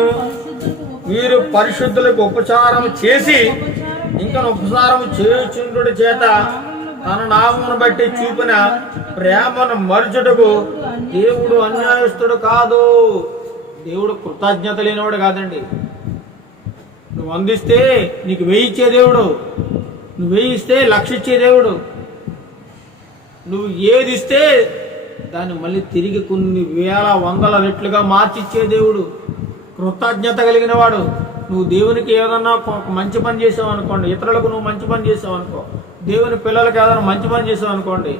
మీరు పరిశుద్ధులకు ఉపచారం చేసి ఇంకా ఉపచారం చేయుచుండుట చేత తన నామమును బట్టి చూపిన ప్రేమను మరచుటకు దేవుడు అన్యాయస్తుడు కాదు. దేవుడు కృతజ్ఞత లేనివాడు కాదండి. నువ్వు అందిస్తే నీకు 1000 ఇచ్చే దేవుడు, నువ్వు 1000 ఇస్తే 1,00,000 ఇచ్చే దేవుడు, నువ్వు ఏది ఇస్తే దాన్ని మళ్ళీ తిరిగి కొన్ని వేల వందల రెట్లుగా మార్చిచ్చే దేవుడు, కృతజ్ఞత కలిగిన వాడు. నువ్వు దేవునికి ఏదన్నా మంచి పని చేసావు అనుకోండి, ఇతరులకు నువ్వు మంచి పని చేసావు అనుకో, దేవుని పిల్లలకు ఏదైనా మంచి పని చేసావు అనుకోండి,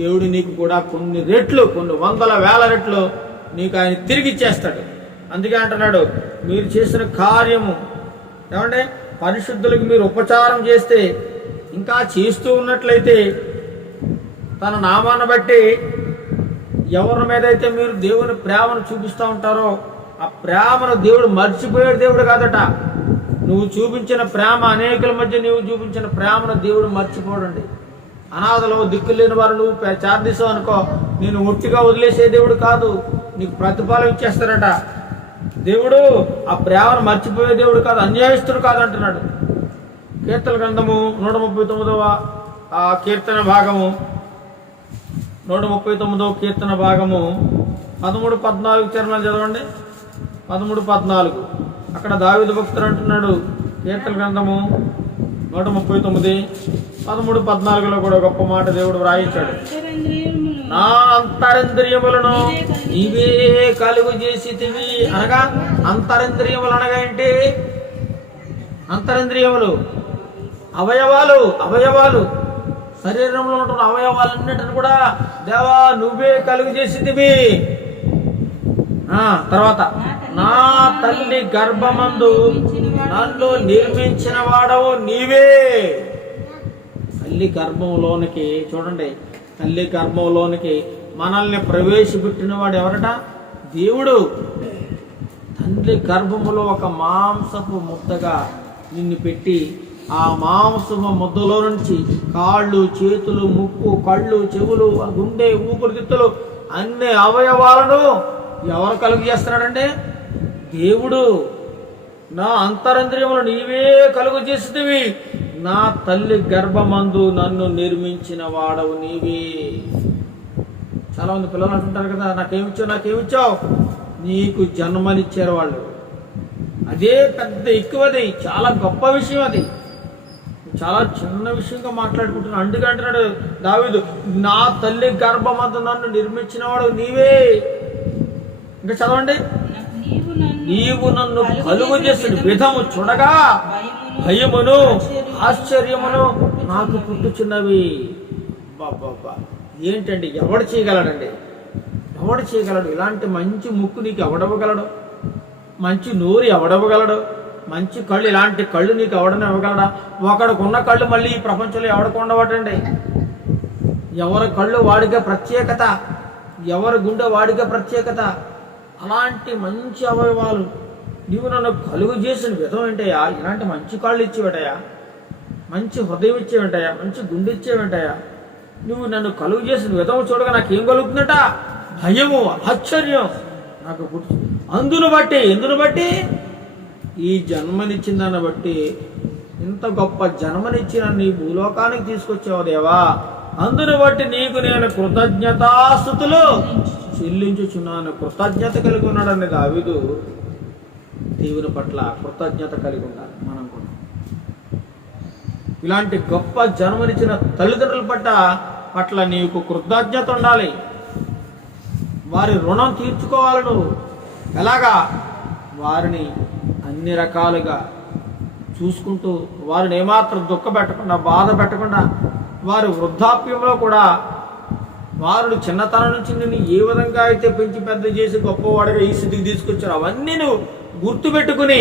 దేవుడు నీకు కూడా కొన్ని రెట్లు, కొన్ని వందల వేల రెట్లు నీకు ఆయన తిరిగి ఇచ్చేస్తాడు. అందుకే అంటున్నాడు, మీరు చేసిన కార్యము ఏమంటే పరిశుద్ధులకు మీరు ఉపచారం చేస్తే, ఇంకా చేస్తూ ఉన్నట్లయితే తన నామాన్ని బట్టి ఎవరి మీద అయితే మీరు దేవుని ప్రేమను చూపిస్తూ ఉంటారో ఆ ప్రేమను దేవుడు మర్చిపోయే దేవుడు కాదట. నువ్వు చూపించిన ప్రేమ, అనేకుల మధ్య నువ్వు చూపించిన ప్రేమను దేవుడు మర్చిపోడండి. అనాథలో దిక్కు లేని వారు నువ్వు చార్దీసావు అనుకో, నేను ఒట్టిగా వదిలేసే దేవుడు కాదు, నీకు ప్రతిఫలం ఇచ్చేస్తారట. దేవుడు ఆ ప్రేమను మర్చిపోయే దేవుడు కాదు, అన్యాయస్తుడు కాదు అంటున్నాడు. కీర్తన గ్రంథము 139వ కీర్తన భాగము, 139వ కీర్తన భాగము 13-14 చరణాలు చదవండి. 13-14 అక్కడ దావీదు భక్తుడు అంటున్నాడు. కీర్తన గ్రంథము 139 13-14లో కూడా గొప్ప మాట దేవుడు వ్రాయించాడు. నా అంతరింద్రియములను నీవే కలుగు చేసితివి అనగా, అంతరింద్రియములు అనగా ఏంటి? అంతరింద్రియములు అవయవాలు శరీరంలో ఉంటున్న అవయవాలన్నిటిని కూడా దేవా నువ్వే కలుగు చేసితివి. తర్వాత నా తల్లి గర్భమందు నన్ను నిర్మించిన వాడవు నీవే. తల్లి గర్భంలోనికి చూడండి, తల్లి గర్భంలోనికి మనల్ని ప్రవేశపెట్టిన వాడు ఎవరట? దేవుడు. తల్లి గర్భములో ఒక మాంసపు ముద్దగా నిన్ను పెట్టి ఆ మాంసపు ముద్దలో నుంచి కాళ్ళు, చేతులు, ముక్కు, కళ్ళు, చెవులు, గుండె, ఊపిరితిత్తులు అన్ని అవయవాలను ఎవరు కలుగు చేస్తున్నాడంటే దేవుడు. నా అంతరంద్రియములు నీవే కలుగు చేసినవి, నా తల్లి గర్భమందు నన్ను నిర్మించిన వాడవు నీవే. చాలా మంది పిల్లలు అంటుంటారు కదా, నాకేమిచ్చావు. నీకు జన్మనిచ్చారు వాళ్ళు. అదే పెద్ద ఎక్కువది, చాలా గొప్ప విషయం. అది చాలా చిన్న విషయంగా మాట్లాడుకుంటున్నాను. అందుకే అంటున్నాడు దావీదు, నా తల్లి గర్భమందు నన్ను నిర్మించిన వాడు నీవే. ఇంకా చదవండి, నీవు నన్ను కలుగు చేసిన విధము చూడగా భయమును ఆశ్చర్యమును నాకు పుట్టుచున్నవి. బాబా, ఏంటండి, ఎవడు చేయగలడండి? ఎవడు చేయగలడు? ఇలాంటి మంచి ముక్కు నీకు ఎవడవ్వగలడు? మంచి నోరు ఎవడవ్వగలడు? మంచి కళ్ళు, ఇలాంటి కళ్ళు నీకు ఎవడని ఇవ్వగలడా? ఒకడికున్న కళ్ళు మళ్ళీ ఈ ప్రపంచంలో ఎవడికి ఉండవటండి. ఎవరి కళ్ళు వాడికే ప్రత్యేకత, ఎవరి గుండె వాడికే ప్రత్యేకత. అలాంటి మంచి అవయవాలు నీవు నన్ను కలుగు చేసిన విధం ఏంటయ్యా? ఇలాంటి మంచి కాళ్ళు ఇచ్చేవేటయా? మంచి హృదయం ఇచ్చేవేంటయా? మంచి గుండె ఇచ్చేవేంటయా? నువ్వు నన్ను కలుగు చేసిన విధం చూడగా నాకేం కలుగుతుందట? భయము, ఆశ్చర్యం నాకు పుట్టు. ఎందును బట్టి ఈ జన్మనిచ్చిన దాన్ని బట్టి, ఇంత గొప్ప జన్మనిచ్చిన నీ భూలోకానికి తీసుకొచ్చావు దేవా, అందును బట్టి నీకు నేను కృతజ్ఞతాస్తుతులు చెల్లించుచున్నాను. కృతజ్ఞత కలిగి ఉన్నాడని దావీదు దేవుని పట్ల కృతజ్ఞత కలిగి ఉండాలి. మనం కూడా ఇలాంటి గొప్ప జన్మనిచ్చిన తల్లిదండ్రుల పట్ల నీకు కృతజ్ఞత ఉండాలి. వారి రుణం తీర్చుకోవాలి నువ్వు. ఎలాగా? వారిని అన్ని రకాలుగా చూసుకుంటూ, వారిని ఏమాత్రం దుఃఖపెట్టకుండా, బాధ పెట్టకుండా, వారి వృద్ధాప్యంలో కూడా వారు చిన్నతనం నుంచి నిన్ను ఏ విధంగా అయితే పెంచి పెద్ద చేసి గొప్పవాడిగా ఈ స్థితికి తీసుకొచ్చారు, అవన్నీ నువ్వు గుర్తుపెట్టుకుని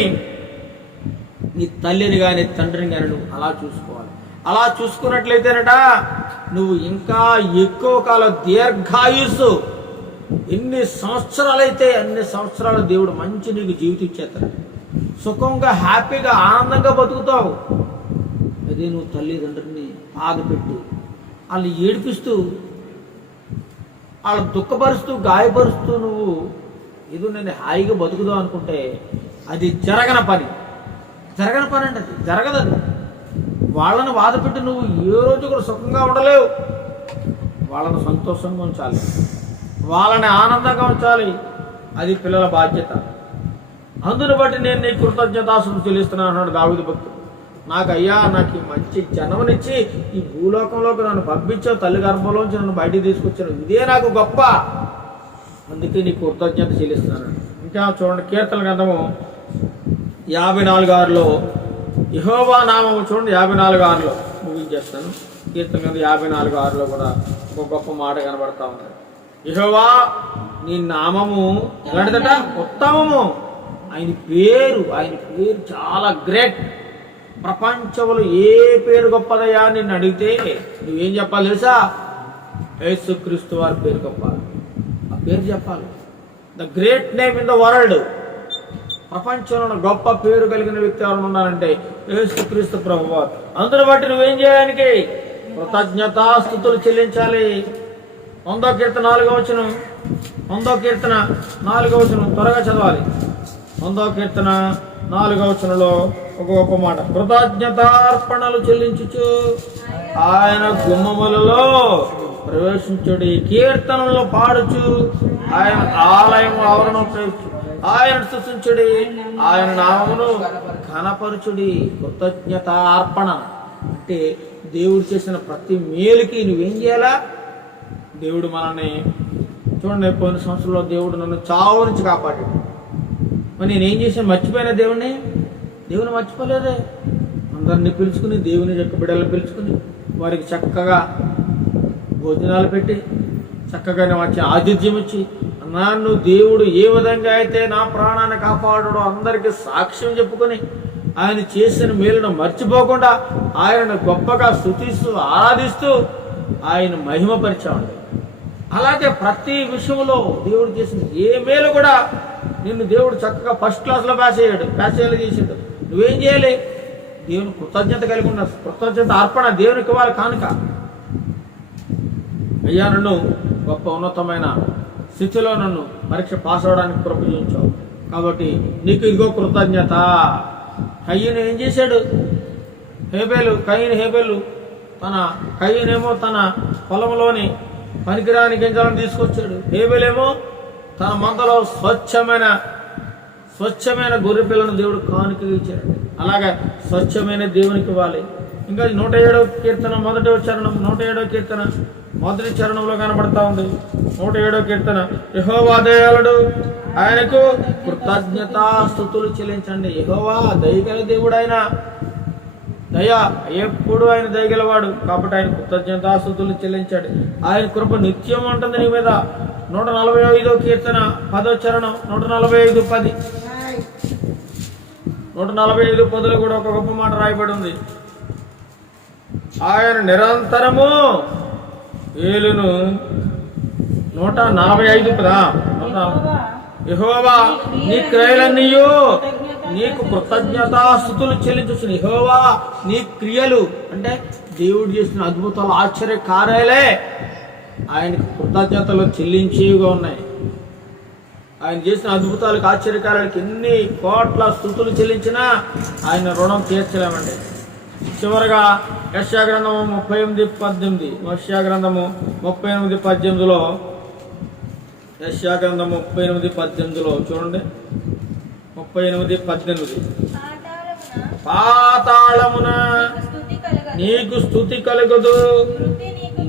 నీ తల్లిని కానీ తండ్రిని కానీ నువ్వు అలా చూసుకోవాలి. అలా చూసుకున్నట్లయితేనట నువ్వు ఇంకా ఎక్కువ కాలం దీర్ఘాయుస్సు, ఎన్ని సంవత్సరాలైతే అన్ని సంవత్సరాలు దేవుడు మంచి నీకు జీవితం ఇచ్చేస్తాడు. సుఖంగా, హ్యాపీగా, ఆనందంగా బతుకుతావు. అదే నువ్వు తల్లిదండ్రుల్ని బాధపెట్టి, వాళ్ళు ఏడిపిస్తూ, వాళ్ళు దుఃఖపరుస్తూ, గాయపరుస్తూ నువ్వు ఏదో నేను హాయిగా బతుకుదాం అనుకుంటే అది జరగని పని అండి. అది జరగదు. అది వాళ్ళని బాధపెట్టి నువ్వు ఏ రోజు కూడా సుఖంగా ఉండలేవు. వాళ్ళని సంతోషంగా ఉంచాలి, వాళ్ళని ఆనందంగా ఉంచాలి. అది పిల్లల బాధ్యత. అందును బట్టి నేను నీ కృతజ్ఞతాస్తుతులు చెల్లిస్తున్నాను అన్నాడు దావీదు భక్తుడు. నాకయ్యా, నాకు ఈ మంచి జన్మనిచ్చి ఈ భూలోకంలోకి నన్ను పంపించావు, తల్లి గర్భంలోంచి నన్ను బయటికి తీసుకొచ్చాను, ఇదే నాకు గొప్ప, అందుకే నీ కృతజ్ఞత చెల్లిస్తున్నాను. ఇంకా చూడండి, కీర్తన గ్రంథము 54:6లో యెహోవా నామము చూడండి. 54:6లో ముగించేస్తాను. కీర్తన గ్రంథం 54:6లో కూడా ఒక గొప్ప మాట కనబడతా ఉంది. యెహోవా నీ నామము ఎలాంటిదట? ఉత్తమము. ఆయన పేరు చాలా గ్రేట్. ప్రపంచంలో ఏ పేరు గొప్పదయ్యా నిన్ను అడిగితే నువ్వేం చెప్పాలి తెలుసా? యేసుక్రీస్తు వారి పేరు గొప్ప. ఆ పేరు చెప్పాలి. The great name in the world. ప్రపంచంలో గొప్ప పేరు కలిగిన వ్యక్తి ఎవరు ఉన్నారంటే యేసుక్రీస్తు ప్రభువారు. అందును బట్టి నువ్వేం చేయడానికి? కృతజ్ఞతాస్తుతులు చెల్లించాలి. 100వ కీర్తన 4వ వచనం. 100వ కీర్తన 4వ వచనం త్వరగా చదవాలి. 100వ కీర్తన 4వ వచనంలో ఒక గొప్ప మాట. కృతజ్ఞతార్పణలు చెల్లించుచు ఆయన గుమ్మములలో ప్రవేశించుడి, కీర్తనలో పాడుచు ఆయన ఆలయం ఆవరణం ప్రవేశించు, ఆయన స్తుతించుడి, ఆయన నామమును ఘనపరచుడి. కృతజ్ఞతార్పణ అంటే దేవుడు చేసిన ప్రతి మేలుకి నువ్వేం చేయాలా? దేవుడు మనల్ని చూడండి, పోయిన సంవత్సరంలో దేవుడు నన్ను చావు నుంచి కాపాడాడు. మరి నేనేం చేశాను? మర్చిపోయినా దేవుణ్ణి మర్చిపోలేదే. అందరినీ పిలుచుకుని, దేవుని యొక్క బిడ్డలను పిలుచుకుని, వారికి చక్కగా భోజనాలు పెట్టి, చక్కగా వచ్చి ఆతిథ్యం ఇచ్చి, నన్ను దేవుడు ఏ విధంగా అయితే నా ప్రాణాన్ని కాపాడాడో అందరికీ సాక్ష్యం చెప్పుకొని, ఆయన చేసిన మేలును మర్చిపోకుండా ఆయనను గొప్పగా స్తుతిస్తూ ఆరాధిస్తూ ఆయన మహిమపరిచామండి. అలాగే ప్రతి విషయంలో దేవుడు చేసిన ఏ మేలు కూడా నిన్ను దేవుడు చక్కగా ఫస్ట్ క్లాస్లో పాస్ చేసాడు. నువ్వేం చేయాలి? దేవుని కృతజ్ఞత కలిగి ఉన్న కృతజ్ఞత అర్పణ దేవునికి ఇవ్వాలి, కానుక. అయ్యా, నన్ను గొప్ప ఉన్నతమైన స్థితిలో నన్ను పరీక్ష పాస్ అవడానికి కృప చూపించావు కాబట్టి నీకు ఇదిగో కృతజ్ఞత. కయ్యను ఏం చేశాడు? హేబేలు కయ్యనేమో తన పొలంలోని పనికిరాని గింజలను తీసుకొచ్చాడు. హేబేలేమో తన మందలో స్వచ్ఛమైన గొర్రె పిల్లను దేవుడు కానుక ఇచ్చాడు. అలాగే స్వచ్ఛమైన దేవునికి ఇవ్వాలి. ఇంకా 107వ కీర్తన 1వ చరణం, 107వ కీర్తన 1వ చరణంలో కనబడతా ఉంది. 107వ కీర్తన. యెహోవా దయాళుడు, ఆయనకు కృతజ్ఞతాస్తుతులు చెల్లించండి. యెహోవా దయగల దేవుడు. ఆయన దయ, ఎప్పుడు ఆయన దయగలవాడు కాబట్టి ఆయన కృతజ్ఞతాస్తుతులు చెల్లించాడు. ఆయన కృప నిత్యం ఉంటుంది నీ మీద. 145 కీర్తన 10వ చరణం, 145:10. 145:10 కూడా ఒక గొప్ప మాట రాయబడి ఉంది. ఆయన నిరంతరము ఏలును. 145 యెహోవా నీ క్రియలన్నీయు నీకు కృతజ్ఞతాస్తుతులు చెల్లించు. యెహోవా నీ క్రియలు అంటే దేవుడు చేసిన అద్భుతాలు, ఆశ్చర్య కార్యాలే ఆయనకు కృతజ్ఞతలు చెల్లించేవిగా ఉన్నాయి. ఆయన చేసిన అద్భుతాలకు, ఆశ్చర్యకార్యాలకు ఎన్ని కోట్ల స్తుతులు చెల్లించినా ఆయన రుణం తీర్చలేమండి. చివరగా యెషయా గ్రంథము 38:18. యెషయా గ్రంథము 38:18లో, యెషయా గ్రంథము 38:18లో చూడండి. 38:18 పాతాళమున నీకు స్తుతి కలుగదు,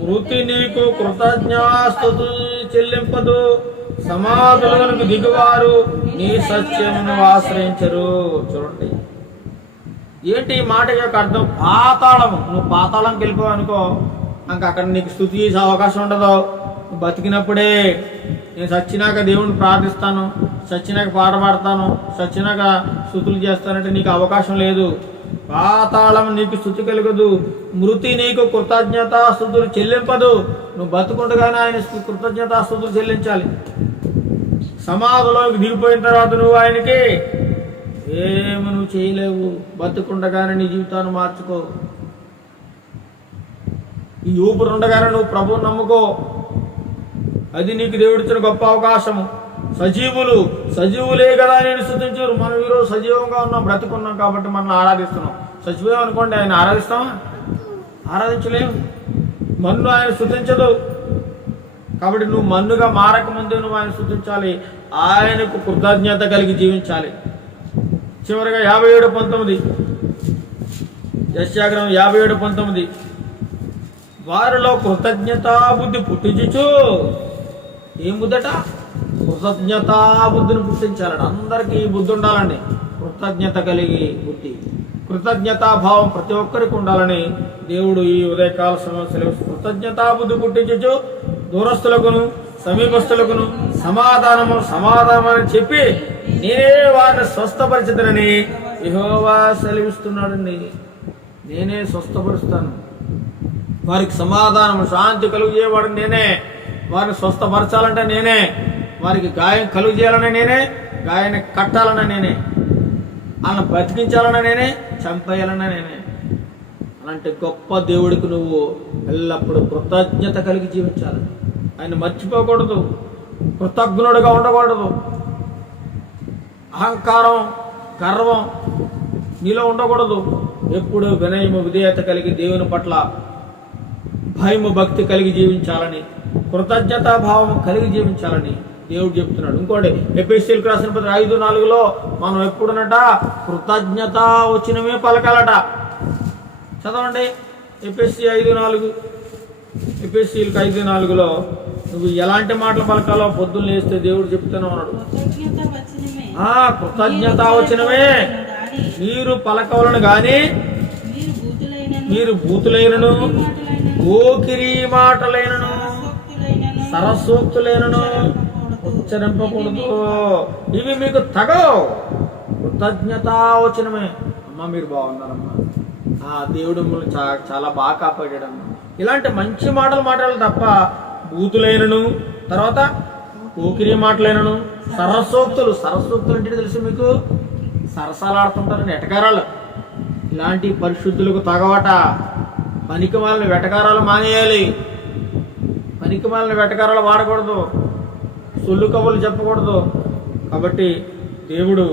మృతి నీకు కృతజ్ఞాస్తుతి చెల్లింపదు, సమాధులకు దిగువారు నీ సత్యమును ఆశ్రయించరు. చూడండి ఏంటి ఈ మాట యొక్క అర్థం? పాతాళము. నువ్వు పాతాళంకి వెళ్ళిపోవు అనుకో, ఇంకా అక్కడ నీకు స్తుతి చేసే అవకాశం ఉండదు. బతికినప్పుడే నేను చచ్చినాక దేవుణ్ణి ప్రార్థిస్తాను, చచ్చినాక పాట పాడతాను, చచ్చినాక స్తుతులు చేస్తానంటే నీకు అవకాశం లేదు. పాతాళం నీకు స్తుతి కలుగదు, మృతి నీకు కృతజ్ఞతాస్తుతులు చెల్లింపదు. నువ్వు బతుకుండగానే ఆయన కృతజ్ఞతాస్తుతులు చెల్లించాలి. సమాధిలోకి దిగిపోయిన తర్వాత నువ్వు ఆయనకి ఏమి నువ్వు చేయలేవు. బతుకుండగానే నీ జీవితాన్ని మార్చుకో. ఈ ఊపిరి ఉండగానే నువ్వు ప్రభువుని నమ్ముకో. అది నీకు దేవుడిచ్చిన గొప్ప అవకాశము. సజీవులే కదా నేను స్తుతించరు. మనం ఈరోజు సజీవంగా ఉన్నాం, బ్రతుకున్నాం కాబట్టి మనం ఆరాధిస్తున్నాం. సజీవం అనుకోండి, ఆయన ఆరాధిస్తామా? ఆరాధించలేము. మన్ను ఆయన స్తుతించదు. కాబట్టి నువ్వు మన్నుగా మారకముందే నువ్వు ఆయన స్తుతించాలి, ఆయనకు కృతజ్ఞత కలిగి జీవించాలి. చివరిగా 57:19, యెషయా గ్రంథం 57:19 వారిలో కృతజ్ఞతా బుద్ధి పుట్టించుచు. ఏం బుద్ధట? కృతజ్ఞతా బుద్ధిని పుట్టించాలట. అందరికీ ఈ బుద్ధి ఉండాలండి, కృతజ్ఞత కలిగి బుద్ధి, కృతజ్ఞతా భావం ప్రతి ఒక్కరికి ఉండాలని దేవుడు ఈ ఉదయకాల సమయం సెలవు. కృతజ్ఞతా బుద్ధి పుట్టించుచు దూరస్తులకును సమీపస్తులకును సమాధానం అని చెప్పి నేనే వారిని స్వస్థపరిచితనని యెహోవా సెలవిస్తున్నాడండి. నేనే స్వస్థపరుస్తాను, వారికి సమాధానం శాంతి కలుగు చేయవాడిని నేనే. వారిని స్వస్థపరచాలంటే నేనే, వారికి గాయం కలుగు చేయాలనే నేనే, గాయాన్ని కట్టాలన్నా నేనే, వాళ్ళని బ్రతికించాలన్నా నేనే, చంపేయాలన్నా నేనే. అలాంటి గొప్ప దేవుడికి నువ్వు ఎల్లప్పుడూ కృతజ్ఞత కలిగి జీవించాలి. ఆయన మర్చిపోకూడదు, కృతజ్ఞుడుగా ఉండకూడదు. అహంకారం, గర్వం నీలో ఉండకూడదు. ఎప్పుడు వినయము, విధేయత కలిగి దేవుని పట్ల భయము, భక్తి కలిగి జీవించాలని, కృతజ్ఞతా భావం కలిగి జీవించాలని దేవుడు చెప్తున్నాడు. ఇంకోటి ఎఫెసీయులకు రాసిన పత్రిక 5:4లో మనం ఎప్పుడునట కృతజ్ఞత వచనమే పలకాలట. చదవండి ఎఫెసీ 5:4. ఎఫెసీయులకు 5:4లో నువ్వు ఎలాంటి మాటలు పలకాలో పొద్దున్న లేస్తే దేవుడు చెప్తూనే ఉన్నాడు. కృతజ్ఞత వచనమే మీరు పలకవలను గాని మీరు బూతులైనను, ఓకిరి మాటలైనను, సరస్సూక్తులైనను ఉచ్చరింపకూడదు. ఇవి మీకు తగవు. కృతజ్ఞతా వచనమే. అమ్మ మీరు బాగున్నారమ్మా, దేవుడు మిమ్మల్ని చాలా బాగా కాపాడాడమ్మా, ఇలాంటి మంచి మాటలు మాట్లాడాలి తప్ప బూతులైనను, తర్వాత ఓకిరి మాటలైనను, సరస్సూక్తులు అంటే తెలుసు మీకు, సరసాలాడుతుంటారని ఎటకారాలు, ఇలాంటి పరిశుద్ధులకు తగవట. పనికిమాలిన వెటకారాలు మానేయాలి. పనికిమాలిన వెటకారాలు వాడకూడదు, సొల్లు కబుర్లు చెప్పకూడదు. కాబట్టి దేవుడు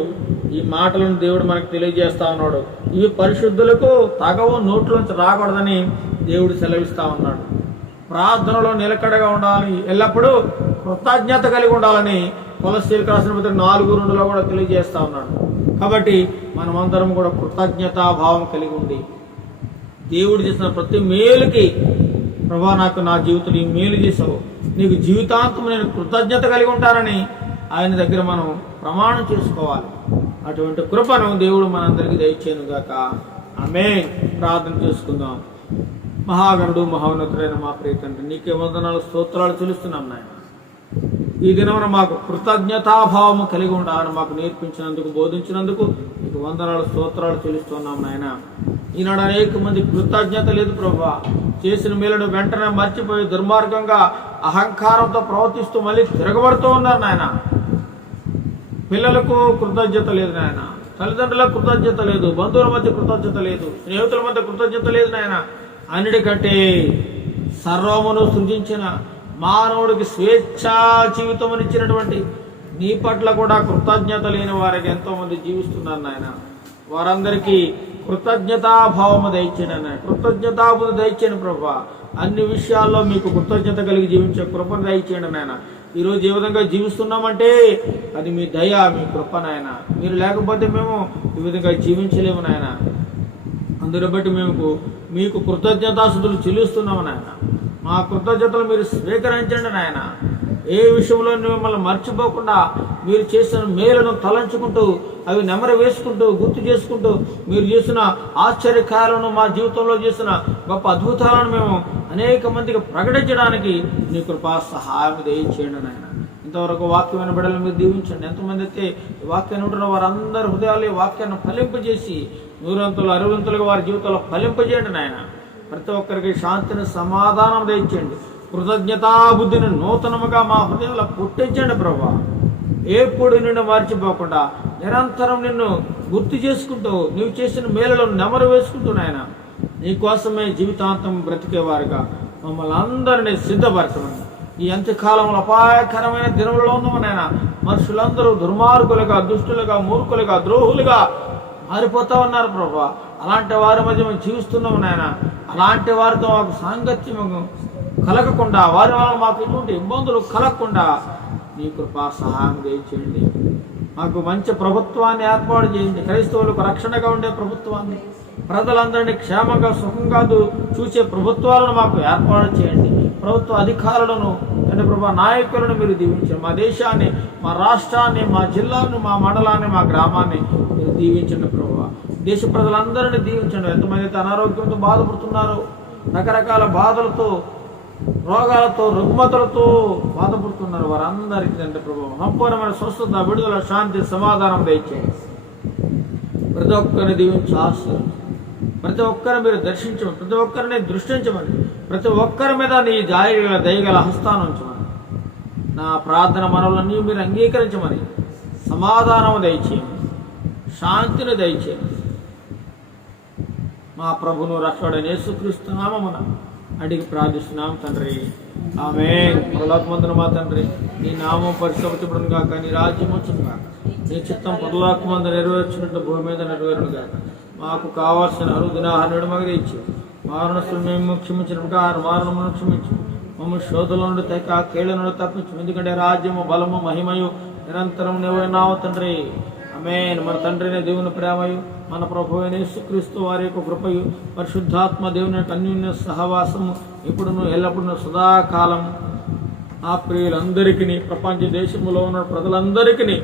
ఈ మాటలను దేవుడు మనకు తెలియజేస్తా ఉన్నాడు. ఇవి పరిశుద్ధులకు తగవు, నోట్లోంచి రాకూడదని దేవుడు సెలవిస్తా ఉన్నాడు. ప్రార్థనలో నిలకడగా ఉండాలి, ఎల్లప్పుడూ కృతజ్ఞత కలిగి ఉండాలని కొలస్సీయులకు రాసిన పత్రిక 4:2లో కూడా తెలియజేస్తా ఉన్నాడు. కాబట్టి మనమందరం కూడా కృతజ్ఞతా భావం కలిగి ఉండి దేవుడు చేసిన ప్రతి మేలుకి, ప్రభా నాకు నా జీవితం ఈ మేలు చేసావు, నీకు జీవితాంతం నేను కృతజ్ఞత కలిగి ఉంటానని ఆయన దగ్గర మనం ప్రమాణం చేసుకోవాలి. అటువంటి కృపను దేవుడు మనందరికీ దయచేయను గాక. ఆమేన్. ప్రార్థన చేసుకుందాం. మహాగణుడు మహోన్నతుడైన మా ప్రియ తండ్రి, నీకే వందనాలు స్తోత్రాలు చెల్లిస్తున్నాం నాయన. ఈ దినమున మాకు కృతజ్ఞతాభావము కలిగి ఉండాలని మాకు నేర్పించినందుకు, బోధించినందుకు నీకు వందనాలు స్తోత్రాలు చెల్లిస్తున్నాం నాయన. ఈనాడు అనేక మంది కృతజ్ఞత లేదు ప్రభువా. చేసిన మేలును వెంటనే మర్చిపోయి దుర్మార్గంగా అహంకారంతో ప్రవర్తిస్తూ మళ్ళీ తిరగబడుతూ ఉన్నారు నాయన. పిల్లలకు కృతజ్ఞత లేదు నాయన, తల్లిదండ్రులకు కృతజ్ఞత లేదు, బంధువుల మధ్య కృతజ్ఞత లేదు, స్నేహితుల మధ్య కృతజ్ఞత లేదు నాయన. అన్నిటికంటే సర్వమును సృజించిన మానవుడికి స్వేచ్ఛా జీవితం ఇచ్చినటువంటి నీ పట్ల కూడా కృతజ్ఞత లేని వారికి ఎంతో మంది జీవిస్తున్నారు నాయన. వారందరికీ కృతజ్ఞతాభావము దయచేయండి అన్న, కృతజ్ఞతాబుద్ధి దయచేయండి ప్రభా. అన్ని విషయాల్లో మీకు కృతజ్ఞత కలిగి జీవించే కృపను దయచేయండి నాయన. ఈరోజు ఏ విధంగా జీవిస్తున్నామంటే అది మీ దయ, మీ కృప నాయన. మీరు లేకపోతే మేము ఈ విధంగా జీవించలేము నాయన. అందుని బట్టి మేము మీకు కృతజ్ఞతాస్తుతులు చెల్లిస్తున్నాము నాయన. మా కృతజ్ఞతలు మీరు స్వీకరించండి నాయన. ఏ విషయంలో మిమ్మల్ని మర్చిపోకుండా మీరు చేసిన మేలును తలంచుకుంటూ, అవి నెమరు వేసుకుంటూ, గుర్తు చేసుకుంటూ, మీరు చేసిన ఆశ్చర్యకాలను, మా జీవితంలో చేసిన గొప్ప అద్భుతాలను మేము అనేక మందికి ప్రకటించడానికి నీ కృపా సహాయం దయచేయండి నాయన. ఇంతవరకు వాక్యమైన బిడ్డలు మీరు దీవించండి. ఎంతమంది అయితే ఈ వాక్యాన్ని ఉంటున్న వారందరి హృదయాలు ఈ వాక్యాన్ని ఫలింపజేసి 100 60 వారి జీవితంలో ఫలింపజేయండి నాయన. ప్రతి ఒక్కరికి శాంతిని, సమాధానం దయచేయండి. కృతజ్ఞతాబుద్ధిని నూతనముగా మా హృదయంలో పుట్టించండి ప్రభా. ఎప్పుడు నిన్ను మర్చిపోకుండా నిరంతరం నిన్ను గుర్తు చేసుకుంటూ, నీవు చేసిన మేలులను నెమరు వేసుకుంటూ నాయన నీకోసమే జీవితాంతం బ్రతికేవారుగా మమ్మల్ని అందరినీ సిద్ధపరచమని. ఈ అంత్యకాలంలో అపాయకరమైన దినములలో ఉన్నాము నాయన. మనుషులందరూ దుర్మార్గులుగా, దుష్టులుగా, మూర్ఖులుగా, ద్రోహులుగా మారిపోతా ఉన్నారు ప్రభా. అలాంటి వారి మధ్య మేము జీవిస్తున్నాము నాయన. అలాంటి వారితో మాకు సాంగత్యము కలగకుండా, వారి వల్ల మాకు ఎటువంటి ఇబ్బందులు కలగకుండా నీ కృపా సహాయం చేయండి. మాకు మంచి ప్రభుత్వాన్ని ఏర్పాటు చేయండి. క్రైస్తవులకు రక్షణగా ఉండే ప్రభుత్వాన్ని, ప్రజలందరినీ క్షేమంగా, సుఖంగా చూసే ప్రభుత్వాలను మాకు ఏర్పాటు చేయండి. ప్రభుత్వ అధికారులను, తండ్రి ప్రభా, నాయకులను మీరు దీవించండి. మా దేశాన్ని, మా రాష్ట్రాన్ని, మా జిల్లాను, మా మండలాన్ని, మా గ్రామాన్ని మీరు దీవించండి ప్రభా. దేశ ప్రజలందరినీ దీవించండి. ఎంతమంది అయితే అనారోగ్యంతో బాధపడుతున్నారో, రకరకాల బాధలతో, రోగాలతో, రుగ్మతలతో బాధపడుతున్నారు వారందరికీ తండ్రి ప్రభావం సంపూర్ణమైన స్వస్థత, విడుదల, శాంతి, సమాధానం దయచేయండి. ప్రతి ఒక్కరిని దీవించి ఆశీర్వదించండి. ప్రతి ఒక్కరిని మీరు దర్శించమని, ప్రతి ఒక్కరిని దృష్టించమని, ప్రతి ఒక్కరి మీద నీ దయగల హస్తాన్ని ఉంచమని, నా ప్రార్థన మనవులన్నీ మీరు అంగీకరించమని, సమాధానం దయచేయండి, శాంతిని దయచేయండి. మా ప్రభును రక్షకుడైన యేసుక్రీస్తు నామమున అడిగి ప్రార్థిస్తున్నాం తండ్రి, ఆమేన్. పరలోకమందున మా తండ్రి, నీ నామం పరిశుద్ధపరచబడును గాక, నీ రాజ్యం వచ్చును గాక, నీ చిత్తం పరలోకమందు నెరవేర్చినట్టు భూమి మీద నెరవేరును గాక. మాకు కావాల్సిన అరుదినాహారం మాకు తెచ్చి, మారణస్తులు మేము క్షమించినట్టుగా మారణమును క్షమించు. మమ్మల్ని శోధుల నుండి తెక, కీళ్ళ నుండి తప్పించు. ఎందుకంటే రాజ్యము, బలము, మహిమయు నిరంతరం నీవైనావు తండ్రి, ఆమేన్. మన తండ్రిని దేవుని ప్రేమయు, మన ప్రభువైన యేసుక్రీస్తు వారి యొక్క కృపయు, పరిశుద్ధాత్మ దేవుని యొక్క అన్యోన్య సహవాసము ఇప్పుడును ఎల్లప్పుడూ సదాకాలం ఆ ప్రియులందరికీ, ప్రపంచ దేశంలో ఉన్న ప్రజలందరికీ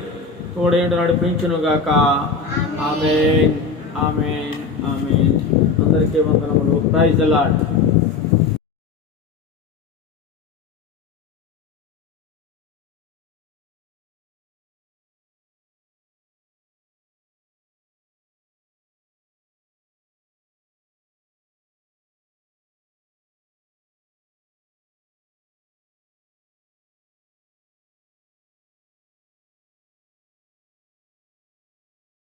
తోడేంటి నడిపించును గాక. ఆమేన్, ఆమేన్, ఆమేన్. అందరికీ వందనములు. Praise the lord.